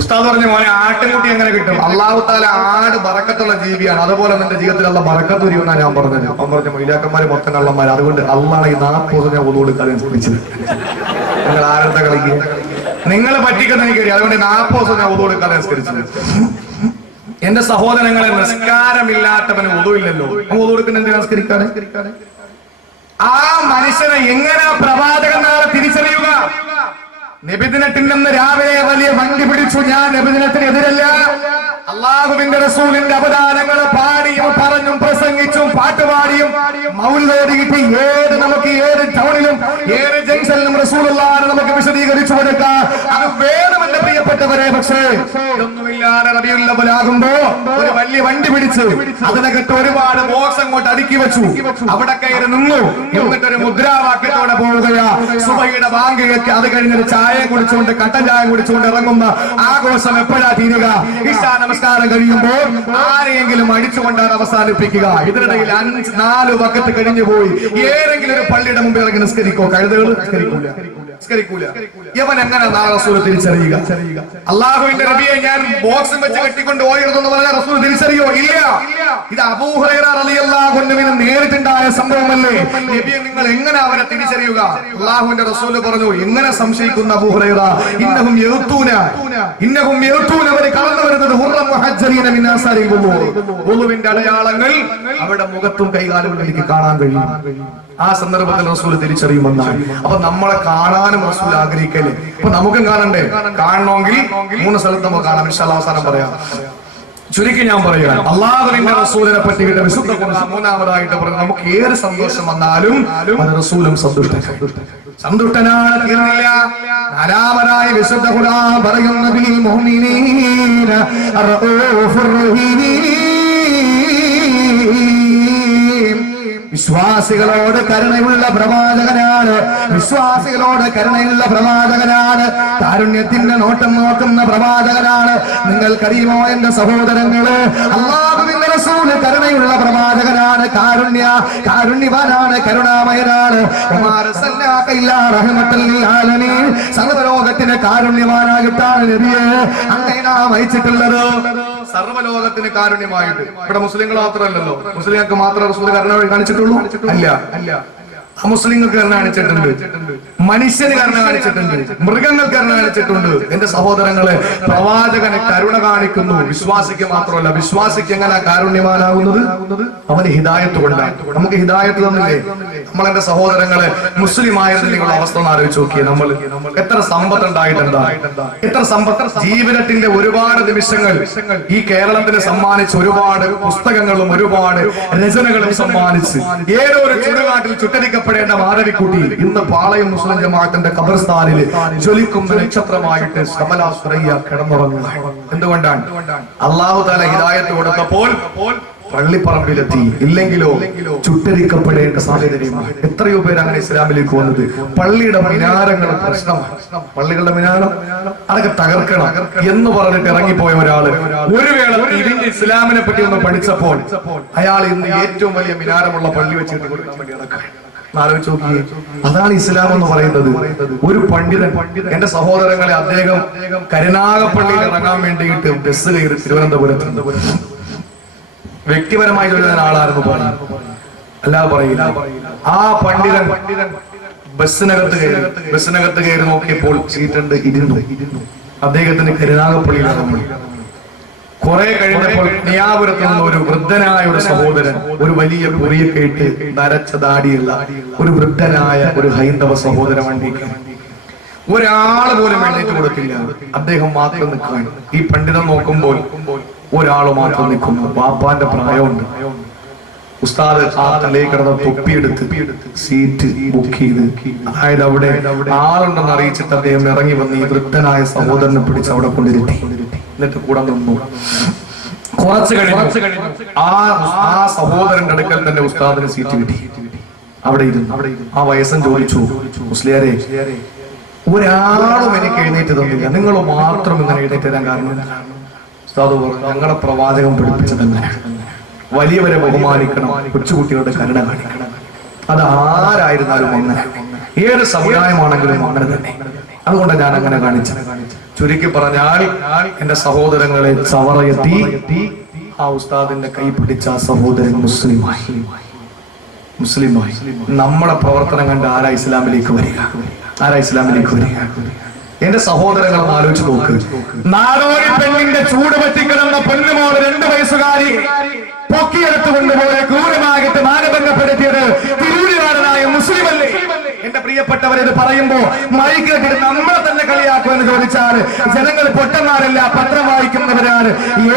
ഉസ്താദ് പറഞ്ഞ മോനെ ആട്ടുകുട്ടി എങ്ങനെ കിട്ടും? അല്ലാഹു തആല ആട് ബറക്കത്തുള്ള ജീവിയാണ്, അതുപോലെ നിന്റെ ജീവിതത്തിൽ അല്ലാഹ് ബറക്കത്ത് ഉരിയുമെന്നാണ് ഞാൻ പറഞ്ഞത്. അവൻ പറഞ്ഞ മൊയ്ലാക്കന്മാര് മൊത്തം കള്ളന്മാർ, അതുകൊണ്ട് അള്ളാഹ് ഈ 40 ഞാൻ ഒതു കൊടുക്കാൻ ശ്രമിച്ചത്. നിങ്ങൾ ആരുടെ കളിക്കുക? നിങ്ങൾ പറ്റിക്കുന്ന എനിക്കറിയാം, അതുകൊണ്ട് 40 ഞാൻ ഒതു കൊടുക്കാൻ അനുസരിച്ചത്. എന്റെ സഹോദരങ്ങളെ, നിസ്കാരമില്ലാത്തവന് ഒതുവില്ലല്ലോ, ഒതു കൊടുക്കുന്ന എന്തിനാ നിസ്കരിക്കാതെ? ആ മനുഷ്യനെ എങ്ങനെ പ്രവാചകൻ നാളെ തിരിച്ചറിയുക? നബിദിനത്തിനെന്ന് രാവിലെ വലിയ വണ്ടി പിടിച്ചു. ഞാൻ നബിദിനത്തിന് എതിരല്ല. അള്ളാഹുവിന്റെ റസൂലിന്റെ അവദാനങ്ങൾ പാടിയും പറഞ്ഞും പ്രസംഗിച്ചും പാട്ടുപാടിയും മൗലിദോടിയിട്ട് നമുക്ക് ഏത് ടൗണിലും ഏത് ജംഗ്ഷനിലും റസൂലുള്ളാഹിനെ നമുക്ക് വിശദീകരിച്ചു കൊടുക്കാം. അത് വേണം എന്റെ പ്രിയപ്പെട്ടവരെ. പക്ഷേ ഇതൊന്നുമില്ലാതെ റബീഉൽ അവ്വലാകുമ്പോ ഒരു വലിയ വണ്ടി പിടിച്ച് അതിനകത്ത് ഒരുപാട് ബോക്സ് അങ്ങോട്ട് അടുക്കി വെച്ചു. അവിടെ കയറി നിന്നു. എന്നിട്ടൊരു മുദ്രാവാക്യത്തോടെ പോവുകയാ. സുബഹിയുടെ ബാങ്ക് കേട്ട് അത് കഴിഞ്ഞൊരു ചായ കുടിച്ചുകൊണ്ട്, കട്ടൻ ചായ കുടിച്ചുകൊണ്ട് ഇറങ്ങുന്ന ആഘോഷം എപ്പോഴാ തീരുക? ഇശാ നമസ്കാരം കഴിയുമ്പോൾ ആരെയെങ്കിലും അടിച്ചുകൊണ്ടാണ് അവസാനിപ്പിക്കുക. ഇതിനിടയിൽ 4 വഖത്ത് കഴിഞ്ഞു പോയി. ഏതെങ്കിലും ഒരു പള്ളിയുടെ മുമ്പിൽ ഇറങ്ങി നിസ്കരിക്കോ? കഴുതകൾ നിസ്കരിക്കൂല. ഇവൻ എങ്ങനെ നാളെ റസൂൽ തിരിച്ചറിയുക? അല്ലാഹുവിന്റെ നബിയെ ഞാൻ ബോക്സും വെച്ച് കെട്ടിക്കൊണ്ട് ഓടിയെന്ന് പറഞ്ഞാൽ റസൂൽ തിരിച്ചറിയോ? ഇല്ല. ഇത് അബൂ ഹുറൈറ റളിയല്ലാഹു അൻഹുവിന് നേരിട്ടുണ്ടായ സംഭവമല്ലേ? നബിയെ നിങ്ങൾ എങ്ങനെ അവരെ തിരിച്ചറിയുക? അല്ലാഹുവിന്റെ റസൂൽ പറഞ്ഞു, എങ്ങനെ സംശയിക്കുന്ന അബൂ ഹുറൈറ, ഇന്നഹും യൗതൂന അവർ കടന്നു വരുന്നത് ഹുർറം മുഹജ്ജരീന മിൻ ആസാരിൽ വുളൂ. വുളൂവിന്റെ അടയാളങ്ങൾ അവരുടെ മുഖത്തും കൈകാലുകളിലും എനിക്ക് കാണാൻ കഴിയും. ആ സന്ദർഭത്തിൽ റസൂൽ തിരിച്ചറിയുമെന്നാണ്. അപ്പൊ നമ്മളെ കാണാനും റസൂൽ ആഗ്രഹിക്കല്ലേ? അപ്പൊ നമുക്കും കാണണ്ടേ? കാണണമെങ്കിൽ 3 സ്ഥലത്ത് നമുക്ക് കാണാം. ഇൻഷാ അല്ലാഹ് അവസാനം പറയാം. ചുരുക്കി ഞാൻ പറയുക, അല്ലാഹുവിന്റെ റസൂലിനെ പറ്റിയിട്ട് വിശുദ്ധ ഖുർആൻ മൂന്നാമതായിട്ട് പറഞ്ഞു, നമുക്ക് ഏത് സന്തോഷം വന്നാലും അത് റസൂലും സന്തുഷ്ടനാണ് തീർന്നില്ല. നാലാമതായി വിശുദ്ധ ഖുർആൻ പറയുന്ന ബിൽ മുഅ്മിനീന റഊഫുർ റഹീം, വിശ്വാസികളോട് കരുണയുള്ള പ്രവാചകനാണ്, വിശ്വാസികളോട് കരുണയുള്ള പ്രവാചകനാണ്, കാരുണ്യത്തിന്റെ നോട്ടം നോക്കുന്ന പ്രവാചകനാണ്. നിങ്ങൾക്കറിയുമോ എന്റെ സഹോദരങ്ങള്, അല്ലാഹുവിന്റെ റസൂല് കരുണയുള്ള പ്രവാചകനാണ്, കാരുണ്യവാനാണ്, കരുണാമയനാണ്. സർവ്വലോകത്തിന് കാരുണ്യവാനായിട്ടാണ് നബിയെ അങ്ങനെ നാം അയച്ചിട്ടുള്ളത്. സർവ്വലോകത്തിന് കാരുണ്യമായിട്ട്. ഇവിടെ മുസ്ലിങ്ങൾ മാത്രമല്ലല്ലോ, മുസ്ലിങ്ങൾക്ക് മാത്രം റസൂൽ കരുണ കാണിച്ചിട്ടുള്ളൂ? അല്ല, മുസ്ലിങ്ങൾക്ക് കരുണ കാണിച്ചിട്ടുണ്ട്, മനുഷ്യന് കരുണ കാണിച്ചിട്ടുണ്ട്, മൃഗങ്ങൾക്ക് കരുണ കാണിച്ചിട്ടുണ്ട്. എന്റെ സഹോദരങ്ങളെ, പ്രവാചകന് കരുണ കാണിക്കുന്നു. വിശ്വാസിക്ക് മാത്രമല്ല, വിശ്വാസിക്ക് എങ്ങനെ കാരുണ്യവാനാകുന്നത്? അവന് ഹിദായത്ത് കൊണ്ടാണ്. നമുക്ക് ഹിദായത്ത് തന്നില്ലേ? നമ്മൾ എന്റെ സഹോദരങ്ങളെ, മുസ്ലിം ആയിരുന്നില്ല അവസ്ഥ ഒന്ന് ആലോചിച്ച് നോക്കിയേ. നമ്മൾ എത്ര സമ്പത്ത് ഉണ്ടായിട്ടെന്താ, എത്ര സമ്പത്ത്, ജീവിതത്തിന്റെ ഒരുപാട് നിമിഷങ്ങൾ ഈ കേരളത്തിന് സമ്മാനിച്ച്, ഒരുപാട് പുസ്തകങ്ങളും ഒരുപാട് രചനകളും സമ്മാനിച്ച്, ഏതോ ഒരു ചുടുകാട്ടിൽ ചുട്ടരിക്കപ്പെട്ട മാധവിക്കുട്ടി ഇന്ന് പാളയം മുസ്ലിം ജമാഅത്തിന്റെ ഖബർസ്ഥാനില് ജ്വലിക്കുന്ന നക്ഷത്രമായിട്ട് കമലാ സുറയ്യ കിടന്നുറങ്ങുക. എന്തുകൊണ്ടാണ്? അല്ലാഹു തആല ഹിദായത്ത് കൊടുത്തപ്പോൾ പള്ളിപ്പറമ്പിലെത്തി. ഇല്ലെങ്കിലോ ചുട്ടരിക്കപ്പെടേണ്ട സാഹചര്യമാണ്. എത്രയോ പേര് അങ്ങനെ ഇസ്ലാമിലേക്ക് വന്നത്. പള്ളിയുടെ മിനാരങ്ങൾ പ്രശ്നമാണ്. പള്ളികളുടെ മിനാരം അതൊക്കെ തകർക്കണം എന്ന് പറഞ്ഞിട്ട് ഇറങ്ങിപ്പോയ ഒരാള് ഒരു വേള ഇതിന്റെ ഇസ്ലാമിനെ പറ്റി ഒന്ന് പഠിച്ചപ്പോൾ അയാൾ ഇന്ന് ഏറ്റവും വലിയ മിനാരമുള്ള പള്ളി വെച്ചിട്ട് കൊടുക്കാൻ വേണ്ടി നടക്കാൻ. ആലോചിച്ച് നോക്കിയേ, അതാണ് ഇസ്ലാം എന്ന് പറയുന്നത്. ഒരു പണ്ഡിതൻ, എന്റെ സഹോദരങ്ങളെ, അദ്ദേഹം കരുനാഗപ്പള്ളിയിൽ ഇറങ്ങാൻ വേണ്ടിയിട്ട് ബസ് കയറി തിരുവനന്തപുരത്ത്. വ്യക്തിപരമായി ഒരു ആളായിരുന്നു പറയുന്നത്, അല്ലാതെ പറയില്ല. ആ പണ്ഡിതൻ ബസ്സിനകത്ത് കയറി നോക്കിയപ്പോൾ സീറ്റുണ്ട്, ഇരുന്നു. അദ്ദേഹത്തിന് കരുനാഗപ്പള്ളിയിൽ ഇറങ്ങി. കുറെ കഴിഞ്ഞപ്പോൾ നിയാപുരത്ത് നിന്ന് ഒരു വൃദ്ധനായ ഒരു സഹോദരൻ, ഒരു വലിയ കുറിയൊക്കെ ഇട്ട് നരച്ച ദാടിയുള്ള ഒരു വൃദ്ധനായ ഒരു ഹൈന്ദവ സഹോദരൻ വണ്ടിക്ക് ഒരാള് പോലും എഴുന്നേറ്റ് കൊടുത്തില്ല. അദ്ദേഹം മാത്രം നിൽക്കാൻ. ഈ പണ്ഡിതൻ നോക്കുമ്പോൾ ഒരാള് മാത്രം നിൽക്കുന്നു. പാപ്പാന്റെ പ്രായമുണ്ട്. ഉസ്താദ് ആ തലയിൽ കിടന്ന തൊപ്പിയെടുത്ത് സീറ്റ് ബുക്ക് ചെയ്ത്, അതായത് അവിടെ ആളുണ്ടെന്ന് അറിയിച്ചിട്ട് അദ്ദേഹം ഇറങ്ങി വന്ന് ഈ വൃദ്ധനായ സഹോദരനെ പിടിച്ച് അവിടെ കൊണ്ടിരുത്തി. എന്നിട്ട് കൂടെ നിന്നു. കുറച്ച് കഴിഞ്ഞു ആ സഹോദരന്റെ അടുക്കൽ തന്നെ ഉസ്താദിന് സീറ്റ് കിട്ടി. അവിടെ ഇരുന്നു. ആ വയസ്സൻ ചോദിച്ചു, മുസ്ലിയാരെ, ഒരാളും എനിക്ക് എഴുന്നേറ്റ് തന്നില്ല, നിങ്ങൾ മാത്രം ഇങ്ങനെ എഴുന്നേറ്റ് തരാൻ കാരണം? ഉസ്താദ് പറഞ്ഞു, ഞങ്ങളുടെ പ്രവാചകം പഠിപ്പിച്ചതന്നെ വലിയവരെ ബഹുമാനിക്കണം, കൊച്ചുകുട്ടികളുടെ കരുണ കാണിക്കണം. അത് ആരായിരുന്നാലും അങ്ങനെ, ഏത് സമുദായമാണെങ്കിലും അങ്ങനെ തന്നെ. അതുകൊണ്ട് ഞാൻ അങ്ങനെ കാണിച്ചു. ചുരുക്കി പറഞ്ഞാൽ എന്റെ സഹോദരങ്ങളെ, ചവറയെത്തി ആ ഉസ്താദിന്റെ കൈ പിടിച്ച ആ സഹോദരൻ മുസ്ലിമായി. നമ്മളെ പ്രവർത്തനം കണ്ട് ആരാ ഇസ്ലാമിലേക്ക് വരിക? എന്റെ സഹോദരങ്ങൾ ആലോചിച്ച് നോക്ക്. നാടോടി പെണ്ണിന്റെ ചൂട് പറ്റിക്കിടന്ന പൊന്നുമോള് 2 വയസ്സുകാരി പൊക്കിയെടുത്ത് കൊണ്ടുപോയ ക്രൂരമായിട്ട് മാനഭംഗപ്പെടുത്തിയത് തിരൂരുകാരനായ മുസ്ലിമല്ലേ? എന്റെ പ്രിയപ്പെട്ടവർ, ഇത് പറയുമ്പോ മൈക്ക് നമ്മളെ തന്നെ കളിയാക്കുമെന്ന് ചോദിച്ചാൽ ജനങ്ങൾ പൊട്ടന്മാരല്ല, പത്രം വായിക്കുന്നവരാണ്.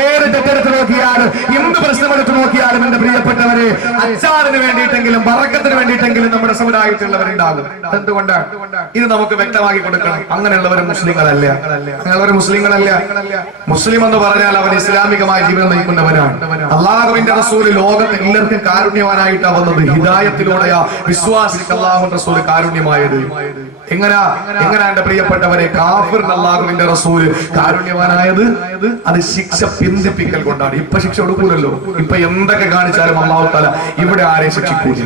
ഏത് തെറ്റെടുത്ത് നോക്കിയാലും, എന്ത് പ്രശ്നമെടുത്ത് നോക്കിയാലും എന്റെ പ്രിയപ്പെട്ടവരെ, അച്ചാറിന് വേണ്ടിയിട്ടെങ്കിലും ബറക്കത്തിന് വേണ്ടിയിട്ടെങ്കിലും നമ്മുടെ സമുദായത്തിലുള്ളവരുണ്ടാകും. എന്തുകൊണ്ടാണ്? ഇത് നമുക്ക് വ്യക്തമാക്കി കൊടുക്കണം. അങ്ങനെയുള്ളവർ മുസ്ലിങ്ങളല്ല. മുസ്ലിം എന്ന് പറഞ്ഞാൽ അവൻ ഇസ്ലാമികമായ ജീവിതം നയിക്കുന്നവനാണ്. അല്ലാഹുവിന്റെ റസൂൽ ലോകത്ത് എല്ലാവർക്കും കാരുണ്യവാനായിട്ടാണ് വന്നത്. ഹിദായത്തിലൂടെയാ വിശ്വാസിക്ക് അല്ലാഹുവിന്റെ റസൂൽ കാരുണ്യമായത്. എങ്ങനാ എന്റെ പ്രിയപ്പെട്ടവരെ, കാഫിറിന് അല്ലാഹുവിന്റെ റസൂല് കാരുണ്യവാനായത്? അത് ശിക്ഷ പിന്തിപ്പിക്കൽ കൊണ്ടാണ്. ഇപ്പൊ ശിക്ഷ കൊടുക്കൂലല്ലോ. ഇപ്പൊ എന്തൊക്കെ കാണിച്ചാലും അല്ലാഹു തആല ഇവിടെ ആരെയും ശിക്ഷിക്കൂല,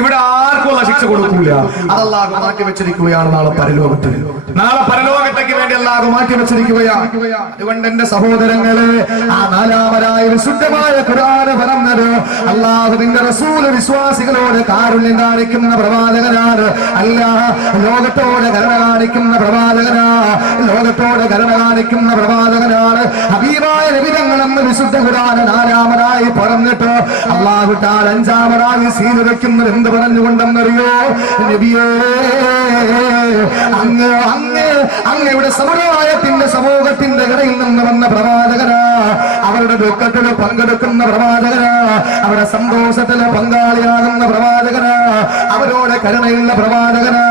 ഇവിടെ ആർക്കുള്ള ശിക്ഷ കൊടുക്കൂല. അത് അല്ലാഹു മാറ്റി വെച്ചിരിക്കുകയാണ്. നാളെ പരലോകത്തേക്ക് വേണ്ടി അല്ലാഹു മാറ്റി വെച്ചിരിക്കുകയാണ്. അതുകൊണ്ട് എന്റെ സഹോദരങ്ങളെ, ആ നാലാമതായ വിശുദ്ധമായ ഖുർആൻ പറഞ്ഞത് അല്ലാഹുവിന്റെ റസൂൽ വിശ്വാസികളോട് കാരുണ്യം കാണിക്കുന്ന പ്രവാചകനാണ്. അല്ല, ലോകത്തോട് കരുണ കാണിക്കുന്ന പ്രവാചകനാണ്. ഹബീബായ നബിതങ്ങളെന്ന് വിശുദ്ധ ഖുർആൻ നാലാമതായി പറഞ്ഞിട്ട് അല്ലാഹു തആല അഞ്ചാമതായി സീൽ വെക്കുന്നത് എന്ത് പറഞ്ഞുകൊണ്ടെന്നറിയോ? നബിയേ, അങ്ങ് അങ്ങയുടെ സമുദായത്തിന്റെ സമൂഹത്തിന്റെ ഇടയിൽ നിന്ന് വന്ന പ്രവാചകനാ, അവരുടെ ദുഃഖത്തിൽ പങ്കെടുക്കുന്ന പ്രവാചകനാ, അവരുടെ സന്തോഷത്തിൽ പങ്കാളിയാകുന്ന പ്രവാചകനാ, അവരോട് കരുണയുള്ള പ്രവാചകനാ.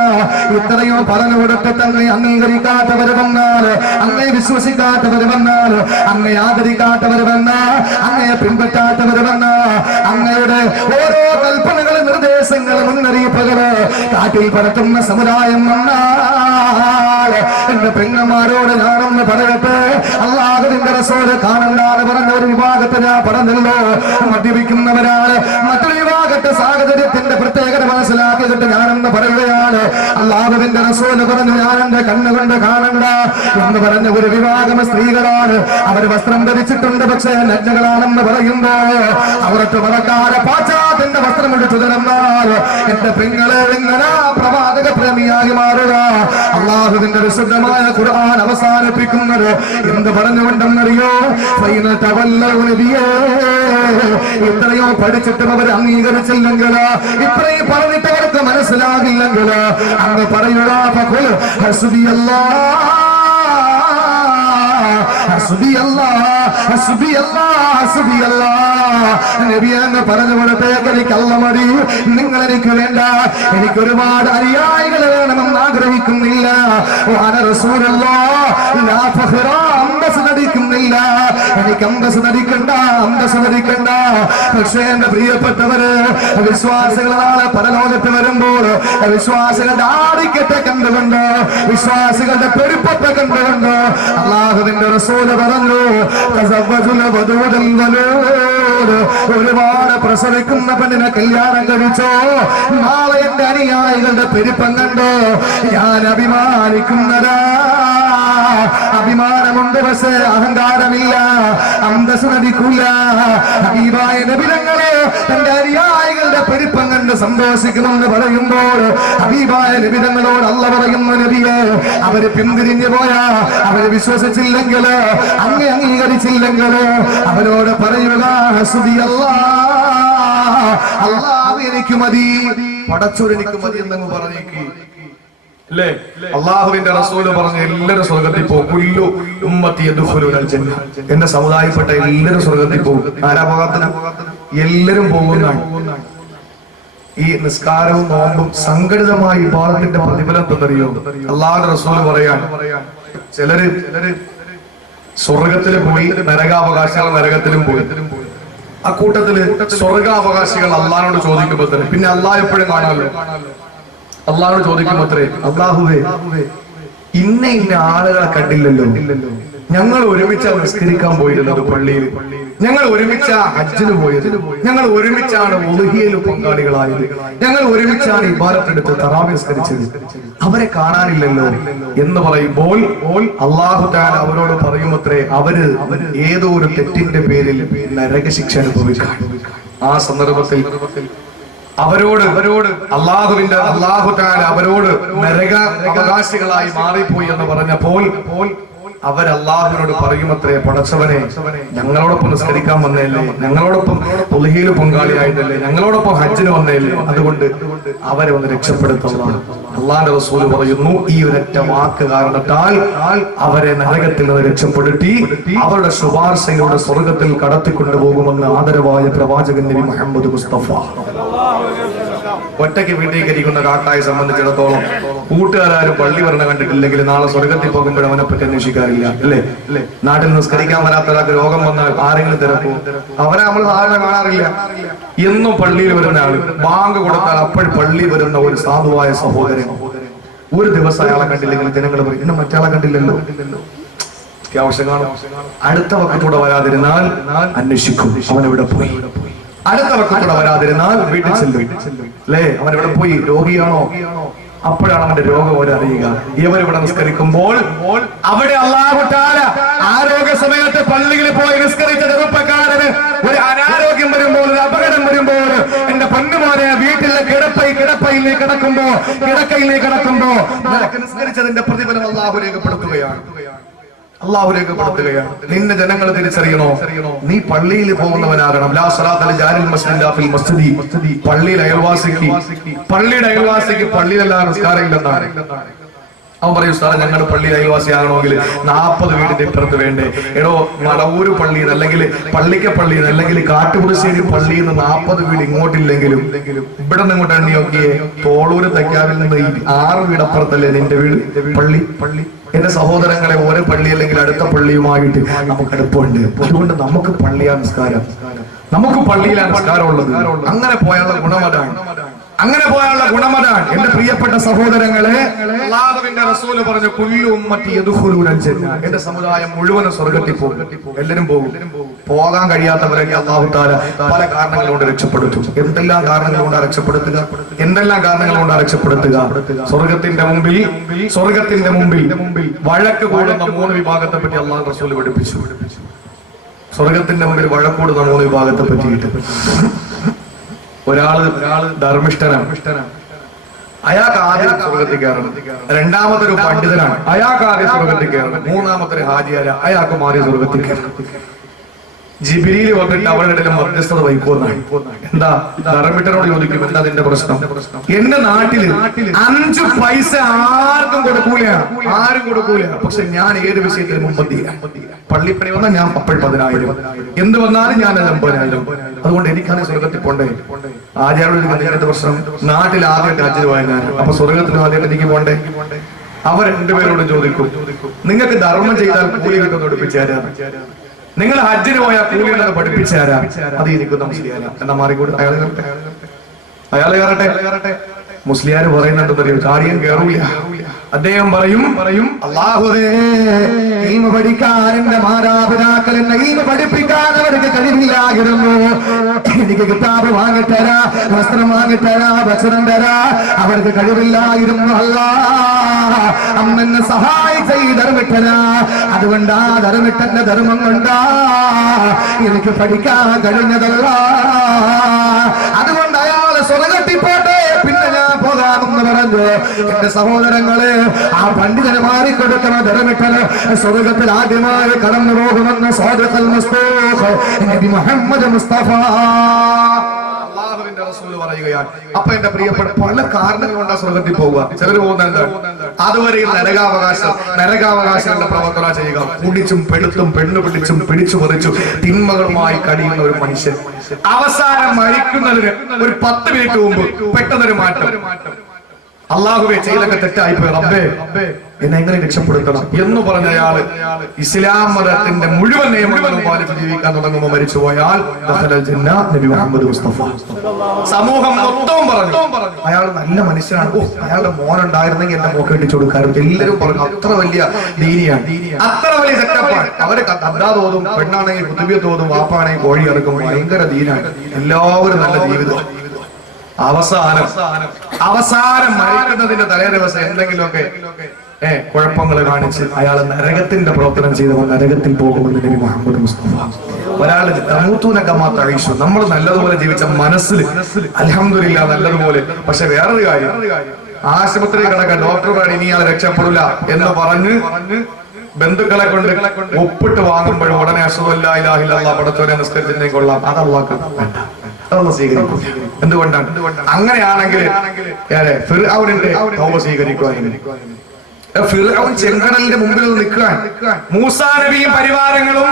ഇത്രയോ പറഞ്ഞു കൊടുത്തിട്ട് അങ്ങ് അംഗീകരിക്കാത്തവർ വന്നാൽ, അങ്ങേ വിശ്വസിക്കാത്തവർ വന്നാൽ, അങ്ങേ ആദരിക്കാത്തവർ വന്നാൽ, അങ്ങയെ പിൻപറ്റാത്തവർ വന്നാൽ, അങ്ങയുടെ ഓരോ കൽപ്പനകളും നിർദ്ദേശങ്ങളും മുന്നറിയിപ്പുകള് കാറ്റിൽ പറത്തുന്ന സമുദായം വന്നാൽ, എന്റെ പെങ്ങന്മാരോട് ഞാനൊന്ന് പറയട്ടെ, അല്ലാഹുവിന്റെ റസൂല് കാണണ്ടാണ് പറഞ്ഞ ഒരു വിഭാഗത്തെ ഞാൻ പറഞ്ഞല്ലോ, മദ്യപിക്കുന്നവരാണ്. മറ്റൊരു വിഭാഗത്തെ സാഹചര്യത്തിന്റെ പ്രത്യേകത മനസ്സിലാക്കിയിട്ട് ഞാനെന്ന് പറയുകയാണ്, അല്ലാഹുവിന്റെ റസൂല് പറഞ്ഞു ഞാൻ എന്റെ കണ്ണുകൊണ്ട് കാണണ്ട എന്ന് പറഞ്ഞ ഒരു വിഭാഗം സ്ത്രീകളാണ്. അവർ വസ്ത്രം ധരിച്ചിട്ടുണ്ട്, പക്ഷേ നഗ്നകളാണെന്ന് പറയുമ്പോ അവർക്ക് മറക്കാതെ പാശ്ചാത്യന്റെ വസ്ത്രം എടുത്തു തരുന്നാൽ എന്റെ പെങ്ങളെ എങ്ങനെ പ്രവാചക പ്രേമിയായി മാറുക? അല്ലാഹുവിന്റെ വിശുദ്ധമായ ഖുർആൻ അവസാനിപ്പിക്കുന്നത് എന്ത് പറഞ്ഞുകൊണ്ടെന്നറിയോ? ഇത്രയോ പഠിച്ചിട്ടും അവർ അംഗീകരിച്ചില്ലെങ്കിൽ, ഇത്രയും പറഞ്ഞിട്ട് അവർക്ക് മനസ്സിലാകില്ലെങ്കിൽ അങ്ങ് പറയുക പറഞ്ഞു കൊടുത്തേക്ക് എനിക്ക് അല്ല മതി, നിങ്ങൾ എനിക്ക് വേണ്ട, എനിക്ക് ഒരുപാട് അനുയായികൾ വേണമെന്ന് ആഗ്രഹിക്കുന്നില്ല, അന്തസ് നടിക്കുന്നില്ല, എനിക്ക് അന്തസ് നടിക്കണ്ട. പക്ഷേ എന്റെ പ്രിയപ്പെട്ടവര്, വിശ്വാസികൾ നാളെ പരലോകത്ത് വരുമ്പോൾ വിശ്വാസികളുടെ ആധിക്യത്തെ കണ്ടുകൊണ്ട്, വിശ്വാസികളുടെ പെരുപ്പത്തെ കണ്ടുകൊണ്ട് അല്ലാഹുവിന്റെ റസൂല് പറഞ്ഞു, ഒരുപാട് പ്രസവിക്കുന്ന പെണ്ണിനെ കല്യാണം കഴിച്ചോ, നാളെ എന്റെ അനുയായികളുടെ പെരുപ്പം കണ്ടോ ഞാൻ അഭിമാനിക്കുന്നതാ. അഭിമാനമുണ്ട്, പക്ഷേ അഹങ്കാരമില്ല, അന്തസ് നടിക്കൂല. ഹബീബായ നബിതങ്ങളെ തന്റെ അനുയായികളുടെ പെരുപ്പം കണ്ട് സന്തോഷിക്കുമെന്ന് പറയുമ്പോൾ ഹബീബായ നബിതങ്ങളോട് അല്ല പറയുന്ന നബിയെ, അവര് പിന്തിരിഞ്ഞു പോയാ, അവര് വിശ്വസിച്ചില്ലെങ്കിൽ, അങ്ങ് അംഗീകരിച്ചില്ലെങ്കിൽ അവരോട് പറയുക അല്ലാഹു എനിക്ക് മതി, പടച്ചോരെനിക്ക് മതി എന്നങ്ങ് പറഞ്ഞേക്ക്. അല്ലേ? അള്ളാഹുവിന്റെ റസൂല് പറഞ്ഞ എല്ലാവരും സ്വർഗത്തിൽ പോകും. എന്റെ സമുദായപ്പെട്ട എല്ലാവരും സ്വർഗത്തിൽ പോകും. ആരാ പോകാത്ത? എല്ലാരും പോകുന്നതാണ്. ഈ നിസ്കാരവും നോമ്പും സംഘടിതമായ വിഭാഗത്തിന്റെ പ്രതിഫലം എന്തെന്നറിയോ? അള്ളാഹുവിന്റെ റസൂല് പറയാൻ, ചിലര് സ്വർഗത്തിൽ പോയി, നരകാവകാശികൾ നരകത്തിലും പോയി. അക്കൂട്ടത്തില് സ്വർഗാവകാശികൾ അള്ളാഹിനോട് ചോദിക്കുമ്പോ തന്നെ, പിന്നെ അള്ളാഹ് എപ്പോഴും കാണാമല്ലോ, അള്ളാഹുനോട് ചോദിക്കുമ്പോ അത്രേ, അള്ളാഹുവേ ഇന്ന ആളുകളെ കണ്ടില്ലല്ലോ, ഞങ്ങൾ ഒരുമിച്ചാണ് നിസ്കരിക്കാൻ പോയിരുന്നത് പള്ളിയിൽ, ഞങ്ങൾ ഒരുമിച്ചാണ് ഹജ്ജിന് പോയത്, ഞങ്ങൾ ഒരുമിച്ചാണ് ഉളുഹിയയിൽ പങ്കാളികളായത്, ഞങ്ങൾ ഒരുമിച്ചാണ് ഇബാദത്തെടുത്ത് തറാവീഹ് നിസ്കരിച്ചത്, അവരെ കാണാനില്ലല്ലോ എന്ന് പറയുമ്പോൾ അല്ലാഹു തആല അവരോട് പറയുമത്രേ, അവര് ഏതോ ഒരു തെറ്റിന്റെ പേരിൽ നരകശിക്ഷ അനുഭവിക്കാൻ. ആ സന്ദർഭത്തിൽ അവരോട് അല്ലാഹു തആല അവരോട് നരക അവകാശികളായി മാറിപ്പോയി എന്ന് പറഞ്ഞപ്പോൾ അവർ അല്ലാഹുവിനോട് പറയുമത്രേ, പടച്ചവനെ ഞങ്ങളോടൊപ്പം നിസ്കരിക്കാൻ വന്നതല്ലേ, ഞങ്ങളോടൊപ്പം ഉളുഹിയിൽ പങ്കാളിയായിട്ടല്ലേ, ഞങ്ങളോടൊപ്പം ഹജ്ജിന് വന്നതല്ലേ, അതുകൊണ്ട് അവരെ ഒന്ന് രക്ഷപ്പെടുത്തുക. അള്ളാന്റെ റസൂല് പറയുന്നു, ഈ ഒരൊറ്റ വാക്ക് കാരണത്താൽ അവരെ നരകത്തിൽ നിന്ന് രക്ഷപ്പെടുത്തി അവരുടെ ശുപാർശയിലൂടെ സ്വർഗത്തിൽ കടത്തിക്കൊണ്ടുപോകുമെന്ന് ആദരവായ പ്രവാചകൻ നബി മുഹമ്മദ് മുസ്തഫ. ഒറ്റയ്ക്ക് വീട്ടീകരിക്കുന്ന കാക്കായെ സംബന്ധിച്ചിടത്തോളം കൂട്ടുകാരും പള്ളി വരണ കണ്ടിട്ടില്ലെങ്കിൽ നാളെ സ്വർഗത്തിൽ പോകുമ്പോൾ അവനെ പറ്റി അന്വേഷിക്കാറില്ല. അല്ലേ? നാട്ടിൽ നിസ്കരിക്കാൻ വരാത്ത ഒരാൾക്ക് രോഗം വന്നാൽ ആരെങ്കിലും തിരക്കും, അവരെ നമ്മൾ സാധാരണ കാണാറില്ല. എന്നും പള്ളിയിൽ വരുന്ന ആള് ബാങ്ക് കൊടുത്താൽ അപ്പോൾ പള്ളി വരുന്ന ഒരു സാധുവായ സഹോദരൻ, ഒരു ദിവസം അയാളെ കണ്ടില്ലെങ്കിൽ ജനങ്ങൾ പറയും, ഇന്ന് മറ്റാളെ കണ്ടില്ലല്ലോ, ആവശ്യം കാണും. അടുത്ത വക്കത്തൂടെ വരാതിരുന്നാൽ അന്വേഷിക്കും, അവനെവിടെ പോയി. അടുത്ത വക്കത്തൂടെ വരാതിരുന്നാൽ വീട്ടിൽ ചെല്ലും. അല്ലേ? അവനെവിടെ പോയി, രോഗിയാണോ? അപ്പോഴാണ് അവന്റെ രോഗം അവരറിയുക. ഇവരിവിടെ നിസ്കരിക്കുമ്പോൾ അവിടെ അല്ലാഹു തആല ആരോഗ്യ സമയത്ത് പള്ളിയിൽ പോയി നിസ്കരിച്ച ചെറുപ്പക്കാരന് ഒരു അനാരോഗ്യം വരുമ്പോൾ, ഒരു അപകടം വരുമ്പോൾ, എന്റെ പൊന്നുമോനെ വീട്ടിലെ കിടക്കയിലേക്ക് കിടക്കുമ്പോ നിസ്കരിച്ചതിന്റെ പ്രതിഫലം അല്ലാഹു രേഖപ്പെടുത്തുകയാണ്. നിന്നെ ജനങ്ങൾ തിരിച്ചറിയണോ? നീ പള്ളിയിൽ പോകുന്നവനാകണം. ലാ സ്വലാത്ത ലിജാരിൽ മസ്ജിദി ലാ ഫിൽ മസ്ജിദി. പള്ളിയുടെ അയൽവാസിക്ക് പള്ളിയിലല്ലാതെ നിസ്കാരം ഇല്ലെന്നാണ്. അവൻ പറയും സാറേ ഞങ്ങളുടെ പള്ളിയിൽ അയൽവാസിയാകണമെങ്കിൽ 40 വീടിന്റെ ഇപ്പുറത്ത് വേണ്ടേ. എടോ മടവൂര് പള്ളിയിൽ നിന്ന് അല്ലെങ്കിൽ പള്ളിക്കപ്പള്ളിയിൽ നിന്ന് അല്ലെങ്കിൽ കാട്ടുപുറശ്ശേരി പള്ളിയിൽ നിന്ന് 40 വീട് ഇങ്ങോട്ടില്ലെങ്കിലും ഇവിടെ നിന്ന് ഇങ്ങോട്ട് എണ്ണി നോക്കിയേ തോളൂര് തയ്ക്കാവിൽ നിന്ന് 6 വീടപ്പുറത്തല്ലേ നിന്റെ വീട് പള്ളി. എന്റെ സഹോദരങ്ങളെ ഓരോ പള്ളി അല്ലെങ്കിൽ അടുത്ത പള്ളിയുമായിട്ട് നമുക്ക് അടുപ്പമുണ്ട്. അതുകൊണ്ട് നമുക്ക് പള്ളിയാണ് നിസ്കാരം, നമുക്ക് പള്ളിയിലാണ് നിസ്കാരം ഉള്ളത്. അങ്ങനെ പോയാലുള്ള ഗുണമതാണ്. എന്റെ പ്രിയപ്പെട്ട സഹോദരങ്ങളെ, അല്ലാഹുവിന്റെ റസൂല് പറഞ്ഞു കുല്ലു ഉമ്മത്തി യദ്ഖുലൂനൽ ജന്ന, എന്റെ സമുദായം മുഴുവനും സ്വർഗ്ഗത്തിൽ പോകും. എല്ലാവരും പോകും. പോകാൻ കഴിയാത്തവരെ അല്ലാഹു തആല പല കാരണങ്ങൾ കൊണ്ട് രക്ഷപ്പെടുത്തും. എന്തെല്ലാം കാരണങ്ങൾ കൊണ്ടാണ് രക്ഷപ്പെടുത്തുക? സ്വർഗ്ഗത്തിന്റെ മുമ്പിൽ വഴക്ക് കൂടുന്ന 3 വിഭാഗത്തെ പറ്റി അല്ലാഹു റസൂല് പഠിപ്പിച്ചു. സ്വർഗ്ഗത്തിന്റെ മുമ്പിൽ വഴക്കൂടുന്ന 3 വിഭാഗത്തെ പറ്റിയിട്ട് ഒരാള് ധർമ്മിഷ്ഠനാണ്, അയാൾക്ക് ആദ്യം സ്വർഗത്തിൽ കയറണം. രണ്ടാമതൊരു പണ്ഡിതനാണ്, അയാൾക്ക് ആദ്യം സ്വർഗത്തിൽ കയറണം. മൂന്നാമത്തൊരു ഹാജിയാര, അയാൾക്കും ആദ്യം സ്വർഗത്തിൽ കയറണം. ജിബ്രീൽ വന്നിട്ട് അവരുടെ മധ്യസ്ഥത വഹിക്കുമെന്നാണ്. എന്താ ധർമ്മിഷ്ഠനോട് ചോദിക്കും, എന്താ നിന്റെ പ്രശ്നം? എന്റെ നാട്ടില് 5 പൈസ ആരും കൊടുക്കൂല, പക്ഷെ ഞാൻ ഏത് വിഷയത്തിലും മുമ്പന്തിയില്ല. പള്ളിപ്പണി വന്നാൽ ഞാൻ അപ്പോൾ 10,000, എന്ത് വന്നാലും ഞാൻ 50,000. അതുകൊണ്ട് എനിക്കാണ് സ്വർഗത്തിൽ പോണ്ടേ. ആചാര്യ പ്രശ്നം, നാട്ടിൽ ആദ്യമായിട്ട് ഹജ്ജിന് പോയാൽ അപ്പൊ സ്വർഗത്തിന് ആദ്യമായിട്ട് എനിക്ക് പോണ്ടേ. അവർ 2 പേരോട് ചോദിക്കും, നിങ്ങൾക്ക് ധർമ്മം ചെയ്താൽ കൂലി കിട്ടുമെന്ന് പഠിപ്പിച്ചാരാ? നിങ്ങൾ ഹജ്ജിന് പോയാൽ കൂലിയുള്ളത് പഠിപ്പിച്ചാരാ? അത് എനിക്കൊന്നും മുസ്ലിയാരാ എന്നാ മാറിക്കൂടെ. അയാള് കയറട്ടെ. മുസ്ലിയാര് പറയുന്നുണ്ടെന്നറിയോ, കാര്യം കയറൂല. അദ്ദേഹം പറയും അല്ലാഹുവേ, ഈമ പഠിക്കാൻ എന്റെ മാതാപിതാക്കൾ എന്നെ ഈമ പഠിപ്പിക്കാൻ അവർക്ക് കഴിവില്ലായിരുന്നു. എനിക്ക് കിതാബ് വാങ്ങിത്തരാ, വസ്ത്രം വാങ്ങിത്തരാ, ഭക്ഷണം തരാ അവർക്ക് കഴിവില്ലായിരുന്നു. അല്ലാഹ് അമ്മനെ സഹായിച്ച ഈ ധർമ്മിട്ടനാ, അതുകൊണ്ട് ആ ധർമ്മിട്ടന്റെ ധർമ്മം കൊണ്ടാ എനിക്ക് പഠിക്കാൻ കഴിഞ്ഞതല്ല. അതുകൊണ്ട് അയാള് സ്വർഗ്ഗത്തിൽ പോട്ടെ, പിന്നെ ഞാൻ പോകാമെന്ന് പറഞ്ഞു. എന്റെ സഹോദരങ്ങളെ, ആ പണ്ഡിതന് മാറിക്കൊടുക്കുന്ന ധർമ്മിട്ടന് സ്വർഗ്ഗത്തിൽ ആദ്യമായി കടന്നു പോകുമെന്ന് സ്വാദിഖുൽ മസ്തൂഖ് നബി മുഹമ്മദ് മുസ്തഫ അല്ലാഹുവിന്റെ റസൂൽ പറയുകയാണ്. അപ്പൊ എന്റെ പ്രിയപ്പെട്ട പല കാരണങ്ങൾ കൊണ്ടാ സ്വർഗ്ഗത്തിൽ പോവുക. ചിലർ പോകുന്നുണ്ട് അതുവരെ നരകാവകാശങ്ങളുടെ പ്രവർത്തനം ചെയ്യുക, കുടിച്ചും പെടുത്തും പെണ്ണു പിടിച്ചും പിടിച്ചു പറിച്ചും തിന്മകളുമായി കഴിയുന്ന ഒരു മനുഷ്യൻ അവസാനം മരിക്കുന്നതിന് ഒരു 10 മിനിറ്റ് മുമ്പ് പെട്ടെന്നൊരു മാറ്റം, അള്ളാഹുവെ ചെയ്തൊക്കെ തെറ്റായിപ്പോയി, റബ്ബേ എന്നെ എങ്ങനെ രക്ഷപ്പെടുത്തണം എന്ന് പറഞ്ഞ അയാള് ഇസ്ലാം മതത്തിന്റെ മുഴുവൻ നിയമങ്ങളും പാലിച്ച് ജീവിക്കാൻ തുടങ്ങുമ്പോൾ മരിച്ചുപോയാൽ നബി മുഹമ്മദ് മുസ്തഫ സമൂഹം മൊത്തവും പറഞ്ഞു അയാൾ നല്ല മനുഷ്യനാണ്. അയാളുടെ മോനുണ്ടായിരുന്നെങ്കിൽ എന്റെ മോക്ക് കെട്ടിച്ചു കൊടുക്കാറുണ്ട്. എല്ലാവരും പറഞ്ഞു അത്ര വലിയ ദീനിയാണ്, അത്ര വലിയ സെറ്റപ്പാണ്. അവര് കദ്ദാ തോതും, പെണ്ണാണെങ്കിൽ കുത്തുബിയ തോതും, വാപ്പാണെങ്കിൽ കോഴി ഇറക്കും, ഭയങ്കര ദീനാണ്. എല്ലാവരും നല്ല ജീവിതം. അവസാനം മരിക്കുന്നതിന്റെ തലേ ദിവസം എന്തെങ്കിലുമൊക്കെ കുഴപ്പങ്ങൾ കാണിച്ച് അയാൾ നരകത്തിന്റെ പ്രവർത്തനം ചെയ്തപ്പോൾ നരകത്തിൽ പോകുമെന്ന് നബി മുഹമ്മദ് മുസ്തഫ. ഒരാള് തമൂത്തൂനൊക്കെ മാത്രം അയച്ചു. നമ്മൾ നല്ലതുപോലെ ജീവിച്ച മനസ്സിൽ അൽഹംദുലില്ലാ നല്ലതുപോലെ. പക്ഷെ വേറൊരു കാര്യം, ആശുപത്രി കിടക്കാൻ ഡോക്ടർമാർ ഇനി ആൾ രക്ഷപ്പെടില്ല എന്ന് പറഞ്ഞ് ബന്ധുക്കളെ കൊണ്ട് ഒപ്പിട്ട് വാങ്ങുമ്പോഴും ഉടനെ അഷ്ഹദു അല്ലാ ഇലാഹ ഇല്ലല്ലാഹ് പടച്ചോനെ നിസ്കരിച്ചിട്ടേ കൊള്ളാം, അത് അല്ലാഹു വേണ്ട, അതൊന്ന് സ്വീകരിക്കും. എന്തുകൊണ്ടാണ്? അങ്ങനെയാണെങ്കിൽ ഫിർഔനിന്റെ തൗബ സ്വീകരിക്കുവാൻ, ഫിർഔൻ ചെങ്കടലിന്റെ മുമ്പിൽ നിൽക്കാൻ, മൂസാ നബിയും പരിവാരങ്ങളും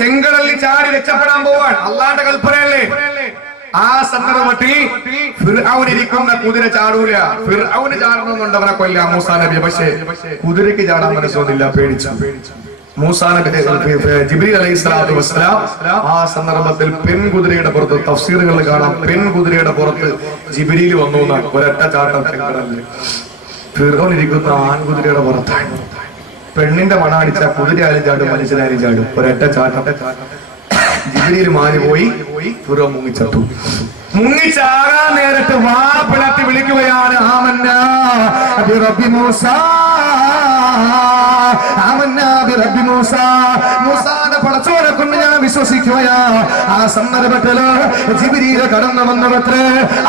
ചെങ്കടലിൽ ചാടി രക്ഷപ്പെടാൻ പോവാൻ, അള്ളാന്റെ കൽപ്പനയല്ലേ. ആ സന്ദർഭത്തിൽ ഫിർഔൻ ഇരിക്കുന്ന കുതിര ചാടൂല. ഫിർഔന് ചാടണമെന്നുണ്ട് അവനെ കൊല്ലാം മൂസാ നബി. പക്ഷേ കുതിരയ്ക്ക് ചാടാൻ മനസ്സൊന്നുമില്ല, പേടിച്ചു. മൂസാ നബി ജിബ്രീൽ അലൈഹിസ്സലാത്തു വസ്സലാം ആ സന്ദർഭത്തിൽ പെൺകുതിരയുടെ പുറത്ത്, തഫ്സീറുകളിൽ കാണാം, പെൺകുതിരയുടെ പുറത്ത് ജിബ്രീൽ വന്നു എന്നാണ്. ഒരൊറ്റ ചാട്ടം ചെങ്കടലിൽ. ഫിർഔൻ ഇരിക്കുന്ന ആൺകുതിരയുടെ പുറത്താണ്. പെണ്ണിന്റെ മണ അടിച്ച കുതിര ആരും ചാടും, മനുഷ്യനാരും ചാടും. ഒരൊറ്റ ചാട്ടം ജിബ്രീൽ മാറി പോയി. ഫിർഔൻ മുങ്ങിച്ചത്തു. മുങ്ങിച്ചാകാൻ നേരത്ത് വാ പിളർത്തി വിളിക്കുകയാണ്, ആമന്നാ ബിറബ്ബി മൂസാ, ആമന്നാ ബിറബ്ബി മൂസാ, മൂസാന്റെ പടച്ചോനെ കൊണ്ട് ഞാൻ വിശ്വസിക്കുകയാ. ആ സന്ദർഭത്തില് ജിബ്രീൽ കടന്നു വന്നവത്രേ.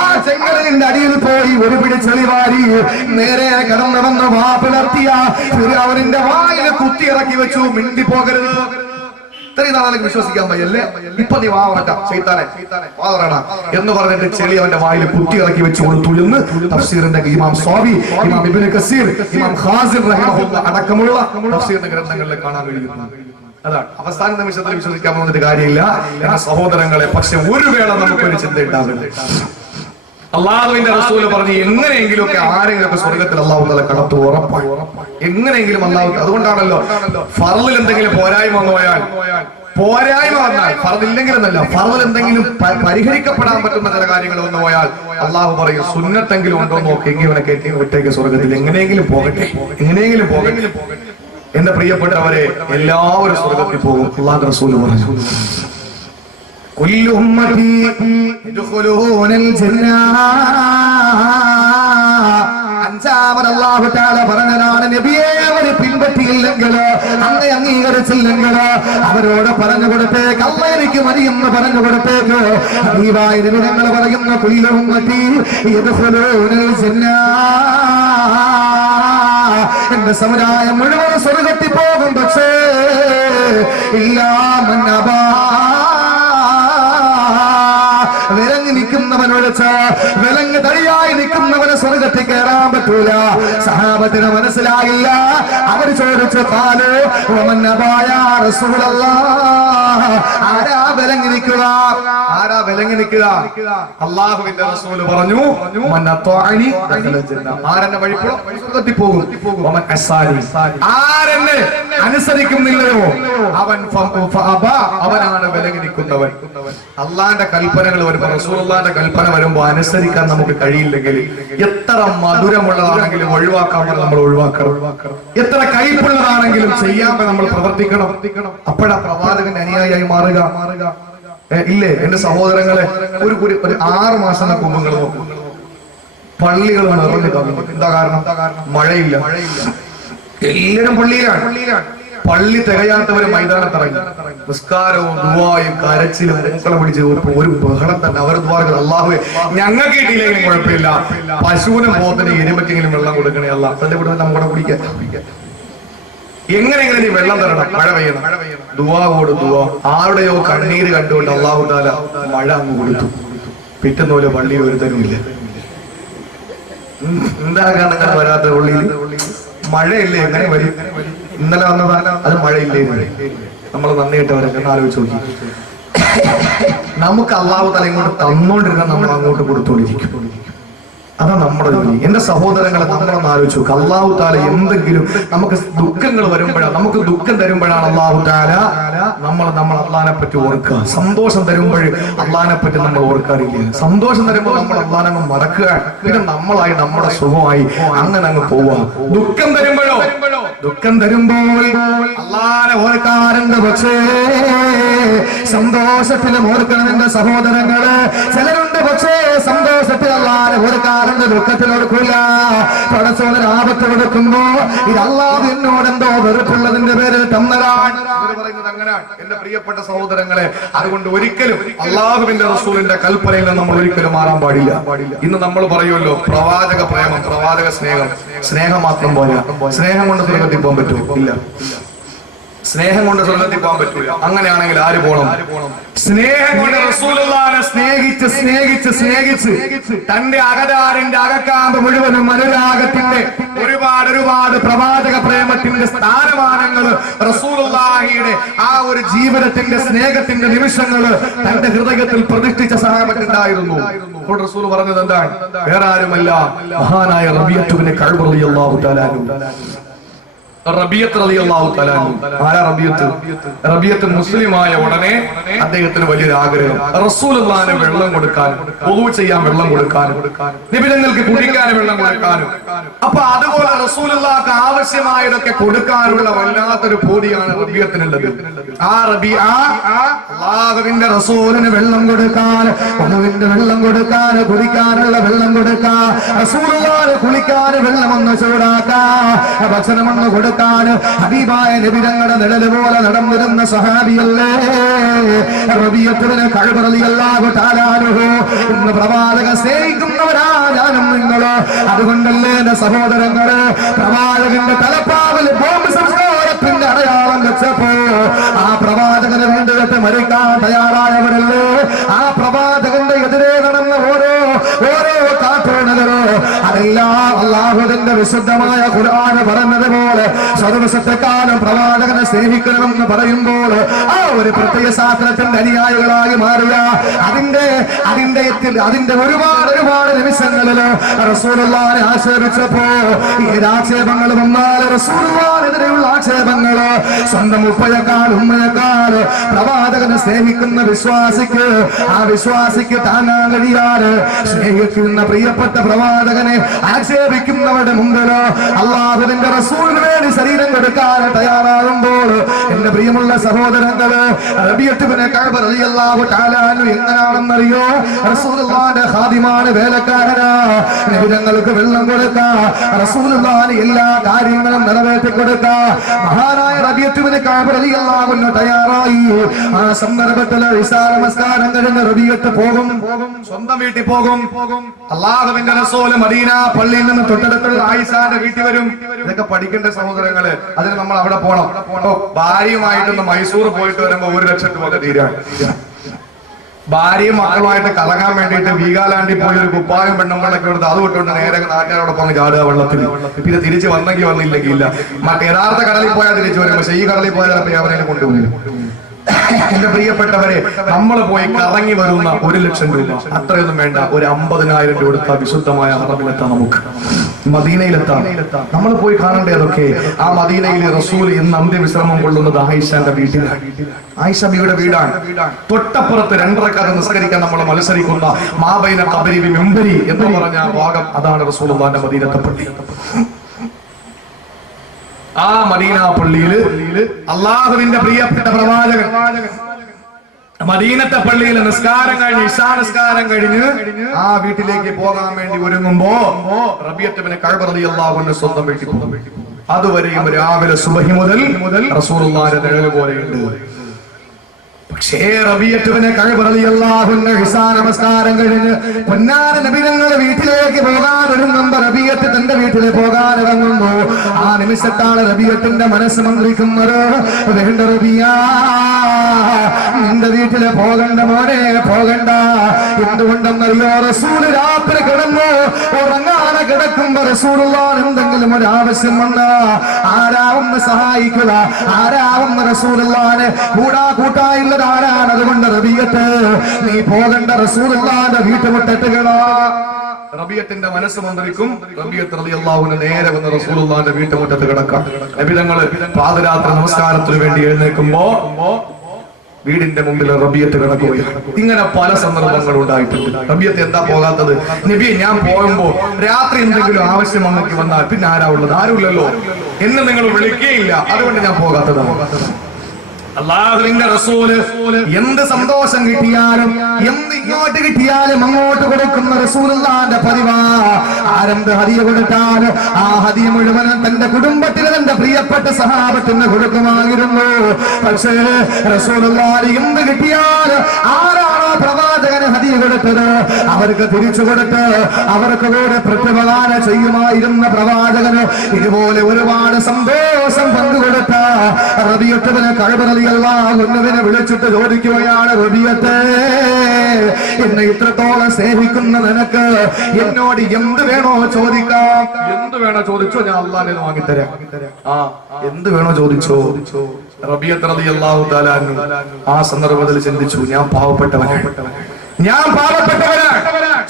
ആ ചെങ്കടലിന്റെ അടിയിൽ പോയി ഒരു പിടി ചെളിവാരി നേരെ കടന്നു വന്ന് വാ പിളർത്തിയ ഫിർഔനിന്റെ വായിൽ കുത്തിയിറക്കി വെച്ചു. മിണ്ടി പോകരുത്, ഇത്രയും നാളെ വിശ്വസിക്കാൻ വയ്യല്ലേ, ഇപ്പൊ നീ വാ പറഞ്ഞ ശൈത്താനെ വാ പറയണ എന്ന് പറഞ്ഞിട്ട് ചെളി അവന്റെ വായിൽ കുത്തി ഇറക്കി വെച്ച് കൊടുത്തുള്ളുന്ന് തഫ്സീറിന്റെ ഇമാം സ്വാബി, ഇമാം ഇബ്നു കസീർ, ഇമാം ഖാസിർ റഹിമഹുല്ലാഹ് അടക്കമുള്ള തഫ്സീറിന്റെ ഗ്രന്ഥങ്ങളിൽ കാണാൻ കഴിയുന്നു. അതാണ് അവസാന നിമിഷത്തിൽ വിശ്വസിക്കാൻ പോകുന്ന കാര്യമില്ല എന്ന സഹോദരങ്ങളെ. പക്ഷെ ഒരു വേള നമുക്കൊരു ചിന്ത ഉണ്ടാവില്ല. അള്ളാഹുവിന്റെ റസൂല് പറഞ്ഞു എങ്ങനെയെങ്കിലും ഒക്കെ ആരെങ്കിലും സ്വർഗത്തിൽ അള്ളാഹു തആല കടത്തു ഉറപ്പായി. എങ്ങനെയെങ്കിലും അള്ളാഹു, അതുകൊണ്ടാണല്ലോ ഫർളിൽ എന്തെങ്കിലും പോരായ്മ വന്നു വന്നാൽ ഫർദില്ലെങ്കിലെന്നല്ല, ഫർദിൽ എന്തെങ്കിലും പരിഹരിക്കപ്പെടാൻ പറ്റുന്ന ചില കാര്യങ്ങൾ വന്നു പോയാൽ അള്ളാഹു പറയും സുന്നത്തെങ്കിലും ഉണ്ടോ നോക്കി, ഇങ്ങനെ കയറ്റി വിട്ടേക്ക് സ്വർഗത്തിൽ, എങ്ങനെയെങ്കിലും പോകട്ടെ, എങ്ങനെയെങ്കിലും പോകട്ടെ. എന്റെ പ്രിയപ്പെട്ടവരെ, എല്ലാവരും സ്വർഗത്തിൽ പോകും. അള്ളാഹുവിന്റെ റസൂല് പറഞ്ഞു കുല്ലു ഉമ്മത്തി യദ്ഖുലൂനൽ ജന്ന. അഞ്ചാമത് അല്ലാഹു തആല പറഞ്ഞതാണ് നബിയെ, അവരെ പിൻപറ്റിയില്ലെങ്കിൽ, അങ്ങ് അംഗീകരിച്ചില്ലെങ്കിൽ അവരോട് പറഞ്ഞു കൊടുത്തേക്ക്, അല്ലാഹ് എനിക്ക് മതിയെന്ന് പറഞ്ഞു കൊടുത്തേക്ക്. ഹബീബായ നബി തങ്ങൾ പറയുന്ന കുല്ലു ഉമ്മത്തി യദ്ഖുലൂനൽ ജന്ന, എന്റെ സമുദായം മുഴുവൻ സ്വർഗ്ഗത്തിൽ പോകും. പക്ഷേ ഇല്ലാ മൻ അബാ, വിലങ്ങ് നിൽക്കുന്നവനൊഴിച്ച്, വിലങ്ങ് തടിയായി നിൽക്കുന്നവന് സ്വർഗത്തിൽ കയറാൻ പറ്റൂല. സഹാബത്തിന് മനസ്സിലായില്ല. അവർ ചോദിച്ചു കാല് ആരാ വിലങ്ങി നിൽക്കുക, ആരാ വിലങ്ങി നിൽക്കുക? അള്ളാഹുവിന്റെ റസൂല് പറഞ്ഞു ആരെന്നെ വഴിപ്പോഴും സ്വർഗത്തിൽ പോകും. ആരെന്നെ അനുസരിക്കുന്നില്ലയോ അവനാണ് വിലങ്ങി നിൽക്കുന്നവൻ. അള്ളാന്റെ കൽപ്പനകൾ വരുമ്പോ, റസൂലുള്ളാഹിന്റെ കൽപ്പന വരുമ്പോ അനുസരിക്കാൻ നമുക്ക് കഴിയില്ലെങ്കിൽ എത്ര മധുരമുള്ളതാണെങ്കിലും ഒഴിവാക്കാൻ നമ്മൾ ഒഴിവാക്കണം. എത്ര കൈപ്പുള്ളതാണെങ്കിലും ചെയ്യാൻ നമ്മൾ പ്രവർത്തിക്കണം. അപ്പോഴാ പ്രവാചകന്റെ അനുയായിയായി മാറുക. ഇല്ലേ എന്റെ സഹോദരങ്ങളെ, ഒരു 6 മാസങ്ങൾക്ക് മുമ്പ് നിങ്ങൾ നോക്കും, പള്ളികൾ നിറഞ്ഞു കവിഞ്ഞു. എന്താ കാരണം? മഴയില്ല. എല്ലാവരും പള്ളിയിലാണ്. പള്ളി തികയാത്തവര് മൈതാനത്തിറങ്ങി നിസ്കാരവും ദുആയും കരച്ചിലും മൂക്കളെ പിടിച്ച് ഒരു ബഹളം തന്നെ. അവർ ദുആകൾ അല്ലാഹുവേ ഞങ്ങൾക്ക് കിട്ടിയില്ലെങ്കിലും കുഴപ്പമില്ല, പശുവിനും പോത്തിന് എരുമക്കെങ്കിലും വെള്ളം കൊടുക്കണേ അല്ലാ, തന്റെ കൂടെ നമ്മുടെ കുടിക്കാൻ എങ്ങനെയെങ്കിലും നീ വെള്ളം തരണം, മഴ പെയ്യണം. ദുആവോട് ദുആ. ആരുടെയോ കണ്ണീര് കണ്ടുകൊണ്ട് അല്ലാഹു തആല മഴ അങ്ങ് കൊടുത്തു. പിറ്റേന്ന് പോലെ പള്ളിയിൽ ഒരുത്തനുമില്ല. എന്താ കാരണം വരാത്ത പള്ളിയിൽ? മഴയില്ലേ, എങ്ങനെ വരും? ഇന്നലെ വന്നതാണ്, അത് മഴയില്ലേ. നമ്മൾ നന്ദിയിട്ടവരൊക്കെ ആലോചിച്ച് നോക്കി. നമുക്ക് അല്ലാഹു തആല ഇങ്ങോട്ട് തന്നോണ്ടിരുന്ന നമ്മൾ അങ്ങോട്ട് കൊടുത്തോണ്ടിരിക്കും. അതാ നമ്മുടെ ജോലി. എന്റെ സഹോദരങ്ങളെ, നമ്മളൊന്ന് ആലോചിച്ചു നോക്കുക. അല്ലാഹു തആല എന്തെങ്കിലും നമുക്ക് ദുഃഖങ്ങൾ വരുമ്പോഴാണ്, നമുക്ക് ദുഃഖം തരുമ്പോഴാണ് അല്ലാഹു തആല നമ്മൾ അള്ളാഹിനെ പറ്റി ഓർക്കുക. സന്തോഷം തരുമ്പോൾ അള്ളാഹിനെ പറ്റി നമ്മൾ ഓർക്കാറില്ല. സന്തോഷം തരുമ്പോൾ നമ്മൾ അള്ളാഹിനെ അങ്ങ് മറക്കുക. പിന്നെ നമ്മളായി നമ്മുടെ സുഖമായി അങ്ങനെ അങ്ങ് പോവാ. ദുഃഖം തരുമ്പോഴോ, ദുഃഖം തരുമ്പോൾ അള്ളാഹിനെ ഓർക്കാറുണ്ട്. പക്ഷേ സന്തോഷത്തിലും ഓർക്കണം എന്റെ സഹോദരങ്ങള്. ചിലരുണ്ട് പക്ഷേ സന്തോഷത്തിൽ അള്ളാഹിനെ ഓർക്കാറുണ്ട്, ദുഃഖത്തിൽ ഓർക്കൂല. പടച്ചോന് ആപത്ത് കൊടുക്കുമ്പോ ഇത് അള്ളാഹു എന്നോട് എന്തോ വെറുപ്പുള്ളതിന്റെ പേരിൽ തന്നതാണ് പറയുന്നത്. അങ്ങനെയാണ് എന്റെ പ്രിയപ്പെട്ട സഹോദരങ്ങളെ. അതുകൊണ്ട് ഒരിക്കലും അള്ളാഹുവിന്റെ റസൂലിന്റെ കൽപ്പനയിൽ നിന്ന് നമ്മൾ ഒരിക്കലും മാറാൻ പാടില്ല. ഇന്ന് നമ്മൾ പറയുമല്ലോ പ്രവാചക പ്രേമം, പ്രവാചക സ്നേഹം. സ്നേഹം മാത്രം പോരാ. സ്നേഹം കൊണ്ട് സ്വർഗ്ഗത്തിൽ പോകാൻ പറ്റുമോ? ഇല്ല. സ്നേഹം കൊണ്ട് സ്വർഗ്ഗത്തിൽ പോകാൻ പറ്റൂല. അങ്ങനെയാണെങ്കിൽ ആര് പോകണം? സ്നേഹം കൊണ്ട് റസൂലുള്ളാഹിനെ സ്നേഹിച്ച് സ്നേഹിച്ച് സ്നേഹിച്ച് തന്റെ അകതാരിന്റെ അകക്കാമ്പ് മുഴുവനും അനുരാഗത്തിന്റെ ഒരുപാട് പ്രവാചക പ്രേമത്തിന്റെ സ്ഥാനമാനങ്ങൾ റസൂലുള്ളാഹിയുടെ ആ ഒരു ജീവിതത്തിന്റെ സ്നേഹത്തിന്റെ നിമിഷങ്ങള് തന്റെ ഹൃദയത്തിൽ പ്രതിഷ്ഠിച്ച സഹാബത്തുണ്ടായിരുന്നു. അപ്പോൾ റസൂൽ പറഞ്ഞത് എന്താണ്? വേറെ ആരുമല്ല, മഹാനായ റബീഅത്ത് ഇബ്നു കഅബ് റളിയല്ലാഹു തആല അൻഹു. റബീഅത്ത് റളിയല്ലാഹു തആല അൻഹു. ആരാ റബീഅത്ത്? റബീഅത്ത് മുസ്ലിമായ ഉടനെ അദ്ദേഹത്തിന് വലിയൊരു ആഗ്രഹം, റസൂലുള്ളാഹിനെ വെള്ളം കൊടുക്കാനും വുളൂ ചെയ്യാൻ വെള്ളം കൊടുക്കാനും നിബിധങ്ങൾക്ക് കുടിക്കാൻ വെള്ളം കൊടുക്കാനും. അപ്പൊ അതുപോലെ റസൂലുള്ളാഹിക്ക് ആവശ്യമായതൊക്കെ കൊടുക്കാനുള്ള വല്ലാത്തൊരു പൂതിയാണ് റബീഅത്തിനുള്ളത്. ആ അല്ലാഹുവിന്റെ റസൂലിന് വെള്ളം കൊടുക്കാൻ, വധുവിന്റെ വെള്ളം കൊടുക്കാൻ, കുടിക്കാനുള്ള വെള്ളം കൊടുക്കാൻ, റസൂലുള്ളാഹിനെ കുളിക്കാൻ വെള്ളമൊന്ന് ചൂടാക്കാൻ, ഭക്ഷണമൊന്ന് കൊടുക്കാൻ ഹബീബായ നബി തങ്ങളുടെ നിഴല് പോലെ നടന്നിരുന്ന സഹാബിയല്ലേ റബീഅത്ത് ഇബ്നു കഅബ് റളിയല്ലാഹു തആല അൻഹു. ഇന്ന് പ്രവാചക സ്നേഹിക്കുന്നവരാ ഞാനും നിങ്ങള്. അതുകൊണ്ടല്ലേ എന്റെ സഹോദരങ്ങള്, പ്രവാചകന്റെ തലപ്പാവിൽ ബോംബ് സംസ്കാരത്തിന്റെ അടയാളം വെച്ചപ്പോ ആ പ്രവാചകന് അല്ലാഹുവിന്റെ വിശുദ്ധമായ ഖുർആൻ പറഞ്ഞതുപോലെ സർവസത്യക്കാലം പ്രവാചകനെ സ്നേഹിക്കണമെന്ന് പറയുമ്പോൾ ആ ഒരു പ്രത്യേക ശാസ്ത്രത്തിന്റെ അനുയായികളായി മാറിയ അതിന്റെ ഒരുപാട് നിമിഷങ്ങളിൽ റസൂലുള്ളാഹിനെ ആക്ഷേപിച്ചപ്പോ ഈ ആക്ഷേപങ്ങൾ വന്നാൽ റസൂലുള്ളാഹിനെതിരെയുള്ള ആക്ഷേപങ്ങൾ സ്വന്തം ഉപ്പയേക്കാൾ ഉമ്മയേക്കാൾ പ്രവാചകനെ സ്നേഹിക്കുന്ന വിശ്വാസിക്ക് താങ്ങാൻ കഴിയാതെ സ്നേഹിക്കുന്ന പ്രിയപ്പെട്ട പ്രവാചകനെ ആക്ഷേപിക്കുന്നവരുടെ മുമ്പിൽ അല്ലാഹുവിന്റെ റസൂലിന് വേണ്ടി ശരീരം കൊടുക്കാൻ തയ്യാറാകുമ്പോൾ എന്റെ പ്രിയമുള്ള സഹോദരങ്ങള് റബീഅത്ത് ഇബ്നു കഅബ് റളിയല്ലാഹു തആല അൻഹു എങ്ങനെയാണെന്നറിയോ? റസൂലുള്ളാഹിന്റെ ഖാദിമാണ്, വേലക്കാരനാ. നബി തങ്ങൾക്ക് വെള്ളം കൊടുക്കാ, റസൂലുള്ളാഹി എല്ലാ കാര്യങ്ങളും നിറവേറ്റി കൊടുക്കാ. മഹാനായ റബീഅത്ത് ഇബ്നു കഅബ് റളിയല്ലാഹു അൻഹു തയ്യാറായി. ആ സന്ദർഭത്തിൽ ഇശാ നമസ്കാരം കഴിഞ്ഞ് റബീഅത്ത് പോകും, സ്വന്തം വീട്ടിൽ പോകും. അല്ലാഹുവിന്റെ റസൂൽ മദീന പള്ളിയിൽ നിന്ന് തൊട്ടടുത്തുള്ള ആയിഷാന്റെ വീട്ടിൽ വരും. ഇതൊക്കെ പഠിക്കേണ്ട സഹോദരങ്ങള്, അതിന് നമ്മൾ അവിടെ പോകണം. ഭാര്യയുമായിട്ടൊന്ന് മൈസൂർ പോയിട്ട് വരുമ്പോ 1 ലക്ഷം രൂപ തീരാൻ. ഭാര്യയും മക്കളുമായിട്ട് കറങ്ങാൻ വേണ്ടിയിട്ട് വീഗാലാൻഡിൽ പോയി ഒരു കുപ്പായും പെണ്ണുങ്ങളൊക്കെ എടുത്ത് അത് വിട്ടുകൊണ്ട് നേരെ നാട്ടുകാരോടൊപ്പം ചാടുക വെള്ളത്തിൽ. പിന്നെ തിരിച്ച് വന്നെങ്കിൽ വന്നില്ലെങ്കിൽ ഇല്ല. യഥാർത്ഥ കടലിൽ പോയാൽ തിരിച്ചു വരും, പക്ഷെ ഈ കടലിൽ പോയാൽ ചിലപ്പോൾ അവനെ കൊണ്ടുപോകും. എന്റെ പ്രിയപ്പെട്ടവരെ, നമ്മൾ പോയി കറങ്ങി വരുന്ന 1 ലക്ഷം രൂപ അത്രയൊന്നും വേണ്ട. ഒരു 50,000 രൂപ കൊടുത്താൽ വിശുദ്ധമായ ഹറമിലെത്താം, നമുക്ക് മദീനയിലെത്താം. നമ്മൾ പോയി കാണേണ്ട അതൊക്കെ. ആ മദീനയിൽ റസൂൽ ഇന്ന് അന്ത്യവിശ്രമം കൊള്ളുന്നത് ആയിഷാന്റെ വീട്ടിലാണ്. ആയിഷ ബിയുടെ വീടാണ്. തൊട്ടപ്പുറത്ത് 2 റക്അത്ത് നിസ്കരിക്കാൻ നമ്മൾ മത്സരിക്കുന്ന മാബൈന ഖബരി വി മിംബരി എന്ന് പറഞ്ഞ ആ ഭാഗം, അതാണ് റസൂലുള്ളാഹിന്റെ മദീനത്തെ പള്ളി. ആ മദീന പള്ളിയില് അല്ലാഹുവിന്റെ പ്രിയപ്പെട്ട പ്രവാചകൻ മദീനത്തെ പള്ളിയിൽ നിസ്കാരം കഴിഞ്ഞ് ഇശാ നിസ്കാരം കഴിഞ്ഞ് ആ വീട്ടിലേക്ക് പോകാൻ വേണ്ടി ഒരുങ്ങുമ്പോ റബീഅത്ത് ഇബ്നു കഅബ് റളിയല്ലാഹു അൻഹു സ്വന്തം വീട്ടിൽ പോകും. അതുവരെയും രാവിലെ സുബഹി മുതൽ റസൂലുള്ളാഹിന്റെ നിഴല് പോലെയുണ്ട്. പക്ഷേ റബീഅത്ത് ഇബ്നു കഅബ് റളിയല്ലാഹു അൻഹു ഇശാ നമസ്കാരം കഴിഞ്ഞ് പൊന്നാര നബി തങ്ങളുടെ വീട്ടിലേക്ക് പോകാൻ ഒരുങ്ങുമ്പോൾ റബീഅത്ത് തന്റെ വീട്ടിലേക്ക് പോകാൻ ഇറങ്ങുന്നു. ആ നിമിഷത്താണ് റബീഅത്തിന്റെ മനസ്സ് മന്ത്രിക്കുന്നത്, വേണ്ട റബീആ, നിന്റെ വീട്ടില് പോകണ്ട മോനെ, പോകണ്ട. എന്തുകൊണ്ടെന്നറിയോ? റസൂല് രാത്രി കിടന്നു ഉറങ്ങാതെ കിടക്കുമ്പോ റസൂലുള്ളാഹിന് എന്തെങ്കിലും ഒരു ആവശ്യം വന്നാ ആരാവുന്ന സഹായിക്കുക, ആരാവുന്ന റസൂലുള്ളാഹിനെ കൂട്ടായില്ലത് ആരാണ്? അതുകൊണ്ട് റബീഅത്ത്, നീ പോകണ്ട, റസൂലുള്ളാഹിന്റെ വീട്ടുമുറ്റത്തുകളാ. റബീഅത്തിന്റെ മനസ്സ് മന്ത്രിക്കും. റബീഅത്ത് റളിയല്ലാഹു അൻഹു നേരെ വന്ന് റസൂലുള്ളാഹിന്റെ വീട്ടുമുറ്റത്ത് കിടക്കാം. നബി തങ്ങൾ പാതിരാത്രി നമസ്കാരത്തിന് വേണ്ടി എഴുന്നേൽക്കുമ്പോ വീടിന്റെ മുമ്പിൽ റബീഅത്ത് കിടക്കുകയാണ്. ഇങ്ങനെ പല സന്ദർഭങ്ങൾ ഉണ്ടായിട്ടുണ്ട്. റബീഅത്ത് എന്താ പോകാത്തത്? നബി, ഞാൻ പോകുമ്പോ രാത്രി എന്തെങ്കിലും ആവശ്യം നമുക്ക് വന്നാൽ പിന്നെ ആരാ ഉള്ളത്? ആരുമില്ലല്ലോ, എന്നെ നിങ്ങൾ വിളിക്കുകയില്ല, അതുകൊണ്ട് ഞാൻ പോകാത്തതാണ്. അല്ലാഹുവിന്റെ റസൂല് എന്ത് സന്തോഷം കിട്ടിയാലും എന്ത് ഇങ്ങോട്ട് കിട്ടിയാലും അങ്ങോട്ട് കൊടുക്കുന്ന റസൂലുള്ളാഹിന്റെ പതിവാ. ആരെന്ത് ഹദിയ കൊടുത്താലും ആ ഹദിയ മുഴുവനും തന്റെ കുടുംബത്തിന്, തന്റെ പ്രിയപ്പെട്ട സഹാബത്തിന് കൊടുക്കുമായിരുന്നു. പക്ഷേ റസൂലുള്ളാഹി എന്ത് കിട്ടിയാലും ആരാണോ പ്രവാചകന് ഹദിയ കൊടുത്തത് അവർക്ക് തിരിച്ചു കൊടുത്ത് അവർക്ക് കൂടെ പ്രത്യുപകാരം ചെയ്യുമായിരുന്ന പ്രവാചകന് ഇതുപോലെ ഒരുപാട് സന്തോഷം പങ്കുകൊടുത്ത റബീഅത്ത് ഇബ്നു കഅബ് റളിയല്ലാഹു അൻഹുവിനെ വിളിച്ചിട്ട് ചോദിക്കുകയാണ്, റബീഅത്തേ, എന്നെ ഇത്രത്തോളം സ്നേഹിക്കുന്ന നിനക്ക് എന്നോട് എന്ത് വേണോ ചോദിക്കാം. എന്ത് വേണോ ചോദിച്ചോ, ഞാൻ അല്ലാഹുവിനെ വാങ്ങിത്തരാം. എന്ത് വേണോ ചോദിച്ചോ. റബീഅത്ത് റളിയല്ലാഹു തആല അൻഹു ആ സന്ദർഭത്തിൽ ചിന്തിച്ചു, ഞാൻ പാവപ്പെട്ടവനാണ്.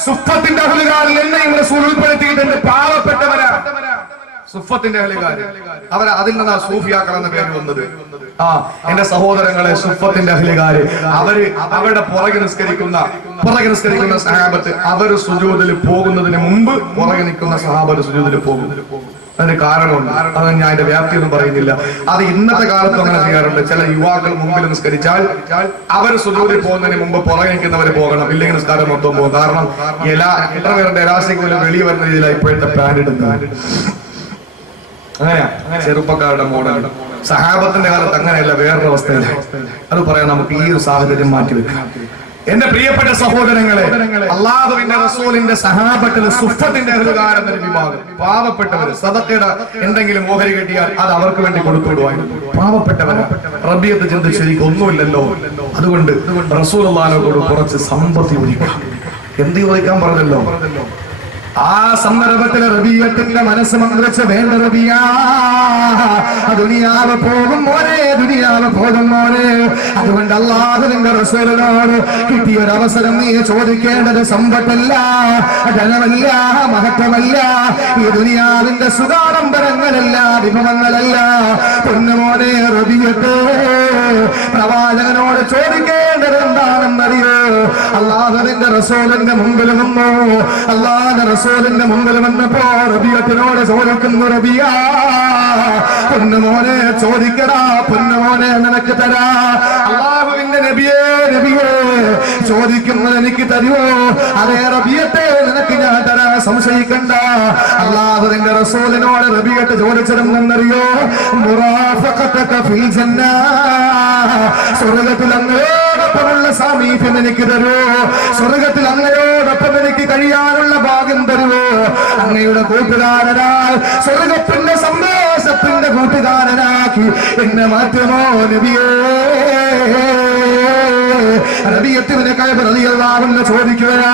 സുഫത്തിന്റെ അഹ്ലുകാരിൽ എന്നെയും റസൂൽ ഉൾപ്പെടുത്തിയിട്ടുണ്ട്. പാവപ്പെട്ടവരാണ് സുഫത്തിന്റെ അഹ്ലുകാർ. അവർ അതിൽ നിന്നാണ് സൂഫിയാക്കൾ എന്ന പേര് വന്നത്. എന്റെ സഹോദരങ്ങളെ, സുഫത്തിന്റെ അഹ്ലുകാര് അവരുടെ പുറകെ നിസ്കരിക്കുന്ന സഹാബത്ത്, അവർ സുജൂദിൽ പോകുന്നതിന് മുമ്പ് പുറകെ നിൽക്കുന്ന സഹാബത്ത് സുജൂദിൽ പോകും. അതിന് കാരണമുണ്ട്. അത് ഞാൻ അതിന്റെ വ്യാപ്തിയൊന്നും പറയുന്നില്ല. അത് ഇന്നത്തെ കാലത്ത് അങ്ങനെ ചെയ്യാറുണ്ട്. ചില യുവാക്കൾ മുമ്പിൽ നിസ്കരിച്ചാൽ അവർ സുജൂദിൽ പോകുന്നതിന് മുമ്പ് പുറകെ നിൽക്കുന്നവർ പോകണം, ഇല്ലെങ്കിൽ നിസ്കാരം മൊത്തം പോകും. കാരണം പേരുടെ എലാസ്റ്റിക് പോലും വെളിയെ വരുന്ന രീതിയിലാണ് ഇപ്പോഴത്തെ പാൻറ് ഇടുന്നത്. അങ്ങനെയാ ചെറുപ്പക്കാരുടെ മോഡൽ. സഹാബത്തിന്റെ കാലത്ത് അങ്ങനെയല്ല, വേറൊരു അവസ്ഥയില്ല. അത് പറയാൻ നമുക്ക് ഈ ഒരു സാഹചര്യം മാറ്റിവെക്കാം. എന്റെ പ്രിയപ്പെട്ട സഹോദരങ്ങളെ, അല്ലാഹുവിന്റെ റസൂലിന്റെ സഹാബത്തിലെ സുഫത്തിന്റെ അഹ്ലുകാരെന്ന വിഭാഗം, പാവപ്പെട്ടവര്, സദഖയുടെ എന്തെങ്കിലും ഓഹരി കിട്ടിയാൽ അത് അവർക്ക് വേണ്ടി കൊടുത്തുവിടുവായിരുന്നു. പാവപ്പെട്ടവര്. റബീഅത്ത് ചിന്തിച്ചു, എനിക്ക് ഒന്നുമില്ലല്ലോ, അതുകൊണ്ട് റസൂലുള്ളാഹിനോട് കുറച്ച് സമ്പത്ത് ചോദിക്കാം. എന്ത് ചോദിക്കാൻ പറഞ്ഞല്ലോ? ആ സന്ദർഭത്തിൽ റബീയത്തിന്റെ മനസ്സ് മന്ത്രിച്ച് വേണ്ട റബിയാ, ദുനിയാവ് പോകും മോനെ, ദുനിയാവ് പോകും മോനെ. അതുകൊണ്ട് അല്ലാഹുവിന്റെ റസൂലിനോട് കിട്ടിയൊരവസരം നീ ചോദിക്കേണ്ടത് സമ്പത്തല്ല, ധനമല്ല, മഹത്വമല്ല, ഈ ദുനിയാവിന്റെ സുഖാഡംബരങ്ങളല്ല, വിഭവങ്ങളല്ല. പൊന്നുമോനെ റബിയത്ത്, പ്രവാചകനോട് ചോദിക്കേണ്ടത് എന്താണെന്നറിയോ? അല്ലാഹുവിന്റെ റസൂലിന്റെ മുമ്പിൽ വന്നു, അല്ലാഹുവിന്റെ റസൂലിന്റെ മുമ്പിൽ വന്നപ്പോ റബിയത്തിനോട് ചോദിക്കുന്നു, റബിയാ പൊന്നുമോനെ ചോദിക്കടാ, പൊന്നുമോനെ നിനക്ക് തരാ. അല്ലാഹുവിന്റെ നബിയേ, നബിയേ ചോദിക്കുന്നത് എനിക്ക് തരുമോ? അതേ റബിയത്തെ നിനക്ക് ഞാൻ തരാ, സംശയിക്കണ്ട. അല്ലാഹുവിന്റെ റസൂലിനോട് റബിയത്ത് ചോദിച്ചിരുന്നെന്നറിയോ? മുറാഫഖതക ഫിൽ ജന്ന, സ്വർഗ്ഗത്തിൽ അങ്ങയോടൊപ്പമുള്ള സാമീപ്യം എനിക്ക് തരുമോ? സ്വർഗ്ഗത്തിൽ അങ്ങയോടൊപ്പം എനിക്ക് കഴിയാനുള്ള ഭാഗ്യം തരുമോ? അങ്ങയുടെ കൂട്ടുകാരനാൽ സ്വർഗ്ഗത്തിന്റെ സന്തോഷത്തിന്റെ കൂട്ടുകാരനാക്കി എന്നെ മാറ്റുമോ നബിയേ? റബീഅത്തുബ്നു കഅബ് റളിയല്ലാഹു അൻഹു ചോദിക്കുകയാ,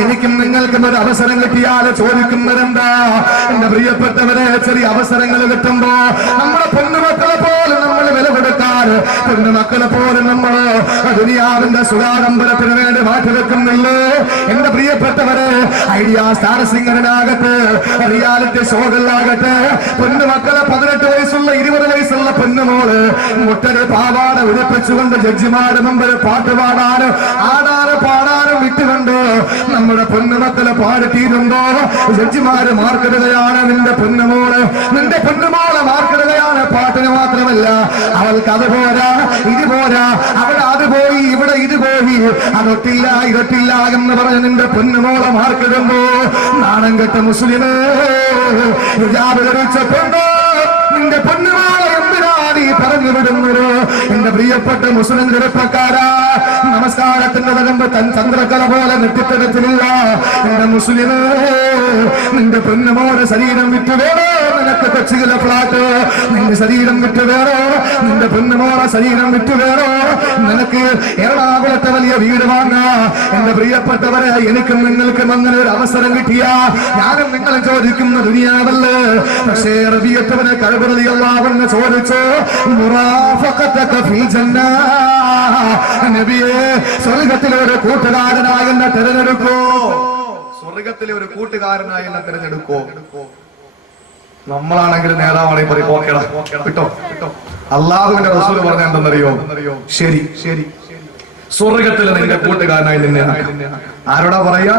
എനിക്കും നിങ്ങൾക്കും ഒരു അവസരം കിട്ടിയാൽ ചോദിക്കുന്നതെന്താ? എന്റെ പ്രിയപ്പെട്ടവരെ, ചെറിയ അവസരങ്ങൾ കിട്ടുമ്പോ നമ്മുടെ പൊന്നുമക്കളെ പോലെ നമ്മൾ വില കൊടുക്കാൻ, പൊന്നുമക്കളെ പോലെ നമ്മൾ ദുനിയാവിന്റെ സുഖാഡംബരത്തിന് വേണ്ടി മാറ്റിവെക്കുന്നില്ലേ? എന്റെ പ്രിയപ്പെട്ടവരെ, ഐഡിയ സ്റ്റാർ സിംഗറിനാകട്ടെ, റിയാലിറ്റി ഷോകളിലാകട്ടെ, പൊന്നുമക്കളെ 18 വയസ്സുള്ള 20 വയസ്സുള്ള പൊന്നുമോള് മുട്ടര് പാവാട ഉടുപ്പിച്ചുകൊണ്ട് ജഡ്ജിമാരുടെ മുമ്പിൽ പാട്ട് പാടാനും ആടാനും പാടാനും വിട്ടുകൊണ്ട് നമ്മുടെ പൊന്നുമക്കളെ പാടിത്തീരുമ്പോ ജഡ്ജിമാര് മാർക്കിടുകയാണ്, നിന്റെ പൊന്നുമോള്, നിന്റെ പൊന്നുമോളെ മാർക്കിടുകയാണ്. പാട്ടിന് മാത്രമല്ല, അവൾക്ക് അത് പോരാ, ഇത് പോരാ, അവിടെ അത് പോയി, ഇവിടെ ഇത് പോയി, അതൊട്ടില്ല ഇതൊട്ടില്ല എന്ന് പറഞ്ഞ് നിന്റെ പൊന്നുമോളെ മാർക്കിടുമ്പോ നാണം കെട്ട മുസ്ലിമേ, ഹിജാബ് ധരിച്ചപ്പോണ്ടോ നിന്റെ പൊന്നുമോളെ എന്തിനാ നീ പറഞ്ഞു വിടുന്നത്? എന്റെ പ്രിയപ്പെട്ട മുസ്ലിം ചെറുപ്പക്കാരാ, നമസ്കാരത്തിന്റെ തകമ്പ് ചന്ദ്രക്കല പോലെ നെറ്റിത്തരത്തിലില്ല. എന്റെ മുസ്ലിമേ, നിന്റെ പൊന്നുമോടെ ശരീരം വിറ്റു വേണോ നിനക്ക് കൊച്ചുകില ഫ്ലാറ്റ്? നിന്റെ ശരീരം വിറ്റു വേണോ? നിന്റെ പൊന്നുമോടെ ശരീരം വിറ്റു വേണോ നിനക്ക് എറണാകുളത്തെ വലിയ വീട് വാങ്ങാ? എന്റെ പ്രിയപ്പെട്ടവരെ, എനിക്കും നിങ്ങൾക്കും അങ്ങനെ ഒരു അവസരം കിട്ടിയ ഞാനും നിങ്ങളും ചോദിക്കുന്ന ദുനിയാവല്ലേ? പക്ഷേ റബീഅത്തുബ്നു കഅബ് റളിയല്ലാഹു അൻഹു ചോദിച്ചു, മുറാഫഖതക ഫിൽ ജന്ന, നബിയേ സ്വർഗ്ഗത്തിലെ ഒരു കൂട്ടുകാരനായി എന്നെ തിരഞ്ഞെടുക്കോ? സ്വർഗ്ഗത്തിലെ ഒരു കൂട്ടുകാരനായി എന്നെ തിരഞ്ഞെടുക്കോ? നമ്മളാണെങ്കിൽ നേതാവാണെങ്കിൽ പറയും ഓക്കേടാ കിട്ടോ കിട്ടോ. അല്ലാഹുവിന്റെ റസൂൽ പറഞ്ഞ എന്തെന്നറിയോ? ശരി ശരി, സ്വർഗ്ഗത്തിലെ നിന്റെ കൂട്ടുകാരനായി നിന്നെ ആരോടാ പറയാ?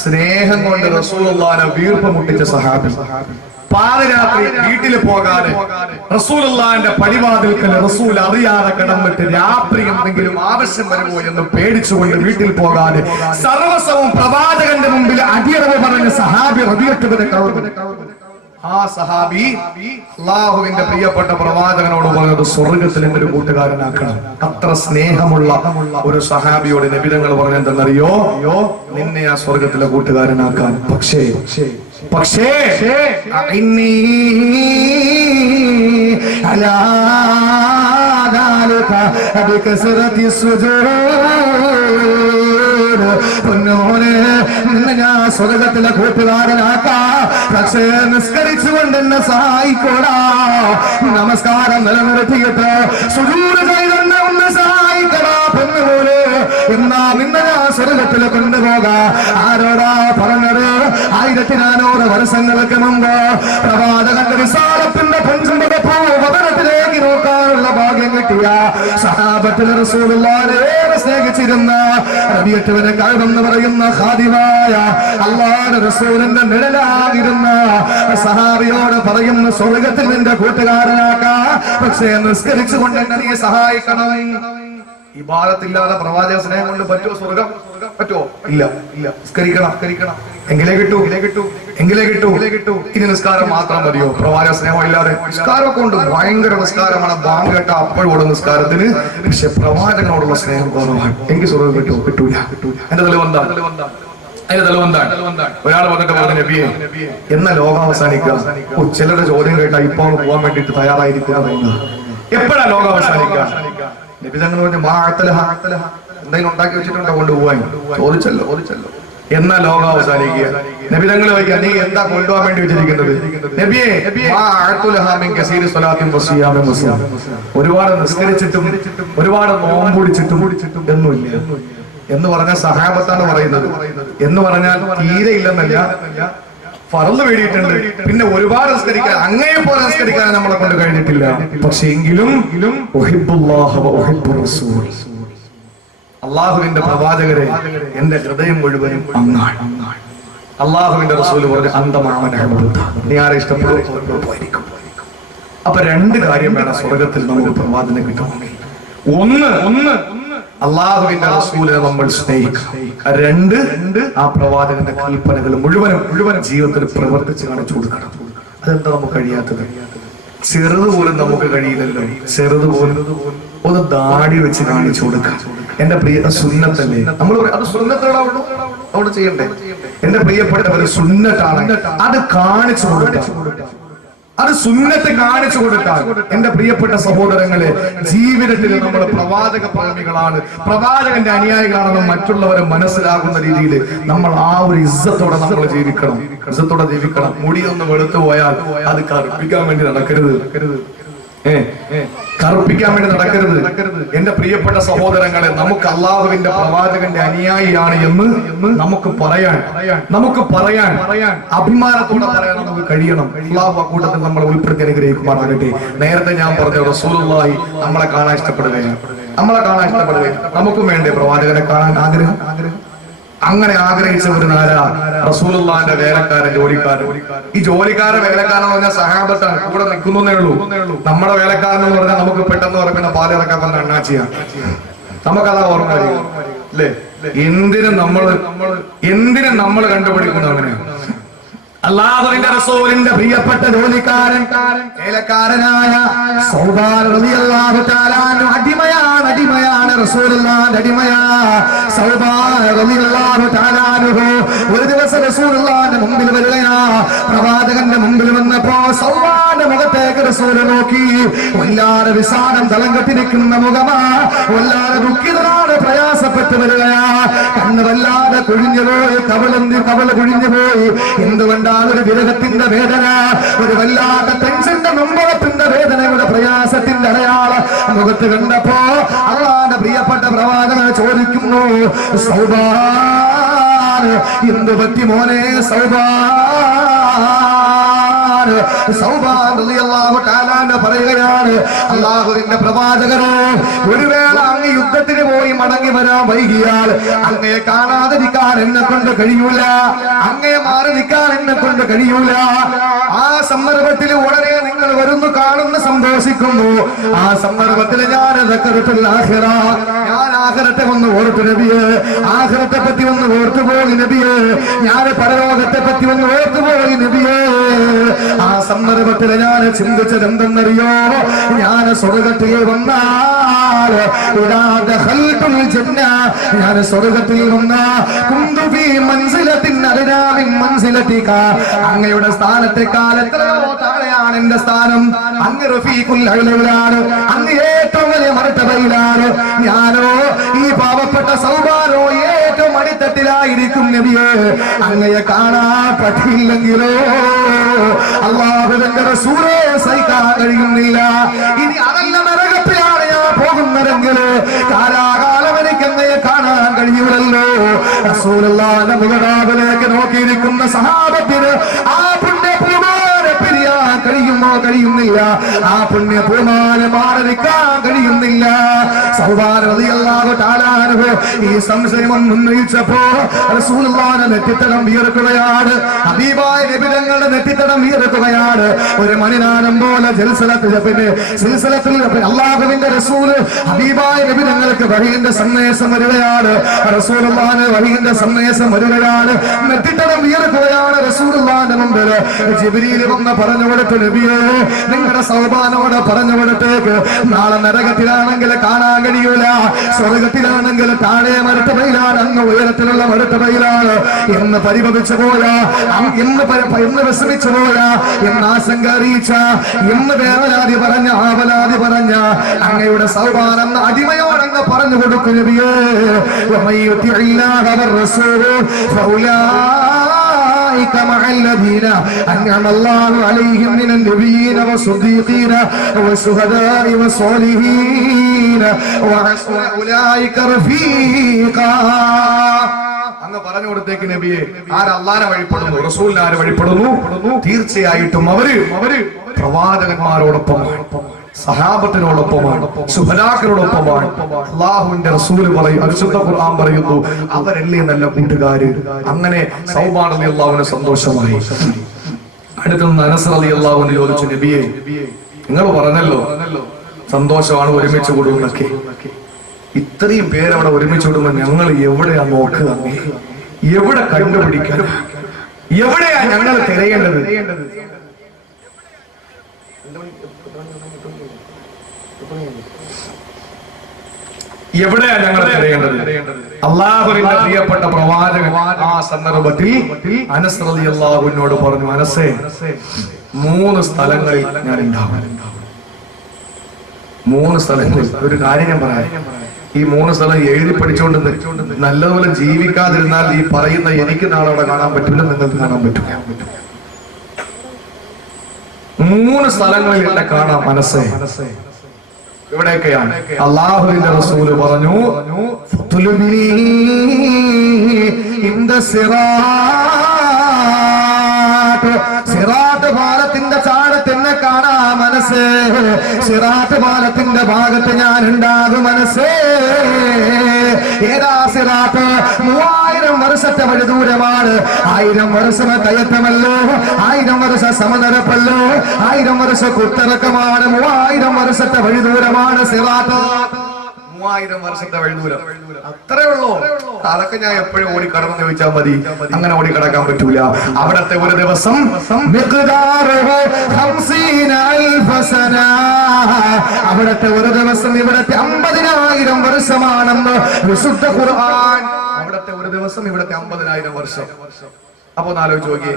സ്നേഹം കൊണ്ട് റസൂലുള്ളാഹിനെ വീർപ്പ് മുട്ടിച്ച സഹാബി. പാതിരാത്രി വീട്ടിൽ പോകാതെ റസൂലുള്ളാഹിന്റെ പടിവാതിൽക്കൽ റസൂൽ അറിയാതെ കിടന്നിട്ട് രാത്രി എന്തെങ്കിലും ആവശ്യം വരുമോ എന്ന് പേടിച്ചുകൊണ്ട് വീട്ടിൽ പോകാതെ സർവസ്വവും പ്രവാചകന്റെ മുമ്പിൽ അടിയറവ് പറഞ്ഞ സഹാബി റബീഅത്തുബ്നു കഅബ്. ആ സഹാബി അല്ലാഹുവിന്റെ പ്രിയപ്പെട്ട പ്രവാചകനോട് പറഞ്ഞത് സ്വർഗ്ഗത്തിൽ ഒരു കൂട്ടുകാരനാക്കണം. അത്ര സ്നേഹമുള്ള ഒരു സഹാബിയോട് നബി തങ്ങൾ പറഞ്ഞെന്തെന്നറിയോ? നിന്നെ ആ സ്വർഗ്ഗത്തിലെ കൂട്ടുകാരനാക്കാൻ. പക്ഷേ പക്ഷേ പൊന്നോനെ, നിന്നെ ഞാൻ സ്വർഗ്ഗത്തിലെ കൂട്ടുകാരനാക്കാം. പക്ഷേ നിസ്കരിച്ചുകൊണ്ട് എന്നെ സഹായിക്കോടാ. നമസ്കാരം നിലനിർത്തിയിട്ട് സുജൂദ് ചെയ്തെന്നെ ഒന്ന് സഹായിക്കടാ പൊന്നുപോലെ. എന്നാ നിന്നെ ഞാൻ സ്വർഗ്ഗത്തിൽ കൊണ്ടുപോകാം. ആരോടാ പറഞ്ഞത്? 1400 വർഷങ്ങൾക്ക് മുമ്പ് പ്രവാചകന്റെ റിസാലത്തിന്റെ പഞ്ചമതത്തിലേക്ക് നോക്കാനുള്ള ഭാഗ്യം കിട്ടിയ സഹാബത്തിൽ റസൂലുള്ളാഹിനെ സ്നേഹിച്ചിരുന്ന റബീഅത്തുബ്നു കഅബ് എന്ന് പറയുന്ന ഖാദിമായ അല്ലാഹുവിന്റെ റസൂലിന്റെ നിഴലായിരുന്ന സഹാബിയോട് പറയുന്ന സ്വർഗ്ഗത്തിൽ നിന്റെ കൂട്ടുകാരനാക്കാം. പക്ഷേ നിസ്കരിച്ചുകൊണ്ട് എന്നെ നീ സഹായിക്കണം. ഇബാദത്തില്ലാതെ പ്രവാചക സ്നേഹം കൊണ്ട് പറ്റുമോ സ്വർഗം? പറ്റുമോ? ഇല്ല ഇല്ല. നിസ്കരിക്കണം എങ്കിലേ കിട്ടൂ. ഇനി നിസ്കാരം മാത്രം മതിയോ? പ്രവാചക സ്നേഹം ഇല്ലാതെ നിസ്കാരമൊക്കെ ഉണ്ട്, ഭയങ്കര നിസ്കാരമാണ്, ബാങ്ക് കേട്ട അപ്പോഴുള്ള നിസ്കാരത്തിന്. പക്ഷെ പ്രവാചകനോടുള്ള സ്നേഹം കുറവാണ്. എനിക്ക് സ്വർഗം കിട്ടൂല. എന്റെ തെളിവെന്താണ്? ഒരാൾ വന്നിട്ട് പറഞ്ഞു, നബിയെ എന്നാ ലോകം അവസാനിക്കുക? ചിലരുടെ ചോദ്യം കേട്ടാ ഇപ്പൊ പോകാൻ വേണ്ടിട്ട് തയ്യാറായിരിക്കുക. എപ്പോഴാ ലോകം അവസാനിക്കുക? നബി തങ്ങൾ പറഞ്ഞു, എന്തെങ്കിലും ഉണ്ടാക്കി വെച്ചിട്ടുണ്ടോ കൊണ്ടുപോവാൻ? ചോദിച്ചല്ലോ. എന്നാ ലോകം അവസാനിക്കുക. നബി തങ്ങൾ ചോദിക്കുക, നീ എന്താ കൊണ്ടുപോകാൻ വേണ്ടി വെച്ചിരിക്കുന്നത്? നബിയെ, ഒരുപാട് നിസ്കരിച്ചിട്ടും ഒരുപാട് നോമ്പുടിച്ചിട്ടും ഒന്നുമില്ല എന്ന് പറഞ്ഞ സഹാബത്താണ് പറയുന്നത്. എന്ന് പറഞ്ഞാൽ തീരെ ഇല്ലെന്നല്ല, ഫർള് വേണ്ടിയിട്ടുണ്ട്, പിന്നെ ഒരുപാട് നിസ്കരിക്കാൻ അങ്ങയെ പോലെ നിസ്കരിക്കാൻ നമ്മളെ കൊണ്ട് കഴിഞ്ഞിട്ടില്ല. പക്ഷെ എങ്കിലും അള്ളാഹുവിന്റെ പ്രവാചകരെ എന്റെ ഹൃദയം മുഴുവനും അങ്ങാണ്. അള്ളാഹുവിന്റെ റസൂൽ പറഞ്ഞ നീ ആരെ ഇഷ്ടപ്പെടും. അപ്പൊ രണ്ട് കാര്യം വേണം സ്വർഗത്തിൽ നമുക്ക് പ്രവാചകനെ കിട്ടണമെങ്കിൽ. ഒന്ന് അള്ളാഹുവിന്റെ റസൂലിനെ നമ്മൾ സ്നേഹിക്കണം. രണ്ട് ആ പ്രവാചകന്റെ കൽപ്പനകൾ മുഴുവനും ജീവിതത്തിൽ പ്രവർത്തിച്ച് കാണിച്ചു കൊടുക്കണം. അതെന്താ നമുക്ക് കഴിയാത്തത്? ചെറുതുപോലും നമുക്ക് കഴിയില്ലല്ലോ. ചെറുതുപോലും ഒന്ന് ദാടി വെച്ച് കാണിച്ചു കൊടുക്കാം. എന്റെ പ്രിയ സുന്നത്തല്ലേ, നമ്മൾ അത് സുന്നത്തോടാവുള്ളൂ, അവിടെ ചെയ്യണ്ടേ? എന്റെ പ്രിയപ്പെട്ടവര് സുന്നത്താണ്, അത് കാണിച്ചു കൊടുക്കാം. അത് സുന്നത്ത് കാണിച്ചു കൊടുത്താൽ എന്റെ പ്രിയപ്പെട്ട സഹോദരങ്ങളെ, ജീവിതത്തിൽ നമ്മൾ പ്രവാചക പ്രേമികളാണ്, പ്രവാചകന്റെ അനുയായികളാണെന്ന് മറ്റുള്ളവരെ മനസ്സിലാകുന്ന രീതിയിൽ നമ്മൾ ആ ഒരു ഇസ്സത്തോടെ നമ്മൾ ജീവിക്കണം. ഇസ്സത്തോടെ ജീവിക്കണം. മുടിയൊന്ന് വെളുത്തു പോയാൽ അത് കറുപ്പിക്കാൻ വേണ്ടി നടക്കരുത്. കറുപ്പിക്കാൻ വേണ്ടി നടക്കരുത്. എന്റെ പ്രിയപ്പെട്ട സഹോദരങ്ങളെ, നമുക്ക് അള്ളാഹുവിന്റെ പ്രവാചകന്റെ അനുയായിയാണ് എന്ന് നമുക്ക് പറയാൻ അഭിമാനത്തോടെ പറയാൻ നമുക്ക് കഴിയണം. അള്ളാഹു കൂട്ടത്തിൽ നമ്മളെ ഉൾപ്പെടുത്തി അനുഗ്രഹിക്കുമാറാകട്ടെ. നേരത്തെ ഞാൻ പറഞ്ഞ റസൂലുള്ളാഹി നമ്മളെ കാണാൻ ഇഷ്ടപ്പെടുകയാണ്. നമുക്കും വേണ്ടേ പ്രവാചകനെ കാണാൻ ആഗ്രഹം? അങ്ങനെ ആഗ്രഹിച്ചവരുന്നാരാ? റസൂലുള്ളാഹിന്റെ വേലക്കാരൻ, ജോലിക്കാരൻ. ഈ ജോലിക്കാരൻ വേലക്കാരൻ എന്ന് പറഞ്ഞാൽ സഹാബത്താണ്, കൂടെ നിൽക്കുന്നേ ഉള്ളൂ. നമ്മുടെ വേലക്കാരൻ എന്ന് പറഞ്ഞാൽ നമുക്ക് പെട്ടെന്ന് പറയുന്ന പാലിറക്കാൻ പറഞ്ഞ അണ്ണാച്ചിയാണ്. നമുക്കതാ ഓർമ്മ അല്ലേ? എന്തിനും നമ്മൾ കണ്ടുപിടിക്കുന്നു അങ്ങനെയാണ്. അല്ലാഹുവിന്റെ റസൂലിന്റെ പ്രിയപ്പെട്ട ജോലിക്കാരൻ, വേലക്കാരനായ സൗബാൻ റളിയല്ലാഹു തആല അടിമയാണ് റസൂലുള്ളാഹിന്റെ അടിമയാണ് സൗബാൻ റളിയല്ലാഹു തആല. ഒരു ദിവസം റസൂലുള്ളാഹിന്റെ മുമ്പിൽ വരികയാ. പ്രവാചകന്റെ മുമ്പിൽ വന്നപ്പോ സൗബാന്റെ മുഖത്തേക്ക് റസൂല് നോക്കി. വല്ലാതെ വിസാരം തളം കെട്ടി നിൽക്കുന്ന മുഖമാ, വല്ലാതെ ദുഃഖിതനാണ്, പ്രയാസപ്പെട്ട് വരികയാ. കണ്ണ് വല്ലാതെ കുഴിഞ്ഞുപോയി, കവള് കുഴിഞ്ഞുപോയി. എന്തുകൊണ്ട്? ഒരു വിരഹത്തിന്റെ വേദന, ഒരു വല്ലാത്ത ടെൻഷന്റെ നൊമ്പരത്തിന്റെ വേദനയുടെ പ്രയാസത്തിന്റെ അടയാളം മുഖത്ത് കണ്ടപ്പോ അള്ളാന്റെ പ്രിയപ്പെട്ട പ്രവാചകൻ ചോദിക്കുന്നു, സൗബാൻ, എന്ത് പറ്റി മോനെ സൗബാൻ റളിയല്ലാഹു തആല പറയുകയാണ്, അല്ലാഹുവിന്റെ പ്രവാചകനെ, ഒരു വേള അങ്ങ് യുദ്ധത്തിന് പോയി മടങ്ങി വരാൻ വൈകിയാൽ അങ്ങയെ കാണാതിരിക്കാൻ എന്നെ കൊണ്ട് കഴിയൂല, അങ്ങയെ മാറി നിൽക്കാൻ എന്നെ കൊണ്ട് കഴിയൂല. ആ സന്ദർഭത്തിൽ ഉടനെ നിങ്ങൾ വരുന്നു, കാണുന്നു, സന്തോഷിക്കുന്നു. ആ സന്ദർഭത്തിൽ ഞാൻ ആഖിറത്തെ ഒന്ന് ഓർത്തു നബിയെ, ആഖിറത്തെ പറ്റി ഒന്ന് ഓർത്തുപോയി നബിയെ, ഞാൻ പരലോകത്തെ പറ്റി ഒന്ന് ഓർത്തുപോയി നബിയെ. ആ സന്ദർഭത്തിൽ ഞാൻ ചിന്തിച്ചത് എന്തെന്നറിയോ? ഞാൻ സ്വർഗത്തിൽ വന്നാൽ, ഞാൻ സ്വർഗത്തിൽ വന്ന അങ്ങയുടെ സ്ഥാനത്തെക്കാൾ എത്രയോ താഴെയാണ് എന്റെ സ്ഥാനം. അങ്ങ് റഫീഖുൽ അഅ്ലയാണ്, അങ്ങ് ഏറ്റവും വലിയ മർത്തബയിലാണ്. ഞാനോ ഈ പാവപ്പെട്ട സൗബാനോ ഏറ്റവും അടിത്തട്ടിലായിരിക്കും നബിയെ. അങ്ങയെ കാണാൻ പറ്റിയില്ലെങ്കിലോ അല്ലാഹുവിന്റെ റസൂലേ സഹിക്കാൻ കഴിയുന്നില്ല. ഇനി അതല്ല നരകത്തിലാണ് ഞാൻ പോകുന്നതെങ്കിൽ കാലാകാലം എനിക്ക് അങ്ങയെ കാണാൻ കഴിയൂലല്ലോ. റസൂലുള്ളാഹിന്റെ മുഖാബിലേക്ക് നോക്കിയിരിക്കുന്ന സഹാബത്തിന് ആ പുണ്യപൂമാനെ പിരിയാൻ കഴിയുന്നില്ല. ആ പുണ്യപൂമാനെ മാറി നിൽക്കാൻ കഴിയുന്നില്ല. സൗബാൻ റളിയല്ലാഹു തആല അൻഹു ഈ സംശയം ഉന്നയിച്ചപ്പോ റസൂലുള്ളാഹിന്റെ നെറ്റിത്തടം വിയർക്കുകയാണ്. ഹബീബായ നബി തങ്ങളുടെ നെറ്റിത്തടം വിയർക്കുകയാണ്. ഒരു മണിനാനം പോലെ സിൽസിലത്തിൽ അല്ലാഹുവിന്റെ റസൂൽ ഹബീബായ നബി തങ്ങൾക്ക് വഹീന്റെ സന്ദേശം വരികയാണ്. റസൂലുള്ളാഹിന്റെ വഹീന്റെ സന്ദേശം വരികയാണ്. നെറ്റിത്തടം വിയർക്കുകയാണ്. റസൂലുള്ളാഹിന്റെ മുമ്പിൽ ജിബ്രീൽ വന്ന് പറഞ്ഞു കൊടുത്തു, നബിയേ, നിങ്ങളുടെ സൗബാനോട് പറഞ്ഞു കൊടുത്തേക്ക്, നാളെ നരകത്തിലാണെങ്കിൽ കാണാൻ കഴിയൂല, സ്വർഗത്തിലാണെങ്കിൽ താഴെ മരുത്തവയിലാണ്, അങ്ങ് ഉയരത്തിലുള്ള മരുത്തവയിലാണ് എന്ന് പരിഭവിച്ചു പോരാ, എന്ന് വിശ്രമിച്ചു പോരാ, എന്ന് ആശങ്ക അറിയിച്ച, എന്ന് വേവലാതി പറഞ്ഞ, ആവലാതി പറഞ്ഞ അങ്ങയുടെ സൗബാനം അടിമയോടങ്ങ് പറഞ്ഞു കൊടുക്കും നബിയേ. مع الذين أنعم الله عليهم من النبيين والصديقين والشهداء والصالحين وحسن أولئك رفيقا. അങ്ങ് പറഞ്ഞു കൊടുത്തേക്ക് നബിയെ, ആര് അള്ളാനെ വഴിപ്പെടുന്നു, റസൂലിനെ ആര് വഴിപ്പെടുന്നു, തീർച്ചയായിട്ടും അവര് പ്രവാചകന്മാരോടൊപ്പമാണ്, സഹാബത്തിനോടൊപ്പമാണ്, ശുഹദാക്കളോടൊപ്പമാണ്. അല്ലാഹുവിന്റെ റസൂൽ പറയും, പരിശുദ്ധ ഖുർആൻ പറയുന്നു, അവരല്ലേ നല്ല കൂട്ടുകാര്. അങ്ങനെ സൗബാൻ റളിയല്ലാഹുവിന് സന്തോഷമായി. അടുത്തുനിന്ന് അനസ് റളിയല്ലാഹുവിന് ചോദിച്ചു, നബിയെ നിങ്ങൾ പറഞ്ഞല്ലോ സന്തോഷമാണ് ഒരുമിച്ച് കൂടുന്നൊക്കെ, ഇത്രയും പേരവിടെ ഒരുമിച്ച് കൂടുമ്പോൾ ഞങ്ങൾ എവിടെയാ നോക്കുക, എവിടെ കണ്ടുപിടിക്കാൻ, എവിടെയാ ഞങ്ങൾ തിരയേണ്ടത്? എവിടെയാ ഞങ്ങൾ തിരയേണ്ടത്? അല്ലാഹുവിന്റെ പ്രിയപ്പെട്ട പ്രവാചകൻ ആ സന്ദർഭത്തിൽ അനസ് റളിയല്ലാഹുവിനോട് പറഞ്ഞു, അനസേ 3 സ്ഥലങ്ങളിൽ ഞാൻ ഉണ്ടാവും. 3 സ്ഥലങ്ങളിൽ. ഒരു കാര്യം ഞാൻ പറയാം, ഈ 3 സ്ഥലം എഴുതി പഠിച്ചുകൊണ്ട് നല്ലതുപോലെ ജീവിക്കാതിരുന്നാൽ ഈ പറയുന്ന എനിക്ക് നാളെ അവിടെ കാണാൻ പറ്റില്ല, നിങ്ങൾക്ക് കാണാൻ പറ്റില്ല. 3 സ്ഥലങ്ങളിൽ എന്നെ കാണാം മനസ്സേ. ഇവിടെയൊക്കെയാണ് അല്ലാഹുവിന്റെ റസൂല് പറഞ്ഞു, സിറാത്ത് പാലത്തിന്റെ ചാടത്തെന്നെ കാണാ മനസ്സേ, സിറാത്ത് പാലത്തിന്റെ ഭാഗത്ത് ഞാൻ ഉണ്ടാകും മനസ്സേ. ഏതാ സിറാത്ത്? 3000 വർഷത്തെ വഴി ദൂരമാണ്. 1000 വർഷം കയറ്റമല്ലോ, 1000 വർഷം സമനിരപ്പല്ലോ, 1000 വർഷം കുത്തിറക്കമാണ്. 3000 വർഷത്തെ വഴി ദൂരമാണ് സിറാത്ത്. 3000 വർഷത്തെ വഴി ദൂരം, അത്രേ ഉള്ളൂ. അതൊക്കെ ഞാൻ എപ്പോഴും ഓടിക്കടന്ന് ചോദിച്ചാൽ മതി, അങ്ങനെ ഓടിക്കടക്കാൻ പറ്റൂല. അവിടത്തെ ഒരു ദിവസം അവിടത്തെ ഒരു ദിവസം ഇവിടത്തെ 50,000 വർഷമാണെന്ന് വിശുദ്ധ ഖുർആൻ. അവിടത്തെ ഒരു ദിവസം ഇവിടത്തെ 50,000 വർഷം. അപ്പൊ ആലോചിച്ച് നോക്കിയേ,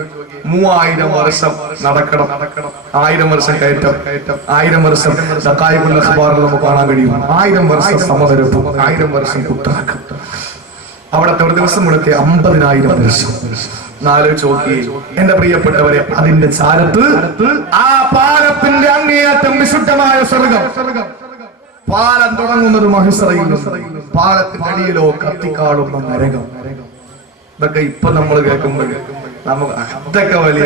3000 വർഷം നടക്കണം, 1000 വർഷം കയറ്റം, 1000 വർഷം ദഖായിഖുൽ അഖ്ബാറിൽ നമുക്ക് കാണാൻ കഴിയും. 1000 വർഷം സമനിരപ്പും, 1000 വർഷം കുത്തറക്കം. അവിടത്തെ ഒരു ദിവസം ഇവിടുത്തെ 50,000 വർഷം. ആലോചിച്ച് നോക്കിയേ എന്റെ പ്രിയപ്പെട്ടവരെ, അതിന്റെ ചാരത്ത് ആ പാലത്തിന്റെ അങ്ങേയറ്റം വിശുദ്ധമായ സ്വർഗം. പാലം തുടങ്ങുന്നത് മഹിസ്റയിൽ, പാലത്തിന്റെ അടിയിലോ കത്തിക്കാളുന്ന നരകം. ഇതൊക്കെ ഇപ്പൊ നമ്മൾ കേൾക്കുമ്പോൾ നമുക്ക് അതൊക്കെ വലിയ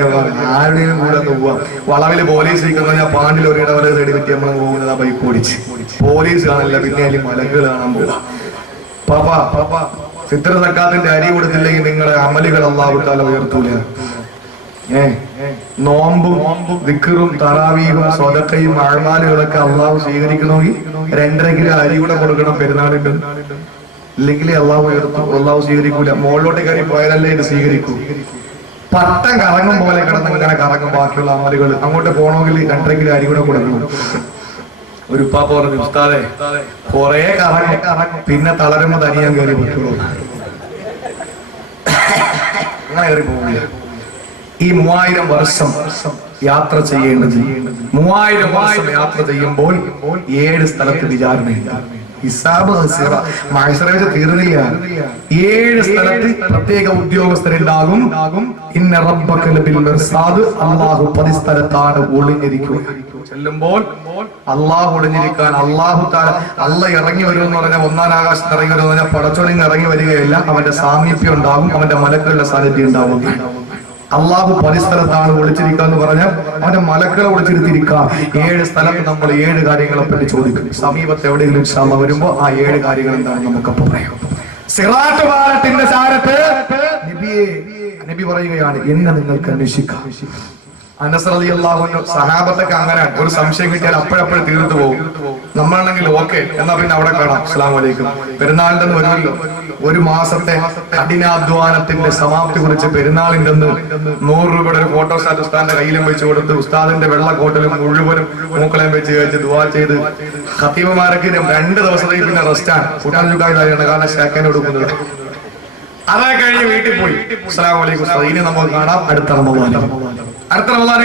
ആരുടെയും കൂടെ ഒന്ന് പോവാം. വളവില് പോലീസ് ഇരിക്കുന്ന ഞാൻ പാണ്ടിൽ ഒരു ഇടവരെ സൈഡ് പറ്റി നമ്മൾ പോകുന്നത് ആ ബൈക്ക് ഓടിച്ച്. പോലീസ് കാണല്ല, പിന്നെ അതിൽ മലകൾ കാണാൻ പോവാം. പാപ്പാ ഫിത്ർ സക്കാത്തിന്റെ അരി കൊടുത്തില്ലെങ്കിൽ നിങ്ങളെ അമലുകൾ അല്ലാഹു തആല ഉയർത്തൂല. നോമ്പും ദിക്റും തറാവീഹും സ്വതക്കയും അഅ്മാലുകളൊക്കെ അല്ലാഹു സ്വീകരിക്കണമെങ്കിൽ 2.5 കിലോ അരി കൂടെ കൊടുക്കണം പെരുന്നാളിന്റെ. ഇല്ലെങ്കിൽ അള്ളാഹു ഉയർത്തും, അള്ളാഹു സ്വീകരിക്കൂല. മുകളിലോട്ട് കയറി പോയാലല്ലേ ഇത് സ്വീകരിക്കൂ. പട്ടം കറങ്ങും പോലെ കിടന്ന് ഇങ്ങനെ കറങ്ങും ബാക്കിയുള്ള അമലുകൾ. അങ്ങോട്ട് പോകണമെങ്കിൽ 2.5 കിലോ അരി കൂടെ കൊടുക്കണം. ഒരു ഉപ്പാപ്പ പറഞ്ഞു, ഉസ്താദേ കൊറേ കറങ്ങും, പിന്നെ തളരുമ്പോ തനിയാൻ കയറി പറ്റുള്ളൂ. അങ്ങനെ കയറി പോകില്ല. ഈ 3000 വർഷം യാത്ര ചെയ്യേണ്ടത്, 3000 വർഷം യാത്ര ചെയ്യുമ്പോൾ 7 സ്ഥലത്ത് വിചാരണയുണ്ട്. ഹിസാബ് മഹ്ശറയിൽ തീർന്നില്ല. 7 സ്ഥലത്ത് പ്രത്യേക ഉദ്യോഗസ്ഥരുണ്ടാകും. ഇന്ന റബ്ബക ലബിൽ മിർസാദ്, അല്ലാഹു 10 സ്ഥലത്താണ് ഒളിഞ്ഞിരിക്കുക. ചെല്ലുമ്പോൾ അള്ളാഹു ഒളിഞ്ഞിരിക്കാൻ അള്ളാഹു താല ഇറങ്ങി വരുമെന്ന് പറഞ്ഞാൽ 1-ാം ആകാശത്ത് ഇറങ്ങി വരുമെന്ന് പറഞ്ഞാൽ പടച്ചോണിങ് ഇറങ്ങി വരികയില്ല. അവന്റെ സാമീപ്യം ഉണ്ടാകും, അവന്റെ മലക്കളുടെ സാന്നിധ്യം ഉണ്ടാവും. അള്ളാഹു 10 സ്ഥലത്താണ് ഒളിച്ചിരിക്കുക എന്ന് പറഞ്ഞാൽ അവന്റെ മലക്കളെ ഒളിച്ചിരുത്തിരിക്കുക. 7 സ്ഥലത്ത് നമ്മൾ 7 കാര്യങ്ങളെ പറ്റി ചോദിക്കും. സമീപത്ത് എവിടെയെങ്കിലും ഇൻഷാ അല്ലാഹ് വരുമ്പോ ആ 7 കാര്യങ്ങൾ എന്താണെന്ന് നമുക്കപ്പോ പറയാം. സിറാത്ത് പാലത്തിന്റെ ചാരത്ത് നബി പറയുകയാണ്, എന്നെ നിങ്ങൾക്ക് അന്വേഷിക്കാം. അനസ് റളിയല്ലാഹു അൻഹു സഹാബത്തൊക്കെ അങ്ങനെയാണ്, ഒരു സംശയം കിട്ടിയാൽ അപ്പോഴപ്പോഴും തീർത്തു പോകും. നമ്മളാണെങ്കിൽ ഓക്കെ എന്നാ പിന്നെ അവിടെ കാണാം. അസ്സലാമു അലൈക്കും. പെരുന്നാളിന്റെ അന്ന് വരുമല്ലോ, ഒരു മാസത്തെ കഠിനാധ്വാനത്തിന്റെ സമാപ്തി കുറിച്ച് പെരുന്നാളിന്റെ അന്ന് 100 രൂപയുടെ ഒരു ഫോട്ടോ സ്റ്റാറ്റ് ഉസ്താദിന്റെ കയ്യിലും വെച്ച് കൊടുത്ത് ഉസ്താദിന്റെ വെള്ള കോട്ടിലും മുഴുവനും മൂക്കളയും വെച്ച് കഴിച്ച് ദുആ ചെയ്ത് ഖത്തീബുമാരൊക്കെ 2 ദിവസത്തേക്ക് പിന്നെ റെസ്റ്റാണ്. കൂട്ടാൻ ചുട്ടായിട്ടാണ് കാരണം ഷാക്കാൻ കൊടുക്കുന്നത്. അതൊക്കെ കഴിഞ്ഞ് വീട്ടിൽ പോയി. അസ്സലാമു അലൈക്കും. ഇനി നമുക്ക് കാണാം അടുത്ത റമദാനെ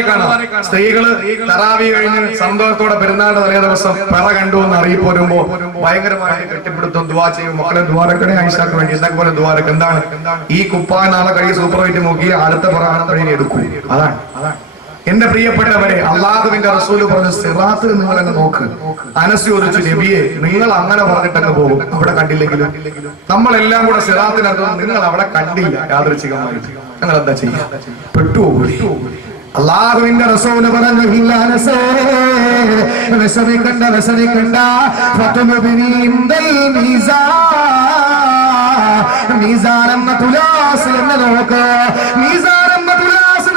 കാണാം. സ്ത്രീകള് തറാവി കഴിഞ്ഞ് സന്തോഷത്തോടെ പെരുന്നാളിന്റെ തലേ ദിവസം പിറ കണ്ടു എന്ന് അറിയിപ്പ് വരുമ്പോ ഭയങ്കരമായിട്ട് കെട്ടിപ്പിടുത്തും ദുആ ചെയ്യും. മക്കളെ ദ്വാരക്കണേ ആയിഷാക്ക് വേണ്ടി എന്നൊക്കെ പോലെ ദ്വാരക്ക് എന്താണ് ഈ കുപ്പായ നാളെ കഴിയും സൂപ്പർ വെയിറ്റ് നോക്കി അടുത്ത പിറകാണം കഴിഞ്ഞ് എടുക്കും. അതാണ് എന്റെ പ്രിയപ്പെട്ടവരെ, അള്ളാഹുവിന്റെ റസൂല് പറഞ്ഞു സിറാത്ത് നിങ്ങൾ അങ്ങ് നോക്ക്. അനസ് ചോദിച്ചു നബിയെ നിങ്ങൾ അങ്ങനെ പറഞ്ഞിട്ടങ്ങ് പോകും, അവിടെ കണ്ടില്ലെങ്കിലും? നമ്മളെല്ലാം കൂടെ സിറാത്തിനകത്ത് നിങ്ങൾ അവിടെ കണ്ടില്ല യാദൃച്ഛികമായിട്ട്, ഞങ്ങൾ എന്താ ചെയ്യാ? പെട്ടുപോയി. അള്ളാഹുവിന്റെ റസൂല് പറഞ്ഞു വിഷമിക്കണ്ട മീസാൻ എന്ന തുലാസ് എന്ന് നോക്ക്. മീസാൻ എന്ന തുലാസ്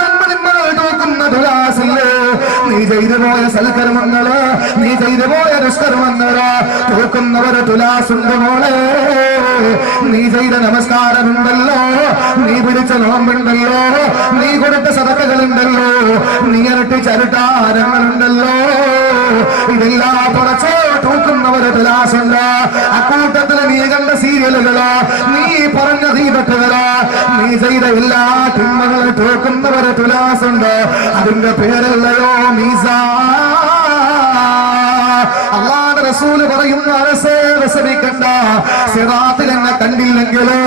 തുലാസില്ലേ നീ ചെയ്തു പോയ സൽക്കർമ്മങ്ങള്, നീ ചെയ്തു പോയ ദുഷ്കർമ്മങ്ങള് തൂക്കുന്നവര് തുലാസുണ്ട് മോളെ. നീ ചെയ്ത നമസ്കാരമുണ്ടല്ലോ, നീ പിടിച്ച നോമ്പുണ്ടല്ലോ, നീ കൊടുത്ത സദഖകളുണ്ടല്ലോ, നീ ഇരട്ടി ചരിട്ടാരങ്ങളുണ്ടല്ലോ, ഇതെല്ലാം തുടച്ചോ തൂക്കുന്നവര് തുലാസുണ്ട്. അക്കൂട്ടത്തില് നീ കണ്ട സീരിയലുകളോ, നീ പറഞ്ഞ ദീപത്തുകളോ, നീ ചെയ്ത എല്ലാ തിന്മകളും തൂക്കുന്നവര് തുലാസുണ്ട്. അതിന്റെ പേരല്ലയോ മീസാൻ. അല്ലാഹുവിന്റെ റസൂല് പറയുന്നു വിഷമിക്കണ്ട, സിറാത്തിൽ എന്നെ കണ്ടില്ലെങ്കില്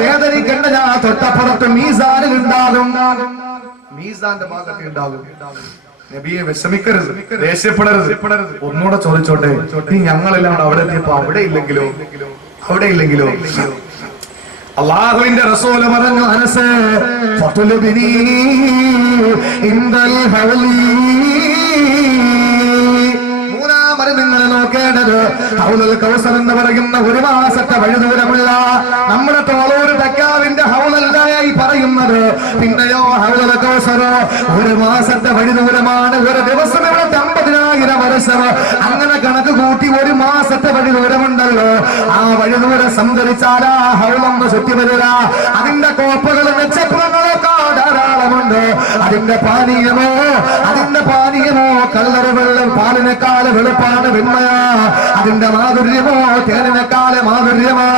വേദനിക്കണ്ട, ഞാൻ തൊട്ടപ്പുറത്ത് മീസാനിൽ ഉണ്ടാകും, മീസാന്റെ ഭാഗത്ത് ഉണ്ടാകും. നബിയെ വിഷമിക്കരുത്, ദേഷ്യപ്പെടരുത്. ഒന്നുകൂടെ ചോദിച്ചോട്ടെ, നീ ഞങ്ങളെല്ലാം അവിടെ എത്തിയപ്പോ അവിടെ ഇല്ലെങ്കിലോ? അള്ളാഹുവിന്റെ റസൂല് പറഞ്ഞു അനസ് ഫതുൽബിനി ഇൻദൽ ഹൗലി. മൂന്നാമത് നിങ്ങൾ നോക്കേണ്ടത് ഹൗലുൽ കൗസർ എന്ന് പറയുന്ന 1 മാസത്തെ വഴിദൂരമുള്ള നമ്മുടെ തോളൂർ തക്കാവിന്റെ ഹൗലല്ലായി പറയുന്നത്. പിന്നെയോ ഹൗലുൽ കൗസർ 1 മാസത്തെ വഴിദൂരമാണ്. ഒരു ദിവസം ഇവിടെ 50,000 വർഷം. അങ്ങനെ കണക്ക് കൂട്ടി 1 മാസത്തെ വഴിദൂരമുണ്ടല്ലോ. ആ വഴിദൂരം സഞ്ചരിച്ചാൽ ആ ഹൗലൊന്ന് ചുറ്റി വരിക. അതിന്റെ കോപ്പകളും നക്ഷത്രങ്ങളൊക്കെ ധാരാളമുണ്ട്. അതിന്റെ പാനീയമോ കല്ലറ് വെള്ളം പാലിനേക്കാൾ വെളുപ്പാണ് വെണ്മയാ. അതിന്റെ മാധുര്യമോ തേനിനേക്കാൾ മാധുര്യമാ.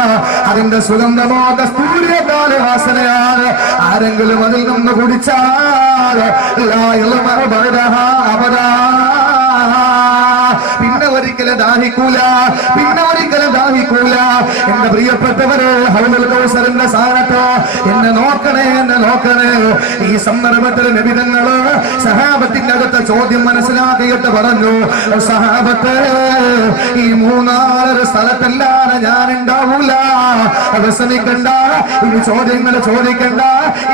അതിന്റെ സുഗന്ധമോ കസ്തൂരിയേക്കാൾ വാസനയാണ്. ആരെങ്കിലും അതിൽ നിന്ന് കുടിച്ചാൽ പിന്നെ ഒരിക്കലും ദാഹിക്കൂല. എന്റെ പ്രിയപ്പെട്ടവരെ, ഹൗലുൽ കൗസറിന്റെ സ്ഥാനത്ത് എന്നെ നോക്കണേ. ഈ സന്ദർഭത്തിൽ നബി തങ്ങള് സഹാബത്തിന്റെ അടുത്ത ചോദ്യം മനസ്സിലാക്കിയിട്ട് പറഞ്ഞു, സഹാബത്തെ ഈ 3-4 സ്ഥലത്തല്ലാതെ ഞാൻ ഉണ്ടാവൂല, വിഷമിക്കണ്ട, ഈ ചോദ്യങ്ങൾ ചോദിക്കണ്ട,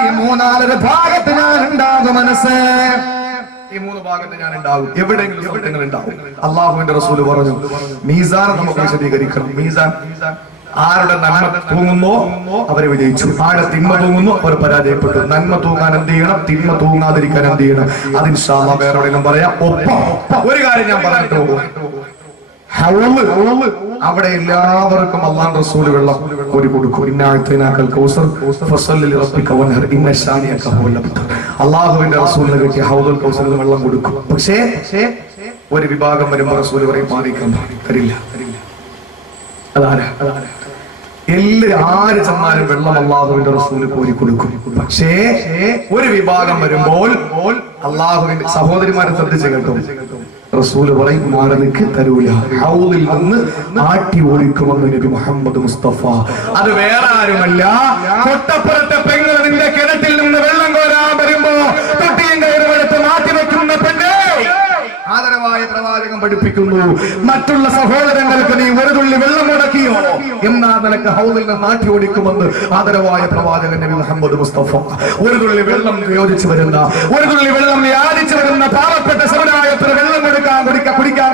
ഈ 3-4 ഭാഗത്ത് ഞാൻ ഉണ്ടാകും. മനസ്സേ, ഈ 3 ഭാഗത്ത് ഞാൻ ഉണ്ടാകും, എവിടെയെങ്കിലും സത്യങ്ങൾ ഉണ്ടാവും. അള്ളാഹുവിന്റെ റസൂല് പറഞ്ഞു മീസാൻ നമുക്ക് വിശദീകരിക്കണം. മീസാൻ ആരുടെ നന്മ തൂങ്ങുന്നോ അവരെ വിജയിച്ചു, ആരുടെ തിന്മ തൂങ്ങുന്നു അവർ പരാജയപ്പെട്ടു. നന്മ തൂങ്ങാൻ എന്ത് ചെയ്യണം, തിന്മ തൂങ്ങാതിരിക്കാൻ എന്ത് ചെയ്യണം, അത് ഇൻഷാ അല്ലാഹ് വേറെ എവിടെയെങ്കിലും പറയാം. ഒപ്പം ഒരു കാര്യം ഞാൻ പറഞ്ഞിട്ട് പോകും, അവിടെ എല്ലാവർക്കും അല്ലാഹുവിന്റെ റസൂല് വെള്ളം കോരി കൊടുക്കും. അള്ളാഹുവിന്റെ റസൂലിന് കിട്ടിയ ഹൗദുൽ കൗസറിൽ വെള്ളം കൊടുക്കും. പക്ഷേ ഒരു വിഭാഗം വരുമ്പോ റസൂല് പറയും മാറിക്കാൻ തരില്ല. അതാരാ? ആര് ചെന്നാലും വെള്ളം അള്ളാഹുവിന്റെ റസൂല് കോരി കൊടുക്കും. പക്ഷേ ഒരു വിഭാഗം വരുമ്പോൾ അള്ളാഹുവിന്റെ സഹോദരിമാരെ ശ്രദ്ധിച്ച് കേട്ടോ, റസൂല് പറയും മാറി നിൽക്ക്, തരൂല. ഹൗദിൽ നിന്ന് ആട്ടി ഓടിക്കുമെന്ന് നബി മുഹമ്മദ് മുസ്തഫ. അത് വേറെ ആരുമല്ല, തൊട്ടപ്പുറത്തെ പെങ്ങൾ നിന്റെ കിണറ്റിൽ നിന്ന് വെള്ളം കോരാൻ വരുമ്പോ തൊട്ടിയും കയറും എടുത്ത് മാറ്റി വെക്കുന്ന പെണ്ണ്. ആദരവായ പ്രവാചകൻ പഠിപ്പിക്കുന്നു, മറ്റുള്ള സഹോദരങ്ങൾക്ക് നീ ഒരു തുള്ളി വെള്ളം മുടക്കിയോ എന്നാ നിനക്ക് ഹൗദിൽ നിന്ന് മാറ്റി ഓടിക്കുമെന്ന് ആദരവായ പ്രവാചകൻ നബി മുഹമ്മദ് മുസ്തഫ. ഒരു തുള്ളി വെള്ളം യോജിച്ചു വരുന്ന, ഒരു തുള്ളി വെള്ളം യാചിച്ചു വരുന്ന പാവപ്പെട്ട സമുദായത്തിന് വെള്ളം കുടിക്കാൻ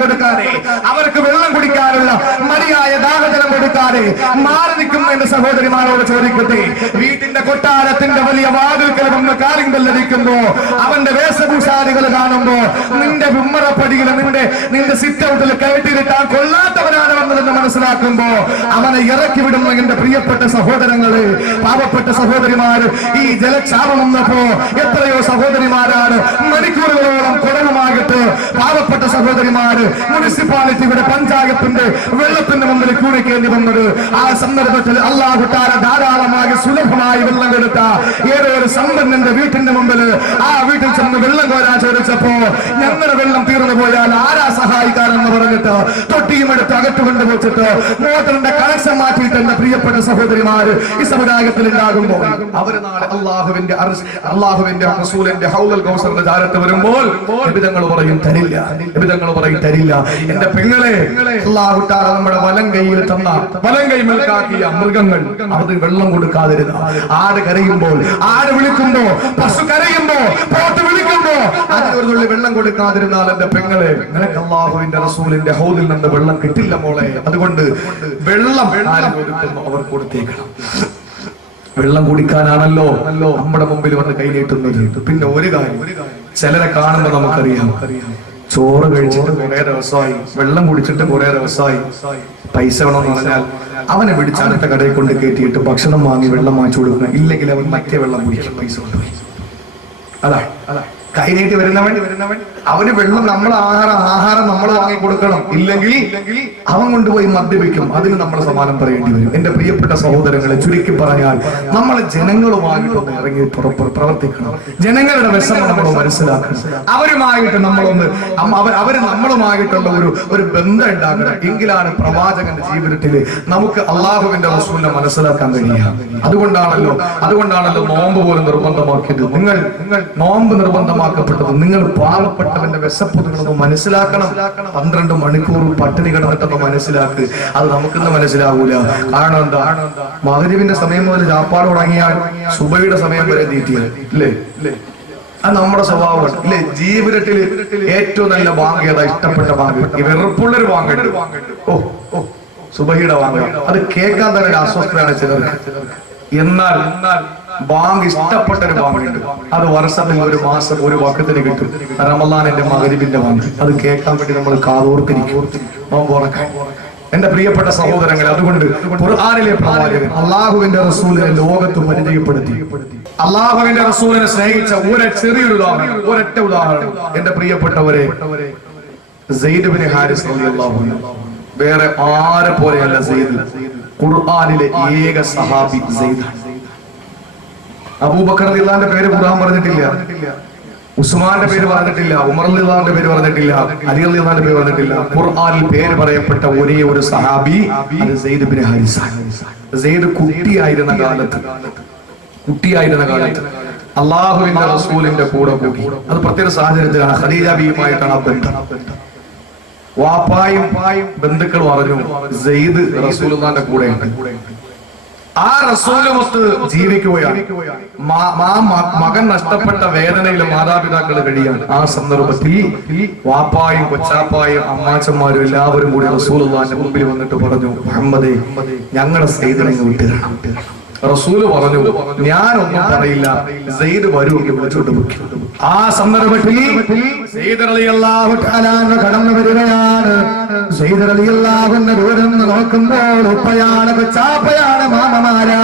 കൊടുക്കാതെ അവർക്ക് വെള്ളം കുടിക്കാനുള്ള മടിയായ ദാഹജലം കൊടുക്കാൻ കൊടുക്കാതെ മാറി നിൽക്കുന്ന എന്റെ സഹോദരിമാരോട് ചോദിക്കട്ടെ, വീട്ടിന്റെ കൊട്ടാരത്തിന്റെ വലിയ വാതിൽക്കൽ വന്ന് കാലിംഗ് ബെല്ലടിക്കുമ്പോ അവന്റെ വേഷഭൂഷാദികൾ കാണുമ്പോ നിന്റെ വിമ്മറപ്പടിയിൽ നിന്റെ സിറ്റ് ഔട്ടിൽ കയറ്റിയിട്ടാൻ കൊള്ളാത്തവനാണ് വന്നതെന്ന് മനസ്സിലാക്കുമ്പോ അവനെ ഇറക്കി വിടുന്ന എന്റെ പ്രിയപ്പെട്ട സഹോദരങ്ങള്, പാവപ്പെട്ട സഹോദരിമാര്, ഈ ജലക്ഷാമം വന്നപ്പോ എത്രയോ സഹോദരിമാരാണ് മണിക്കൂറുകളോളം കുടവുമായിട്ട് പാവപ്പെട്ട സഹോദരിമാര് മുനിസിപ്പാലിറ്റിയുടെ പഞ്ചായത്തിന്റെ വെള്ളത്തിന്റെ മുമ്പിൽ കൂടിക്കേണ്ടി വന്നത്. ആ സന്ദർഭത്തിൽ അല്ലാഹു തആല ധാരാളമായി സുലഭമായി വെള്ളം കൊടുത്ത ഏതോ ഒരു സമ്പന്നന്റെ വീട്ടിന്റെ മുമ്പിൽ ആ വീട്ടിൽ ചെന്ന് വെള്ളം കോരാൻ ചോദിച്ചപ്പോ ഞങ്ങളുടെ വെള്ളം തീർന്നു പോയാൽ ആരാ സഹായിക്കാനെന്ന് പറഞ്ഞിട്ട് തൊട്ടിയും എടുത്ത് അകത്തുകൊണ്ട് വെച്ചിട്ട് മോട്ടറിന്റെ കണക്ഷൻ മാറ്റിയിട്ട് എന്റെ പ്രിയപ്പെട്ട സഹോദരിമാര് ഈ സമുദായത്തിൽ ഉണ്ടാകുമ്പോൾ അവര് നാളെ അള്ളാഹുവിന്റെ റസൂലിന്റെ ഹൗദുൽ കൗസറിന്റെ ചാരത്ത് വരുമ്പോൾ നിബിധങ്ങൾ പറയും തരില്ല, നിബിധങ്ങൾ പറയും തരില്ല. എന്റെ പെങ്ങളെ, അല്ലാഹു തആല നമ്മുടെ വലം കൈയിൽ തന്ന വലം കൈ മേൽക്കാക്കിയ മൃഗങ്ങൾ അവർക്ക് വെള്ളം കൊടുക്കാതിരുന്ന, ആട് കരയുമ്പോൾ, ആട് വിളിക്കുമ്പോ, പശു കരയുമ്പോ, പോത്ത് വിളിക്കുമ്പോ അതിന് ഒരു തുള്ളി വെള്ളം കൊടുക്കാതിരുന്നാൽ എന്റെ പെങ്ങളെ, നിനക്ക് അല്ലാഹുവിന്റെ റസൂലിന്റെ ഹൗദിൽ നിന്ന് വെള്ളം കിട്ടില്ല മോളെ. അതുകൊണ്ട് വെള്ളം ആര് കൊടുക്കുന്നു അവർ കൊടുത്തേക്കണം. വെള്ളം കുടിക്കാനാണല്ലോ നമ്മുടെ മുമ്പിൽ വന്ന് കൈനീട്ടുന്നത്. പിന്നെ ഒരു കാര്യം, ചിലരെ കാണുമ്പോ നമുക്കറിയാം, ചോറ് കഴിച്ചിട്ട് കുറെ ദിവസമായി, വെള്ളം കുടിച്ചിട്ട് കുറെ ദിവസമായി, പൈസ വേണമെന്ന് പറഞ്ഞാൽ അവനെ പിടിച്ച് അടുത്ത കടയിൽ കൊണ്ട് കയറ്റിയിട്ട് ഭക്ഷണം വാങ്ങി വെള്ളം വാങ്ങിച്ചു കൊടുക്കണം. ഇല്ലെങ്കിൽ അവൻ മറ്റേ വെള്ളം കുടിക്കും, പൈസ കൊണ്ടുപോയി. അതാ കൈനീട്ടി വരുന്നവൻ അവന് വെള്ളം നമ്മൾ ആഹാരം നമ്മൾ വാങ്ങി കൊടുക്കണം. ഇല്ലെങ്കിൽ അവൻ കൊണ്ടുപോയി മദ്യപിക്കും. അതിന് നമ്മൾ സമാനം പറയേണ്ടി വരും. എന്റെ പ്രിയപ്പെട്ട സഹോദരങ്ങളെ, ചുരുക്കി പറഞ്ഞാൽ നമ്മൾ ജനങ്ങളുമായിട്ടൊന്ന് ഇറങ്ങി പ്രവർത്തിക്കണം. ജനങ്ങളുടെ വിഷമം നമ്മൾ മനസ്സിലാക്കണം. അവരുമായിട്ട് നമ്മളൊന്ന് അവര് നമ്മളുമായിട്ടുള്ള ഒരു ബന്ധം ഉണ്ടാക്കണം. എങ്കിലാണ് പ്രവാചകന്റെ ജീവിതത്തിൽ നമുക്ക് അള്ളാഹുവിന്റെ റസൂലിനെ മനസ്സിലാക്കാൻ കഴിയുക. അതുകൊണ്ടാണല്ലോ നോമ്പ് പോലും നിർബന്ധമാക്കിയത്. നിങ്ങൾ നോമ്പ് നിർബന്ധമാക്കപ്പെട്ടത് നിങ്ങൾ പാവപ്പെട്ടവന്റെ വിശപ്പുകളൊന്നും മനസ്സിലാക്കണം. 12 മണിക്കൂർ പട്ടിണി കിടന്നിട്ടൊന്ന് മനസ്സിലാക്ക്. അത് നമുക്കൊന്നും മനസ്സിലാവൂല. കാരണം എന്താ, മഗ്‌രിബിന്റെ സമയം മുതൽ ചാപ്പാട് തുടങ്ങിയാൽ സുബഹിയുടെ സമയം വരെ തീറ്റിയാണ്, ഇല്ലേ? അത് നമ്മുടെ സ്വഭാവമാണ്, ഇല്ലേ? ജീവിതത്തിൽ ഏറ്റവും നല്ല ബാങ്ക് ഏതാ? ഇഷ്ടപ്പെട്ട ബാങ്ക്, വെറുപ്പുള്ളൊരു ബാങ്ക്, ഓ സുബഹിയുടെ ബാങ്ക്. അത് കേൾക്കാൻ തന്നെ ഒരു അസ്വസ്ഥതയാണ് ചിലർക്ക്. എന്നാൽ ബാങ്ക് ഇഷ്ടപ്പെട്ട ഒരു ബാങ്കുണ്ട്, അത് വർഷത്തിൽ ഒരു മാസം ഒരു വക്കത്തിന് കിട്ടും. റമളാനിന്റെ മഗ്‌രിബിന്റെ ബാങ്ക്. അത് കേൾക്കാൻ വേണ്ടി നമ്മൾ കാതോർത്തിരിക്കും, നോമ്പ് തുറക്കാൻ. എന്റെ പ്രിയപ്പെട്ട സഹോദരങ്ങളെ, അതുകൊണ്ട് ഖുർആനിലെ പ്രവാചകൻ അല്ലാഹുവിന്റെ റസൂലിനെ ലോകത്ത് പരിചയപ്പെടുത്തി. അല്ലാഹുവിന്റെ റസൂലിനെ സ്നേഹിച്ച ചെറിയൊരു ഉദാഹരണം, ഒരൊറ്റ ഉദാഹരണം. എന്റെ പ്രിയപ്പെട്ടവരെ, സെയ്ദ് ബിൻ ഹാരിസ് റളിയല്ലാഹു അൻഹു, വേറെ ആരെ പോലെയല്ല സെയ്ദ്. ഖുർആനിലെ ഏക സഹാബി സെയ്ദാണ്. അബൂബക്കർ റളിയല്ലാഹുവിന്റെ പേര് ഖുർആൻ പറഞ്ഞിട്ടില്ല, ഉസ്മാന്റെ പേര് പറഞ്ഞിട്ടില്ല, ഉമർ റളിയല്ലാഹുവിന്റെ പേര് പറഞ്ഞിട്ടില്ല, അലി റളിയല്ലാഹുവിന്റെ പേര് പറഞ്ഞിട്ടില്ല. ഖുർആനിൽ പേര് പറയപ്പെട്ട ഒരേ ഒരു സഹാബി അത് സെയ്ദ് ബിൻ ഹാരിസ. സെയ്ദ് കുട്ടിയായിരുന്ന കാലത്ത് അല്ലാഹുവിന്റെ റസൂലിന്റെ കൂടെ പോയി. അത് പ്രത്യേക സാഹചര്യത്തിലാണ്. ഖദീജ ബീവിയുമായിട്ടാണ് ആ ബന്ധം. വാപ്പായും ബന്ധുക്കൾ പറഞ്ഞു സെയ്ദ് റസൂലുള്ളാഹിന്റെ കൂടെയുണ്ട്. ആ റസൂലുമൊത്ത് ജീവിക്കുകയാണ്. മകൻ നഷ്ടപ്പെട്ട വേദനയിൽ മാതാപിതാക്കൾ കഴിയാണ്. ആ സന്ദർഭത്തിൽ വാപ്പായും കൊച്ചാപ്പായും അമ്മാച്ചന്മാരും എല്ലാവരും കൂടി റസൂലുള്ളാഹിന്റെ മുമ്പിൽ വന്നിട്ട് പറഞ്ഞു, മുഹമ്മദേ, ഞങ്ങളുടെ സെയ്ദിനെ വിട്ടുതരണം. റസൂല് പറഞ്ഞു, ഞാനൊന്നും പറയില്ല, സെയ്ദ് വരുമെങ്കിൽ വിളിച്ചോട്ട് വെക്കും. ആ സന്ദർഭത്തിൽ സെയ്ദ് റളിയല്ലാഹു തആല കടന്നു വരികയാണ്. സെയ്ദ് റളിയല്ലാഹു അൻഹു ദൂരം നോക്കുമ്പോൾ ഉപ്പയാണ്, കൊച്ചാപ്പയാണ്, മാമമാരാ.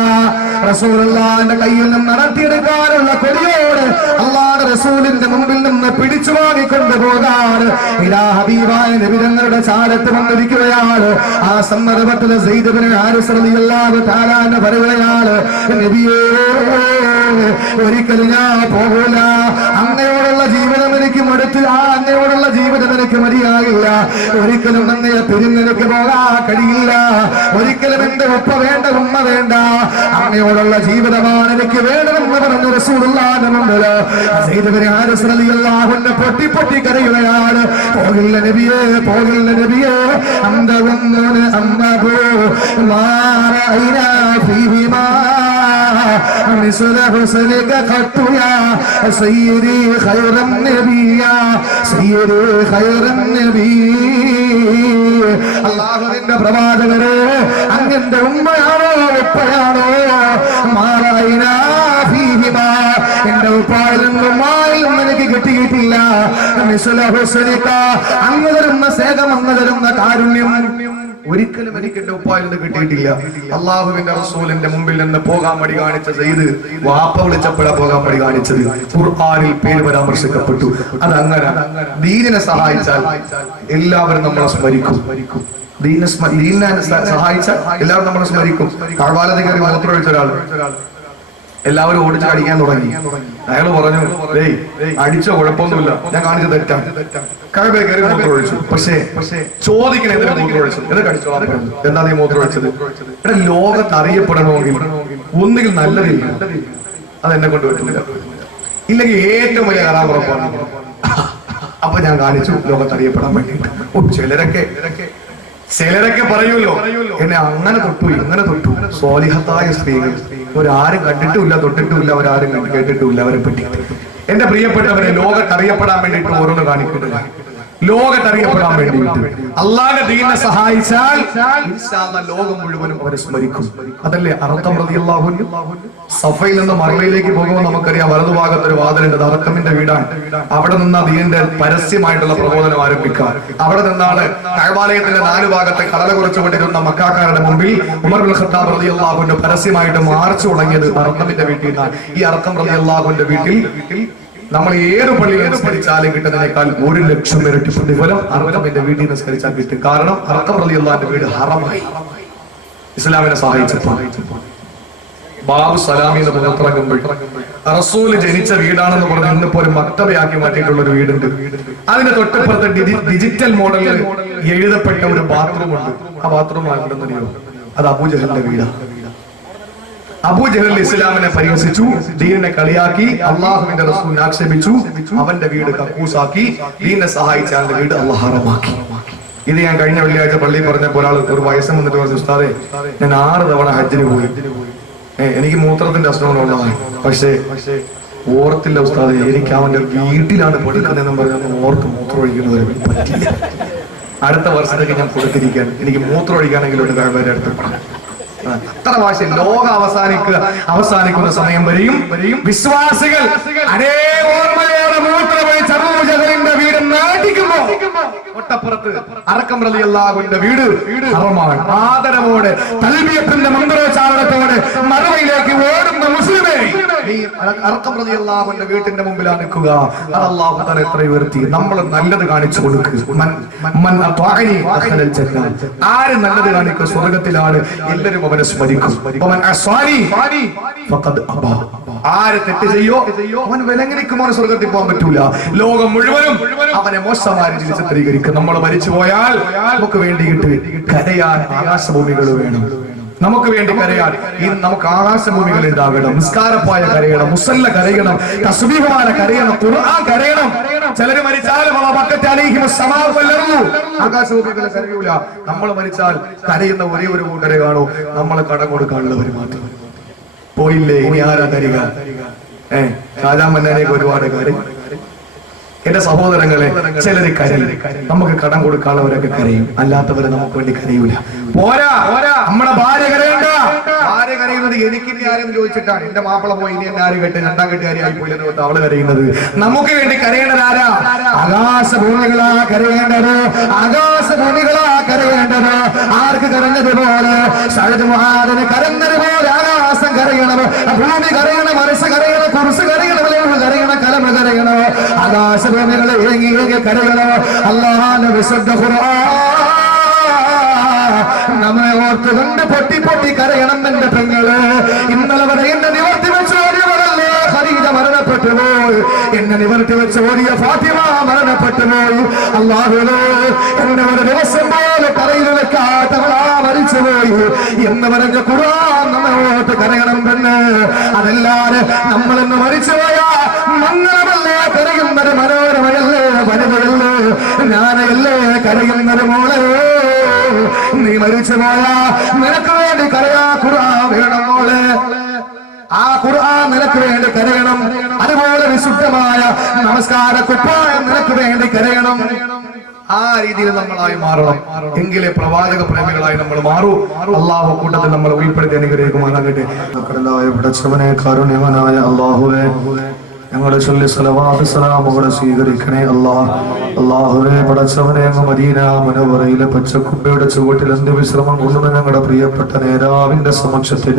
റസൂലുള്ളാഹിന്റെ കയ്യിൽ നിന്ന് നടത്തിയെടുക്കാനുള്ള കൊടിയോട് അല്ലാഹുവിന്റെ റസൂലിന്റെ മുമ്പിൽ നിന്ന് പിടിച്ചു വാങ്ങിക്കൊണ്ട് പോകാൻ ഇലാ ഹബീബായ നബി തങ്ങളുടെ ചാരത്ത് വന്നിരിക്കുകയാണ്. ആ സന്ദർഭത്തിൽ സെയ്ദ് ബിൻ ഹാരിസ് റളിയല്ലാഹു തആല പറയുകയാണ്, നബിയേ, ഒരിക്കലും ഞാൻ പോകൂല. അങ്ങയോടുള്ള ജീവിതം എനിക്ക് മടുത്ത്, അങ്ങയോടുള്ള ജീവിതം എനിക്ക് മതിയാകില്ല. ഒരിക്കലും അങ്ങയെ പിരിഞ്ഞെനിക്ക് പോകാൻ കഴിയില്ല. ഒരിക്കലും എന്റെ ഉപ്പ വേണ്ട, ഉമ്മ വേണ്ട, അങ്ങയോടുള്ള ജീവിതമാണ് എനിക്ക് വേണമെന്ന് പറഞ്ഞു റസൂലുള്ളാഹിന്റെ മുമ്പിൽ സെയ്ദ് ബിൻ ഹാരിസ് റളിയല്ലാഹു അൻഹു പൊട്ടി പൊട്ടി കരയുകയാണ്. പോകില്ല നബിയേ, പോകില്ല നബിയേ, അന്തവന്നന അമ്മബു മാറൈനാ ഫീഹിമാ مثل حسنك قط يا سيدي خير النبي يا سيدي خير النبي. അല്ലാഹുവിന്റെ പ്രവാചകരെ, അങ്ങ് അങ്ങ് തരുന്ന സ്നേഹം, അങ്ങ് തരുന്ന കാരുണ്യം ഒരിക്കലും എനിക്ക് എന്റെ ഉപ്പായിൽ നിന്ന് കിട്ടിയിട്ടില്ല. അള്ളാഹുവിന്റെ റസൂലിന്റെ മുമ്പിൽ നിന്ന് പോകാൻ മടി കാണിച്ച സെയ്ദ് വാപ്പ വിളിച്ചപ്പോഴാ പോകാൻ മടി കാണിച്ചത്. ഖുർആനിൽ പേര് പരാമർശിക്കപ്പെട്ടു. അതങ്ങനെ ദീനിനെ സഹായിച്ചാൽ എല്ലാവരും നമ്മളെ സ്മരിക്കും. ദീനിനെ സഹായിച്ചാൽ എല്ലാവരും നമ്മളെ സ്മരിക്കും. കഅബാലത്തിൽ കയറി മൂത്രമൊഴിച്ച ഒരാൾ എല്ലാവരും ഓടിച്ച് അടിക്കാൻ തുടങ്ങി. അയാൾ പറഞ്ഞു, അടിച്ചോ കുഴപ്പമൊന്നുമില്ല, ഞാൻ കാണിച്ചത് തെറ്റാണ്. കഅബയിൽ കയറി മൂത്രമൊഴിച്ചു. പക്ഷേ ചോദിക്കണ എന്തിനാ മൂത്രമൊഴിച്ചത്, എന്തൊക്കെ അടിച്ചോ? എന്താ നീ മൂത്രമൊഴിച്ചത്? ഇവിടെ ലോകത്ത് അറിയപ്പെടണമെങ്കിൽ ഒന്നുകിൽ നല്ലതില്ല, അതെന്നെ കൊണ്ട് പറ്റുന്നില്ല, ഇല്ലെങ്കിൽ ഏറ്റവും വലിയ കറാമുറപ്പാണ്. അപ്പൊ ഞാൻ കാണിച്ചു ലോകത്ത് അറിയപ്പെടാൻ വേണ്ടിയിട്ട്. ചിലരൊക്കെ പറയുമല്ലോ, എന്നെ അങ്ങനെ തൊട്ടു ഇങ്ങനെ തൊട്ടു. സ്വാലിഹത്തായ സ്ത്രീകൾ ഒരാരും കണ്ടിട്ടുമില്ല, തൊട്ടിട്ടുമില്ല, അവരാരും കേട്ടിട്ടുമില്ല അവരെ പറ്റി. എന്റെ പ്രിയപ്പെട്ടവരെ, ലോകത്ത് അറിയപ്പെടാൻ വേണ്ടിയിട്ട് ഓരോന്ന് കാണിക്കുന്നില്ല. ലോകത്ത് അറിയപ്പെടാൻ വേണ്ടിയിട്ട് അല്ലാഹുവിന്റെ ദീനിനെ സഹായിച്ചാൽ ഇൻഷാഅല്ലാഹ് ലോകം മുഴുവനും അവരെ സ്മരിക്കും. അതല്ലേ അർഖം റളിയല്ലാഹു അൻഹു സഫയിൽ നിന്ന് മർവയിലേക്ക് പോകുമ്പോൾ നമുക്കറിയാം, വലതുഭാഗത്ത് ഒരു വാതിലുണ്ട്. അർഖമിന്റെ വീടാണ്. അവിടെ നിന്നാ ദീനിന്റെ പരസ്യമായിട്ടുള്ള പ്രബോധനം ആരംഭിക്കാം. അവിടെ നിന്നാണ് കഅബാലയത്തിന്റെ 4 ഭാഗത്തെ കടല കുറച്ചുകൊണ്ടിരുന്ന മക്കാക്കാരുടെ മുമ്പിൽ ഉമർ ഇബ്നുൽ ഖത്താബ് റളിയല്ലാഹു അൻഹു പരസ്യമായിട്ട് മാർച്ച് തുടങ്ങിയത് അർഖമിന്റെ വീട്ടിൽ നിന്നാണ്. ഈ അർഖം റളിയല്ലാഹുവിന്റെ വീട്ടിൽ നമ്മൾ ഏത് പള്ളിയിൽ നിസ്കരിച്ചാലും കിട്ടുന്നതിനേക്കാൾ 1 ലക്ഷം ഇരട്ടി പ്രതിഫലം അർഖമിന്റെ വീട്ടിൽ നിസ്കരിച്ചാൽ കിട്ടും. കാരണം അർഖം റളിയല്ലാഹുവിന്റെ വീട് ഹറമായി ഇസ്ലാമിനെ സഹായിച്ചപ്പോൾ. ബാബു സലാമി എന്ന് പുറത്തിറങ്ങുമ്പോൾ റസൂൽ ജനിച്ച വീടാണെന്ന് പറഞ്ഞ് ഇന്നിപ്പോ ഒരു മക്തബയാക്കി മാറ്റിയിട്ടുള്ള ഒരു വീടുണ്ട്. അതിന്റെ തൊട്ടപ്പുറത്തെ ഡിജിറ്റൽ മോഡലിൽ എഴുതപ്പെട്ട ഒരു ബാത്റൂം ഉണ്ട്. ആ ബാത്റൂം ആരുണ്ടെന്നറിയോ? അത് അബൂജഹലിന്റെ വീടാണ്. അബൂജഹൽ ഇസ്ലാമിനെ പരിഹസിച്ചു, ദീനിനെ കളിയാക്കി, അള്ളാഹുവിന്റെ റസൂലിനെ ആക്ഷേപിച്ചു. അവന്റെ വീട് കക്കൂസാക്കി. ദീനിനെ സഹായിച്ച അവന്റെ വീട് അല്ലാഹു ഹറമാക്കി. ഇത് ഞാൻ കഴിഞ്ഞ വെള്ളിയാഴ്ച പള്ളിയിൽ പറഞ്ഞപ്പോൾ ഒരാൾ ഒരു വയസ്സം വന്നിട്ട് പറഞ്ഞു, ഉസ്താദേ ഞാൻ 6 തവണ ഹജ്ജിന് പോയി, എനിക്ക് മൂത്രത്തിന്റെ അസുഖങ്ങളുള്ളതാണ്, പക്ഷേ ഓർത്തില്ല ഉസ്താദേ, എനിക്ക് അവന്റെ വീട്ടിലാണ് പഠിക്കുന്നതെന്നും പറഞ്ഞ് ഓർത്ത് മൂത്രം ഒഴിക്കുന്നത് പറ്റില്ല. അടുത്ത വർഷത്തേക്ക് ഞാൻ കൊടുത്തിരിക്കാൻ, എനിക്ക് മൂത്രം ഒഴിക്കാനെങ്കിലും ഒരു കാര്യം എടുത്തപ്പെടാം. അത്ര ഭാഷ ലോക അവസാനിക്കുന്ന സമയം വരെയും വിശ്വാസികൾ അതേ ഓർമ്മയോടെ മൂത്രമൊഴിച്ച അബൂജഹലിന്റെ വീട് നാട്ടിക്കുമ്പോ തൊട്ടപ്പുറത്ത് അർഖം റളിയല്ലാഹുവിന്റെ വീട് ഹറമാണ്. ആദരവോടെ തൽബിയത്തിന്റെ മന്ത്രോച്ചാരണത്തോടെ മറുവയിലേക്ക് ഓടുന്ന മുസ്ലിമേ, നീ അർഖം റളിയല്ലാഹുവിന്റെ വീട്ടിന്റെ മുമ്പിലാണ് നിൽക്കുക. അത് അല്ലാഹു തആല എത്ര ഉയർത്തി. നമ്മൾ നല്ലത് കാണിച്ചു കൊടുക്കുക. മൻ അത്വഅനി ദഖലൽ ജന്ന. ആര് നല്ലത് കാണിക്കുക സ്വർഗ്ഗത്തിലാണ്. എല്ലാവരും അവനെ സ്മരിക്കും. വമൻ അസ്വാനി ഫഖദ് അബാ. ആര് തെറ്റ് ചെയ്യോ അവൻ വിലങ്ങനിക്കും, അവന് സ്വർഗ്ഗത്തിൽ പോകാൻ പറ്റൂല. ലോകം മുഴുവനും അവനെ മോശമായ രീതിയിൽ ചിത്രീകരിക്കും. നമ്മൾ മരിച്ചു പോയാൽ നമുക്ക് വേണ്ടിയിട്ട് കരയാൻ ആകാശഭൂമികൾ വേണം. നമുക്ക് വേണ്ടി കരയാൻ നമുക്ക് ആകാശഭൂമികൾ ഉണ്ടാകണം. നിസ്കാരപ്പായ കരയണം, മുസല്ല കരയണം, തസ്ബീഹുമാല കരയണം, ഖുർആൻ കരയണം. ചിലര് മരിച്ചാലും ആകാശഭൂമികൾ കരയൂല. നമ്മൾ മരിച്ചാൽ കരയുന്ന ഒരേ ഒരു കൂട്ടരെ കാണൂ, നമ്മളെ കടം കൊടുക്കാനുള്ളവർ മാത്രം. പോയില്ലേ, ഇനി ആരാ തരിക? ഷാജാമന്നേക്ക് ഒരുപാട് കാര്യം. എന്റെ സഹോദരങ്ങളെ, ചിലര് കരയും, നമുക്ക് കടം കൊടുക്കാനുള്ളവരൊക്കെ കരയും, അല്ലാത്തവരെ നമുക്ക് വേണ്ടി കരയൂല. പോരാ, നമ്മുടെ ഭാര്യ കരയണ്ട. ഭാര്യ കരയുന്നത് എനിക്ക് ആരെന്ന് ചോദിച്ചിട്ടാണ്. എന്റെ മാപ്പിള പോയി, ഇനി എന്നെ ആര് കെട്ടി 2ാം കെട്ടുകാരി ആയി പോയി എന്ന് പറഞ്ഞാൽ അവള് കരയുന്നത്. നമുക്ക് വേണ്ടി കരയേണ്ടത് ആരാ? ആകാശഭൂമികളാ കരയേണ്ടത്, ആകാശഭൂമികളാ കരയേണ്ടത്. ആർക്ക് കരഞ്ഞതുപോലെ സഅദ് കരഞ്ഞതുപോലെ ആകാശം കരയണം, ഭൂമി കരയണം, മനസ്സ് കരയണം, കുർസ് കരയണം, കരയണം, കലമ കരയണം, ആകാശഭൂമികളെ ഏങ്ങി കരയണം. അല്ലാഹുവിന്റെ വിശുദ്ധ ഖുർആൻ നമ്മളെ ഓർത്തുകൊണ്ട് പൊട്ടി പൊട്ടി കരയണം. എന്റെ പെങ്ങള്, ഇന്നലെ വരെ എന്നെ നിവർത്തി വെച്ച് ഓടിയവരല്ലേ ഖദീജ മരണപ്പെട്ടു പോയി, എന്നെ നിവർത്തി വെച്ച് ഓടിയ ഫാത്തിമ മരണപ്പെട്ടു പോയി. അല്ലാഹുവേ, എന്നെ ഒരു ദിവസം പോലെ കരയിൽ വെക്കാത്തവളാ മരിച്ചുപോയി എന്ന് പറഞ്ഞ ഖുർആൻ നമ്മളെ ഓർത്ത് കരയണം. പെണ്ണ്, അതല്ലാതെ നമ്മളെന്ന് മരിച്ചുപോയാ മംഗളമല്ലേ കരയുന്നത്, മനോരമയല്ലേ, വനിതയല്ലേ, ഞാനല്ലേ കരയുന്നത്. മോളെ, നീ മരിച്ചു പോയാ നിനക്ക് വേണ്ടി കരയാ ഖുർആൻ വേണം. മോളെ, ആ ഖുർആൻ നിനക്ക് വേണ്ടി കരയണം. അതുപോലെ വിശുദ്ധമായ നമസ്കാര കുപ്പായം നിനക്ക് വേണ്ടി കരയണം. ആ രീതിയിൽ നമ്മളായി മാറണം. എങ്കിലേ പ്രവാചക പ്രേമികളായി നമ്മൾ മാറൂ. അല്ലാഹു കൂട്ടത്തിൽ നമ്മൾ ഉൾപ്പെടുത്തി അനുഗ്രഹിക്കുമാറാകട്ടെ. കടലായ പടച്ചവനെ, കാരുണ്യവാനായ അല്ലാഹുവേ, ഞങ്ങളെ ചൊല്ലി സ്വലവാത്ത് സലാമുകളെ സ്വീകരിക്കണേ അല്ലാഹ്. അല്ലാഹുവേ, പടച്ചവനെ, അങ്ങ് മദീന മുനവറയിലെ പച്ചക്കുമ്പയുടെ ചുവട്ടിൽ അന്ത്യവിശ്രമം കൊള്ളുന്ന ഞങ്ങളുടെ പ്രിയപ്പെട്ട നേതാവിന്റെ സമക്ഷത്തിൽ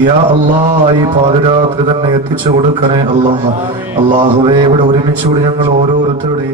യാ അല്ലാഹ് ഈ പാതിരാത്രി തന്നെ എത്തിച്ചു കൊടുക്കണേ അല്ലാഹ്. അല്ലാഹുവേ, ഇവിടെ ഒരുമിച്ചുകൂടി ഞങ്ങൾ ഓരോരുത്തരുടെയും